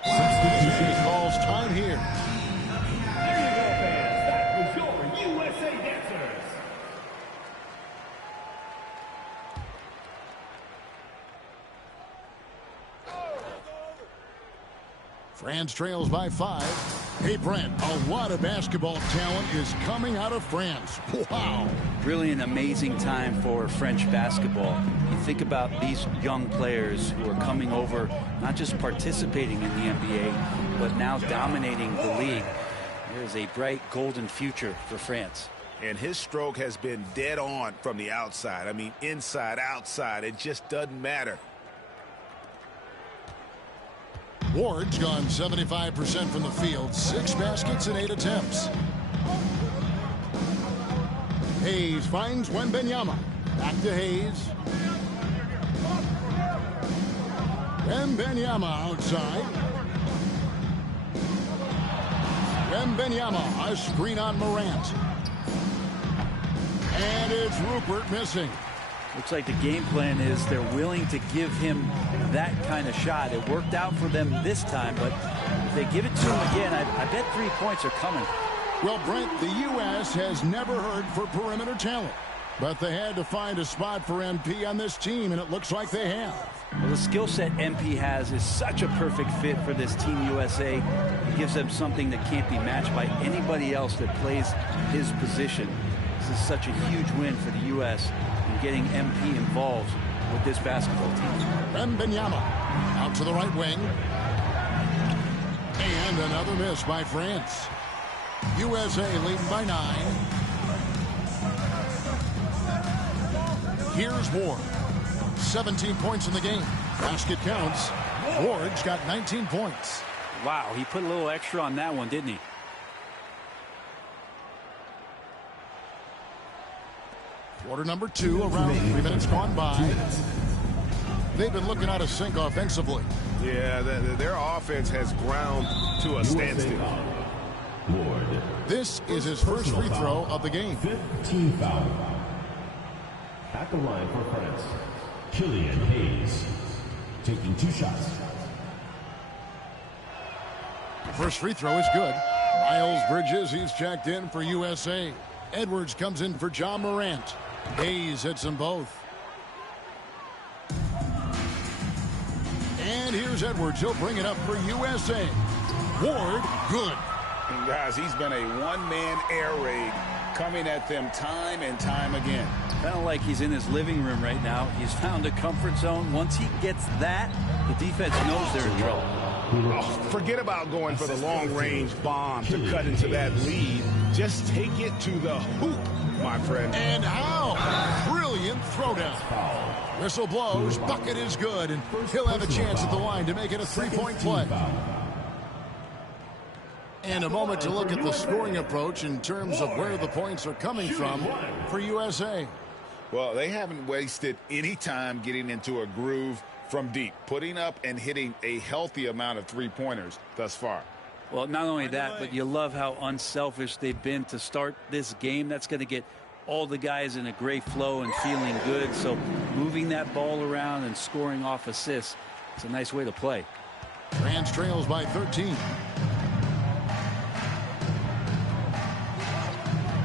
He calls time here. There you go, fans. That was your USA dancers. France trails by 5. Hey, Brent, a lot of basketball talent is coming out of France. Wow. Really an amazing time for French basketball. You think about these young players who are coming over, not just participating in the NBA, but now dominating the league. There's a bright golden future for France. And his stroke has been dead on from the outside. I mean, inside, outside, it just doesn't matter. Ward's gone 75% from the field, 6 baskets and 8 attempts. Hayes finds Wembanyama. Back to Hayes. Wembanyama outside. Wembanyama, a screen on Morant. And it's Rupert missing. Looks like the game plan is they're willing to give him that kind of shot. It worked out for them this time, but if they give it to him again, I bet 3 points are coming. Well, Brent, the U.S. has never heard for perimeter talent, but they had to find a spot for MP on this team, and it looks like they have. Well, the skill set MP has is such a perfect fit for this Team USA. It gives them something that can't be matched by anybody else that plays his position. This is such a huge win for the U.S. in getting MP involved with this basketball team. Wembanyama out to the right wing. And another miss by France. USA leading by 9. Here's Ward. 17 points in the game. Basket counts. Ward's got 19 points. Wow, he put a little extra on that one, didn't he? Quarter number 2, around 3 minutes gone by. They've been looking out of sync offensively. Yeah, their offense has ground to a standstill. This is his first free throw of the game. 15 foul. At the line for France, Killian Hayes, taking 2 shots. First free throw is good. Miles Bridges, he's checked in for USA. Edwards comes in for John Morant. Hayes hits them both. And here's Edwards. He'll bring it up for USA. Ward, good. And guys, he's been a one-man air raid coming at them time and time again. Kind of like he's in his living room right now. He's found a comfort zone. Once he gets that, the defense knows they're in trouble. Oh, forget about going for the long-range bomb to cut into that lead. Just take it to the hoop, my friend. And how? Brilliant throwdown. Whistle blows, bucket is good, and he'll have a chance at the line to make it a 3-point play. And a moment to look at the scoring approach in terms of where the points are coming from for USA. Well, they haven't wasted any time getting into a groove from deep, putting up and hitting a healthy amount of three-pointers thus far. Well, not only that, but you love how unselfish they've been to start this game. That's going to get all the guys in a great flow and feeling good. So moving that ball around and scoring off assists, it's a nice way to play. France trails by 13.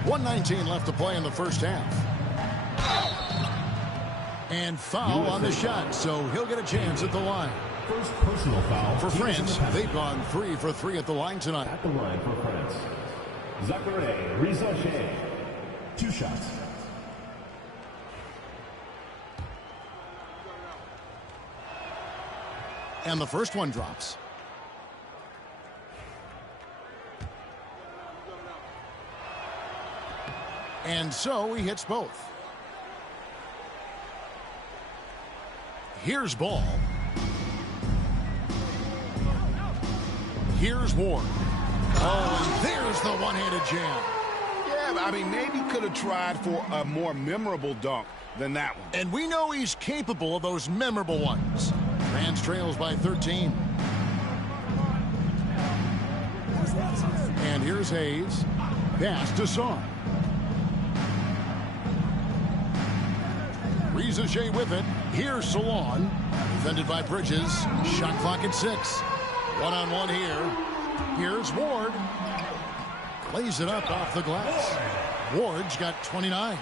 1:19 left to play in the first half. And foul on the shot, so he'll get a chance at the line. First personal foul for France. They've gone 3 for 3 at the line tonight. At the line for France, Zachary Rizochet, 2 shots. And the first one drops. And so he hits both. Here's Ball. Here's Ward. Oh, and there's the one-handed jam. Yeah, I mean, maybe could have tried for a more memorable dunk than that one. And we know he's capable of those memorable ones. France trails by 13. And here's Hayes. Pass to Son. Rizochet with it. Here's Salon. Defended by Bridges. Shot clock at 6. One-on-one here. Here's Ward. Lays it up off the glass. Ward's got 29.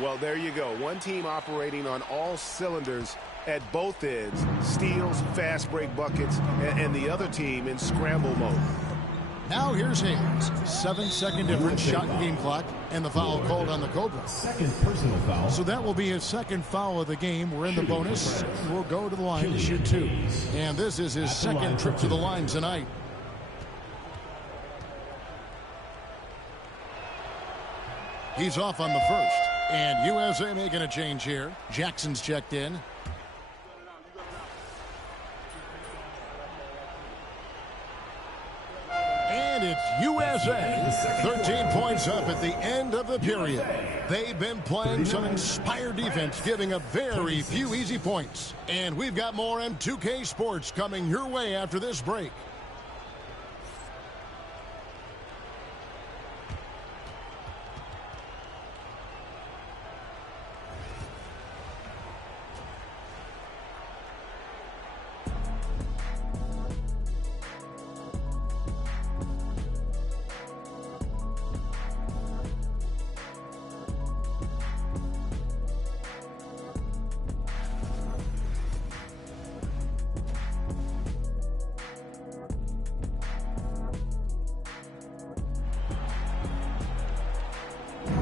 Well, there you go. One team operating on all cylinders at both ends. Steals, fast break buckets, and the other team in scramble mode. Now here's Hayes. 7-second difference, shot game clock, and the foul called on the Cobra. Second personal foul. So that will be his second foul of the game. We're in the bonus. We'll go to the line to shoot 2. And this is his second trip to the line tonight. He's off on the first. And USA making a change here. Jackson's checked in. And And it's USA. 13 points up at the end of the period. They've been playing some inspired defense, giving up very few easy points. And we've got more M2K Sports coming your way after this break.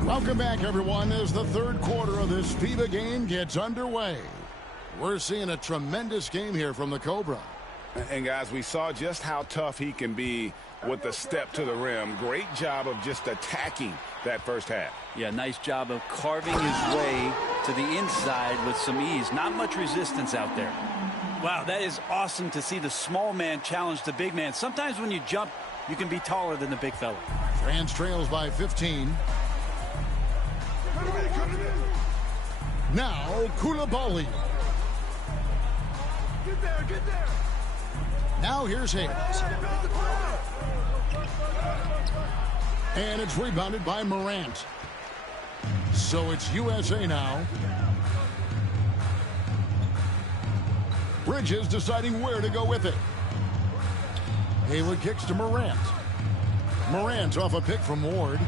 Welcome back, everyone, as the third quarter of this FIBA game gets underway. We're seeing a tremendous game here from the Cobra. And, guys, we saw just how tough he can be with the step to the rim. Great job of just attacking that first half. Yeah, nice job of carving his way to the inside with some ease. Not much resistance out there. Wow, that is awesome to see the small man challenge the big man. Sometimes when you jump, you can be taller than the big fella. France trails by 15. Now, Koulibaly. Get there, get there. Now here's Hayes. And it's rebounded by Morant. So it's USA now. Bridges deciding where to go with it. Haywood kicks to Morant. Morant off a pick from Ward.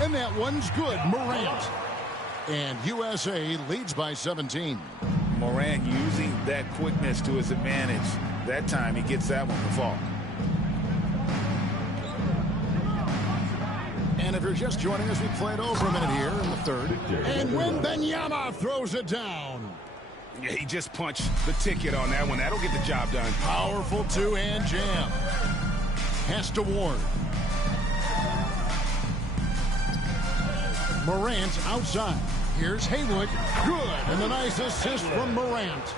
And that one's good, Morant. And USA leads by 17. Morant using that quickness to his advantage. That time he gets that one to fall. And if you're just joining us, we played over a minute here in the third. And Wembanyama throws it down. Yeah, he just punched the ticket on that one. That'll get the job done. Powerful two-hand jam. Pass to Ward. Morant outside. Here's Haywood. Good. And the nice assist from Morant.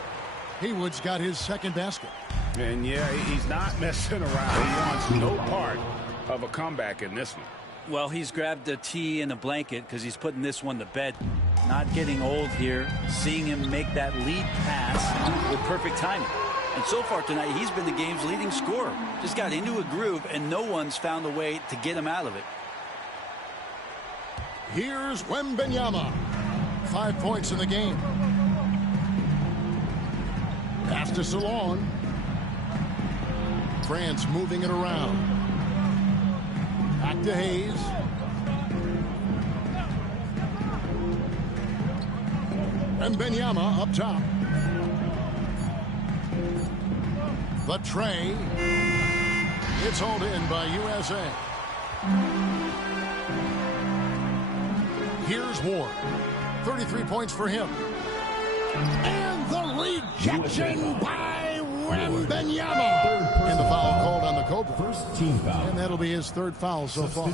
Haywood's got his second basket. And yeah, he's not messing around. He wants no part of a comeback in this one. Well, he's grabbed a tee and a blanket because he's putting this one to bed. Not getting old here. Seeing him make that lead pass with perfect timing. And so far tonight, he's been the game's leading scorer. Just got into a groove, and no one's found a way to get him out of it. Here's Wembanyama. 5 points in the game. Pass to Salon. France moving it around. Back to Hayes. Wembanyama up top. The tray. It's hauled in by USA. Here's Ward. 33 points for him. And the rejection by Wembanyama. And the foul called on the Cobra. First team foul. And that'll be his third foul so far.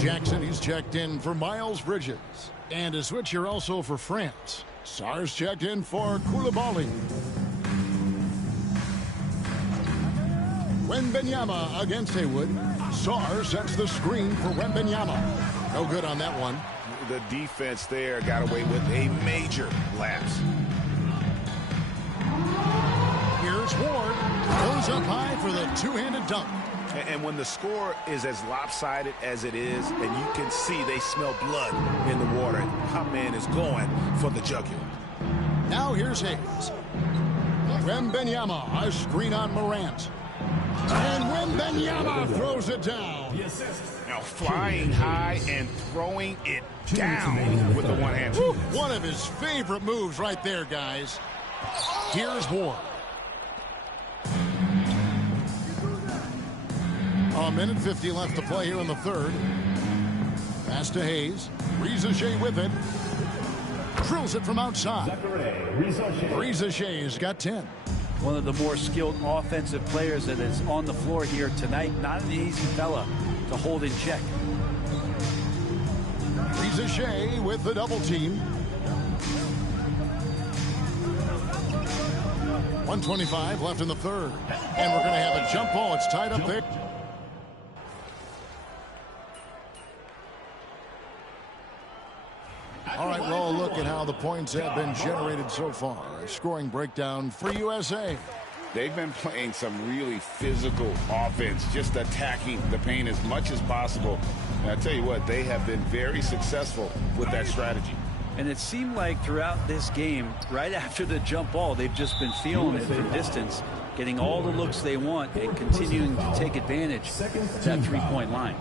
Jackson, he's checked in for Miles Bridges. And a switch here also for France. Sar's checked in for Koulibaly. Wembanyama against Haywood. Sar sets the screen for Wembanyama. No good on that one. The defense there got away with a major lapse. Here's Ward. Goes up high for the two-handed dunk. And when the score is as lopsided as it is, and you can see they smell blood in the water, my man is going for the jugular. Now here's Hayes. Wembanyama, a screen on Morant. And Wembanyama throws it down. Now flying high and throwing it down with the one hand. One of his favorite moves right there, guys. Here's Ward. A minute 50 left to play here in the third. Pass to Hayes. Rizashea with it. Drills it from outside. Rizashea's got 10. One of the more skilled offensive players that is on the floor here tonight. Not an easy fella to hold in check. Rizashea with the double team. 1:25 left in the third. And we're going to have a jump ball. It's tied up there. the points have been generated so far. A scoring breakdown for USA. They've been playing some really physical offense, just attacking the paint as much as possible. And I tell you what, they have been very successful with that strategy. And it seemed like throughout this game, right after the jump ball, they've just been feeling it from distance, getting all the looks they want and continuing to take advantage of that three-point line.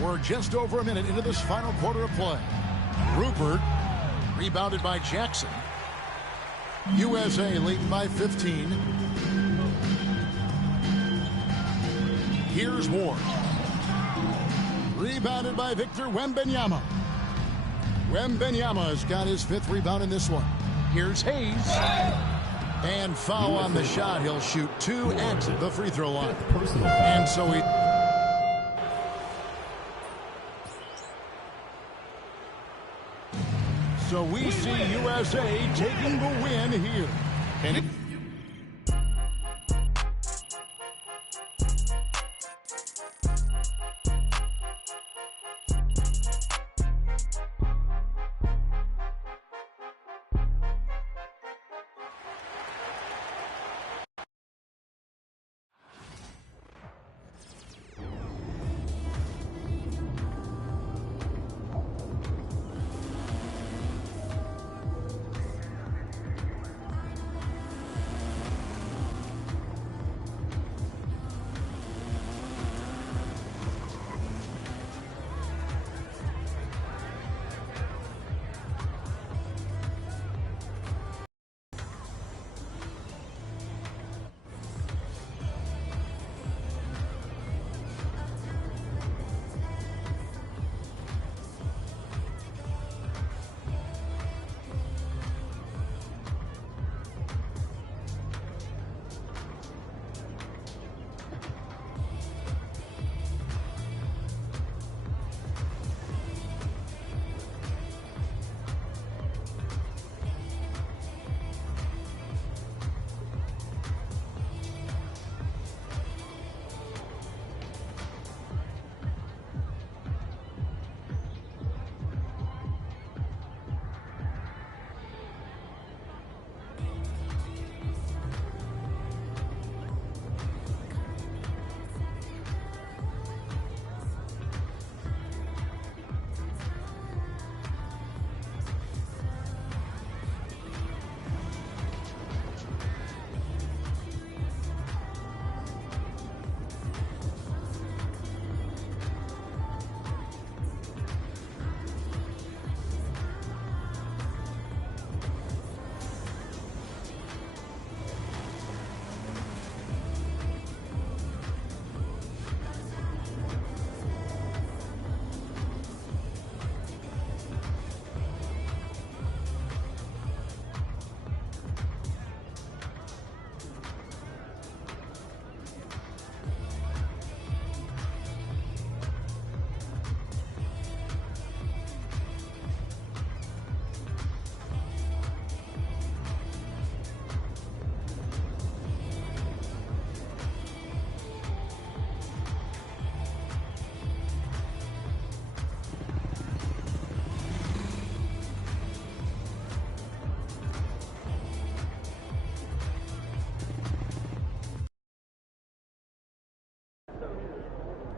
We're just over a minute into this final quarter of play. Rupert, rebounded by Jackson. USA leading by 15. Here's Ward. Rebounded by Victor Wembanyama. Wembanyama's got his 5th rebound in this one. Here's Hayes. And foul on the shot. He'll shoot 2 at the free throw line. And so he... So we see USA taking the win here. And it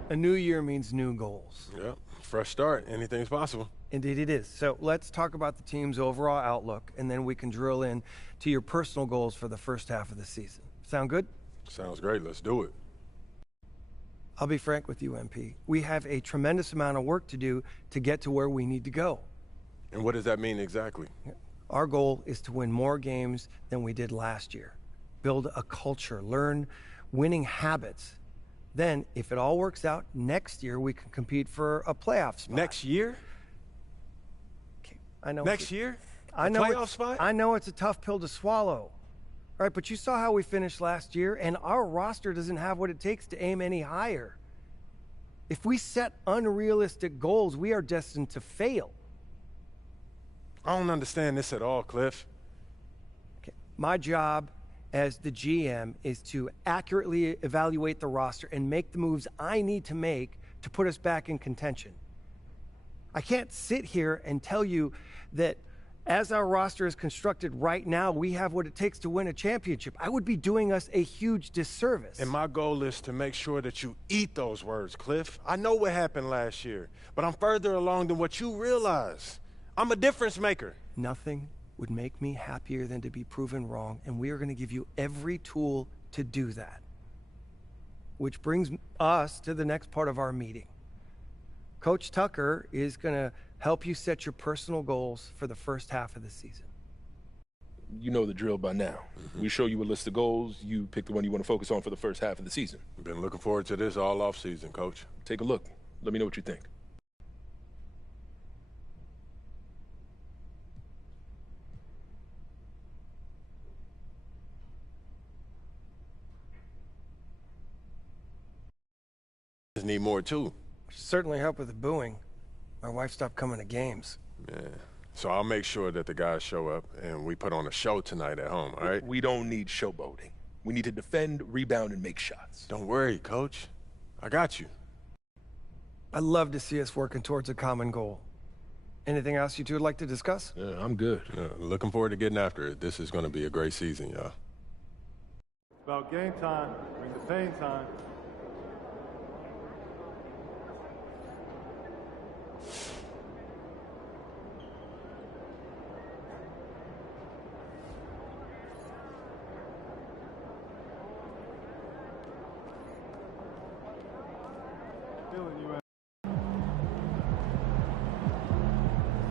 A new year means new goals. Yep, fresh start. Anything's possible. Indeed it is. So let's talk about the team's overall outlook, and then we can drill in to your personal goals for the first half of the season. Sound good? Sounds great. Let's do it. I'll be frank with you, MP. We have a tremendous amount of work to do to get to where we need to go. And what does that mean exactly? Our goal is to win more games than we did last year. Build a culture, learn winning habits. Then, if it all works out, next year we can compete for a playoff spot. Next year? Okay, I know. Next year? I know. Playoff spot? I know it's a tough pill to swallow. All right, but you saw how we finished last year, and our roster doesn't have what it takes to aim any higher. If we set unrealistic goals, we are destined to fail. I don't understand this at all, Cliff. Okay. My job as the GM is to accurately evaluate the roster and make the moves I need to make to put us back in contention. I can't sit here and tell you that as our roster is constructed right now, we have what it takes to win a championship. I would be doing us a huge disservice. And my goal is to make sure that you eat those words, Cliff. I know what happened last year, but I'm further along than what you realize. I'm a difference maker. Nothing would make me happier than to be proven wrong, and we are going to give you every tool to do that. Which brings us to the next part of our meeting. Coach Tucker is going to help you set your personal goals for the first half of the season. You know the drill by now. We show you a list of goals. You pick the one you want to focus on for the first half of the season. Been looking forward to this all off season, Coach. Take a look. Let me know what you think. Just need more too. Certainly help with the booing. My wife stopped coming to games. Yeah. So I'll make sure that the guys show up and we put on a show tonight at home, all right? We don't need showboating. We need to defend, rebound, and make shots. Don't worry, Coach. I got you. I love to see us working towards a common goal. Anything else you two would like to discuss? Yeah, I'm good. Yeah, looking forward to getting after it. This is going to be a great season, y'all. It's about game time. Bring the pain time. Feeling you,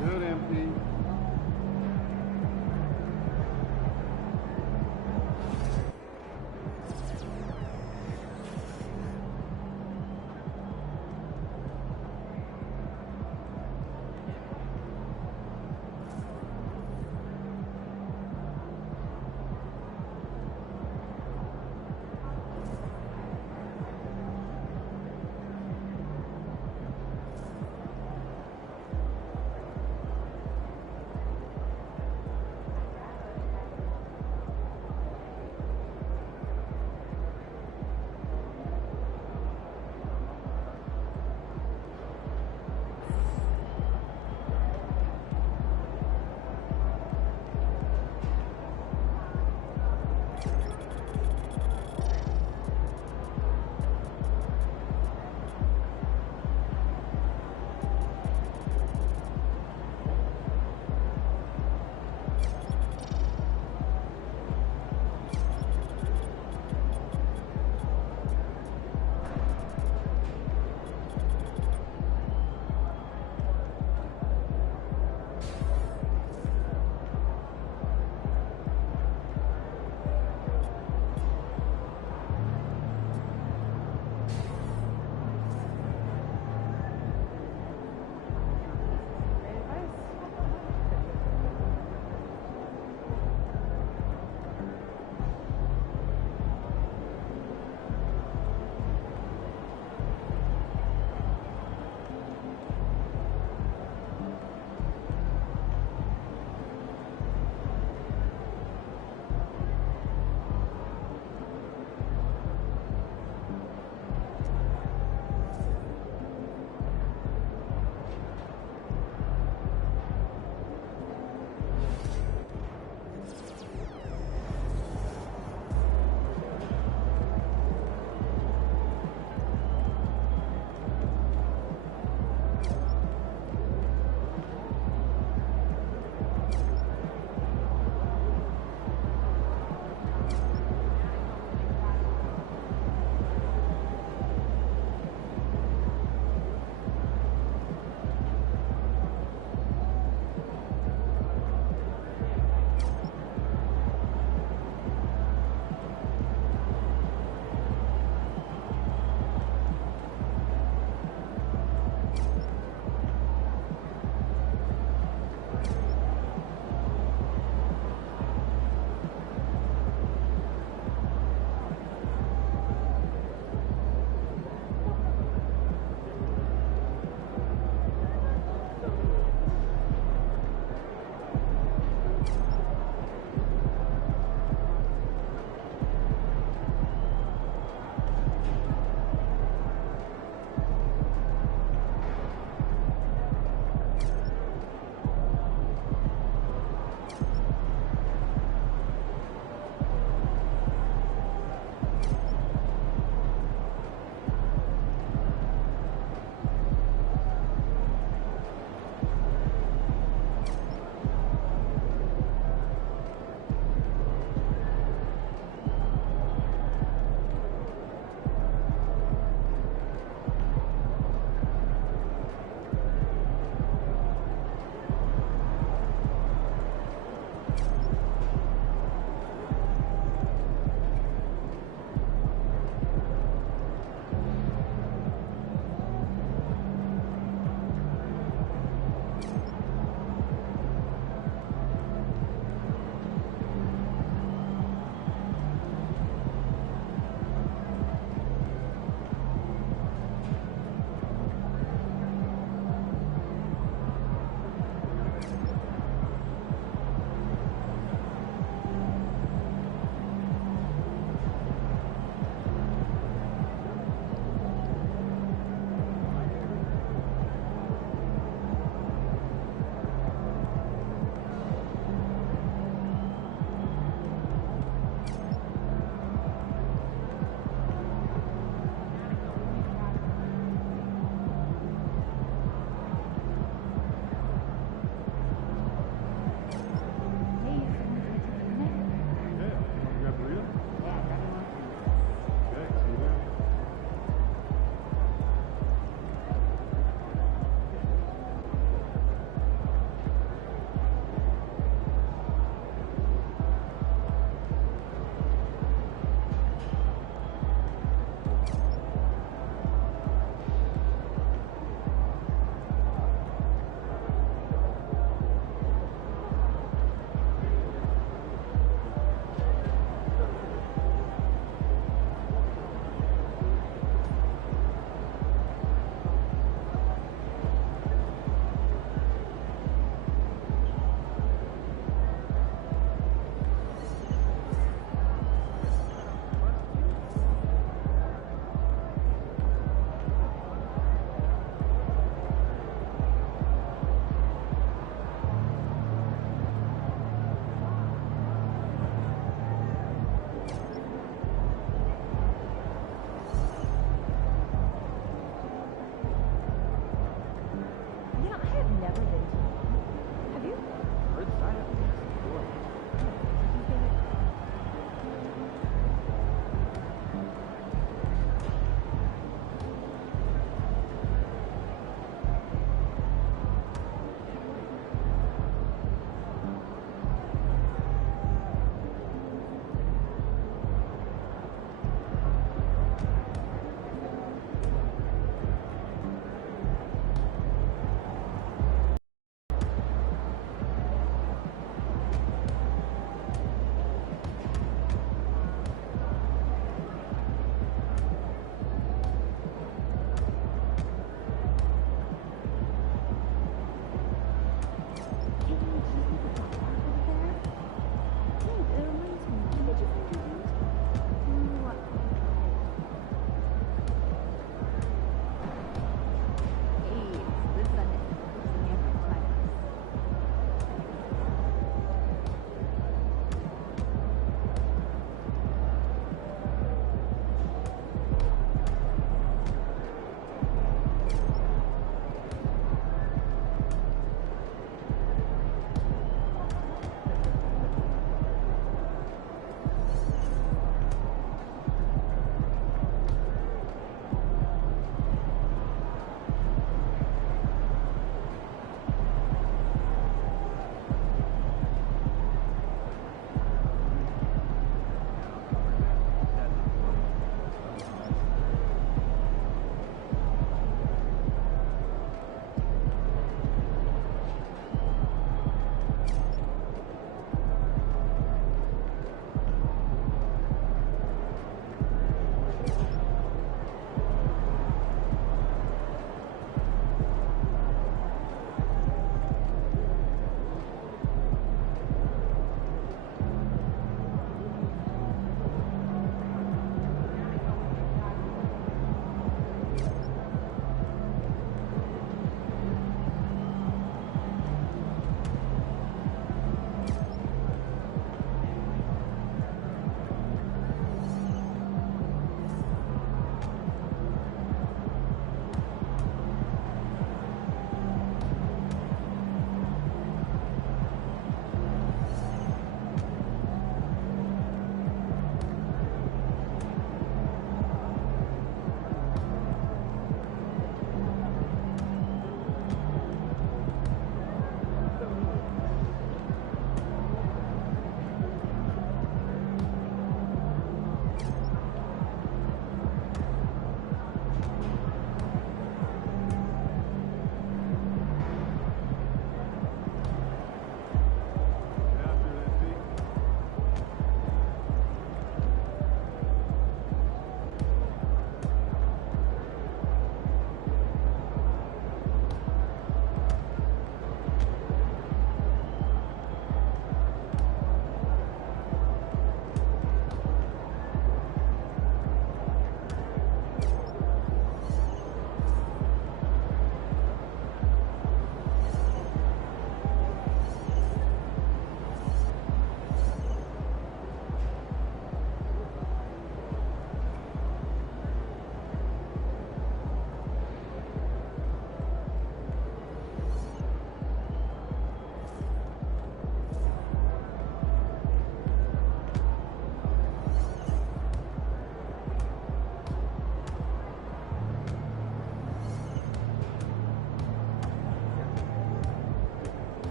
good, MP.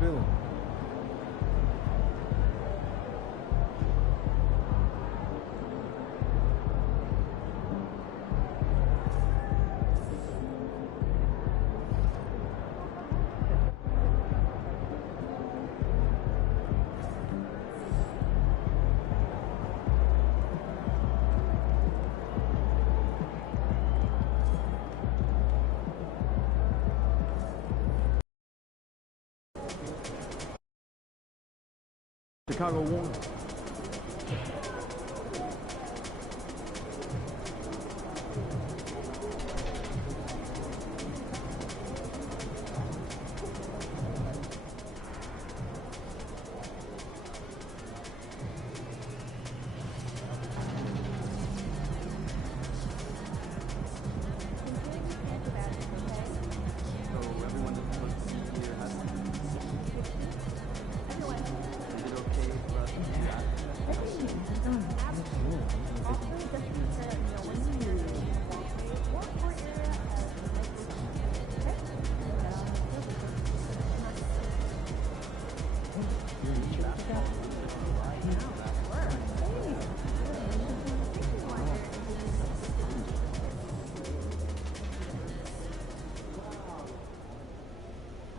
feeling? Chicago won.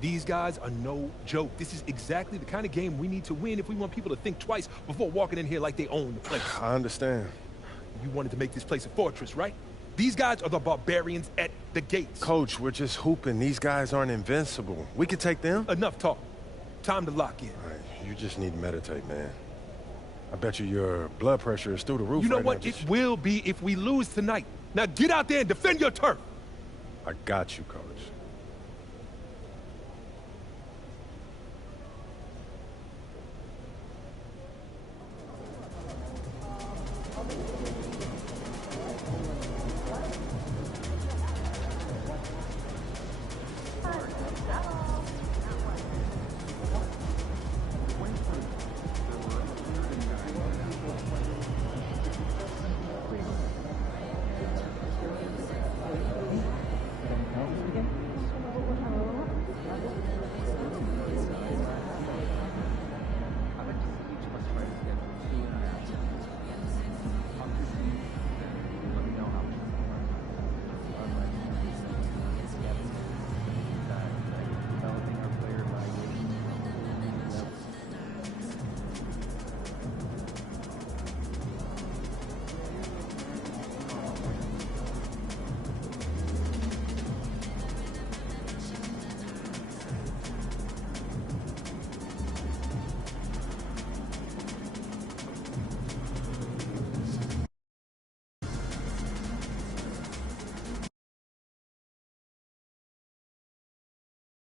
These guys are no joke. This is exactly the kind of game we need to win if we want people to think twice before walking in here like they own the place. I understand. You wanted to make this place a fortress, right? These guys are the barbarians at the gates. Coach, we're just hooping. These guys aren't invincible. We can take them. Enough talk. Time to lock in. All right, you just need to meditate, man. I bet you your blood pressure is through the roof. You know right what? now. It will be if we lose tonight. Now get out there and defend your turf. I got you, Coach.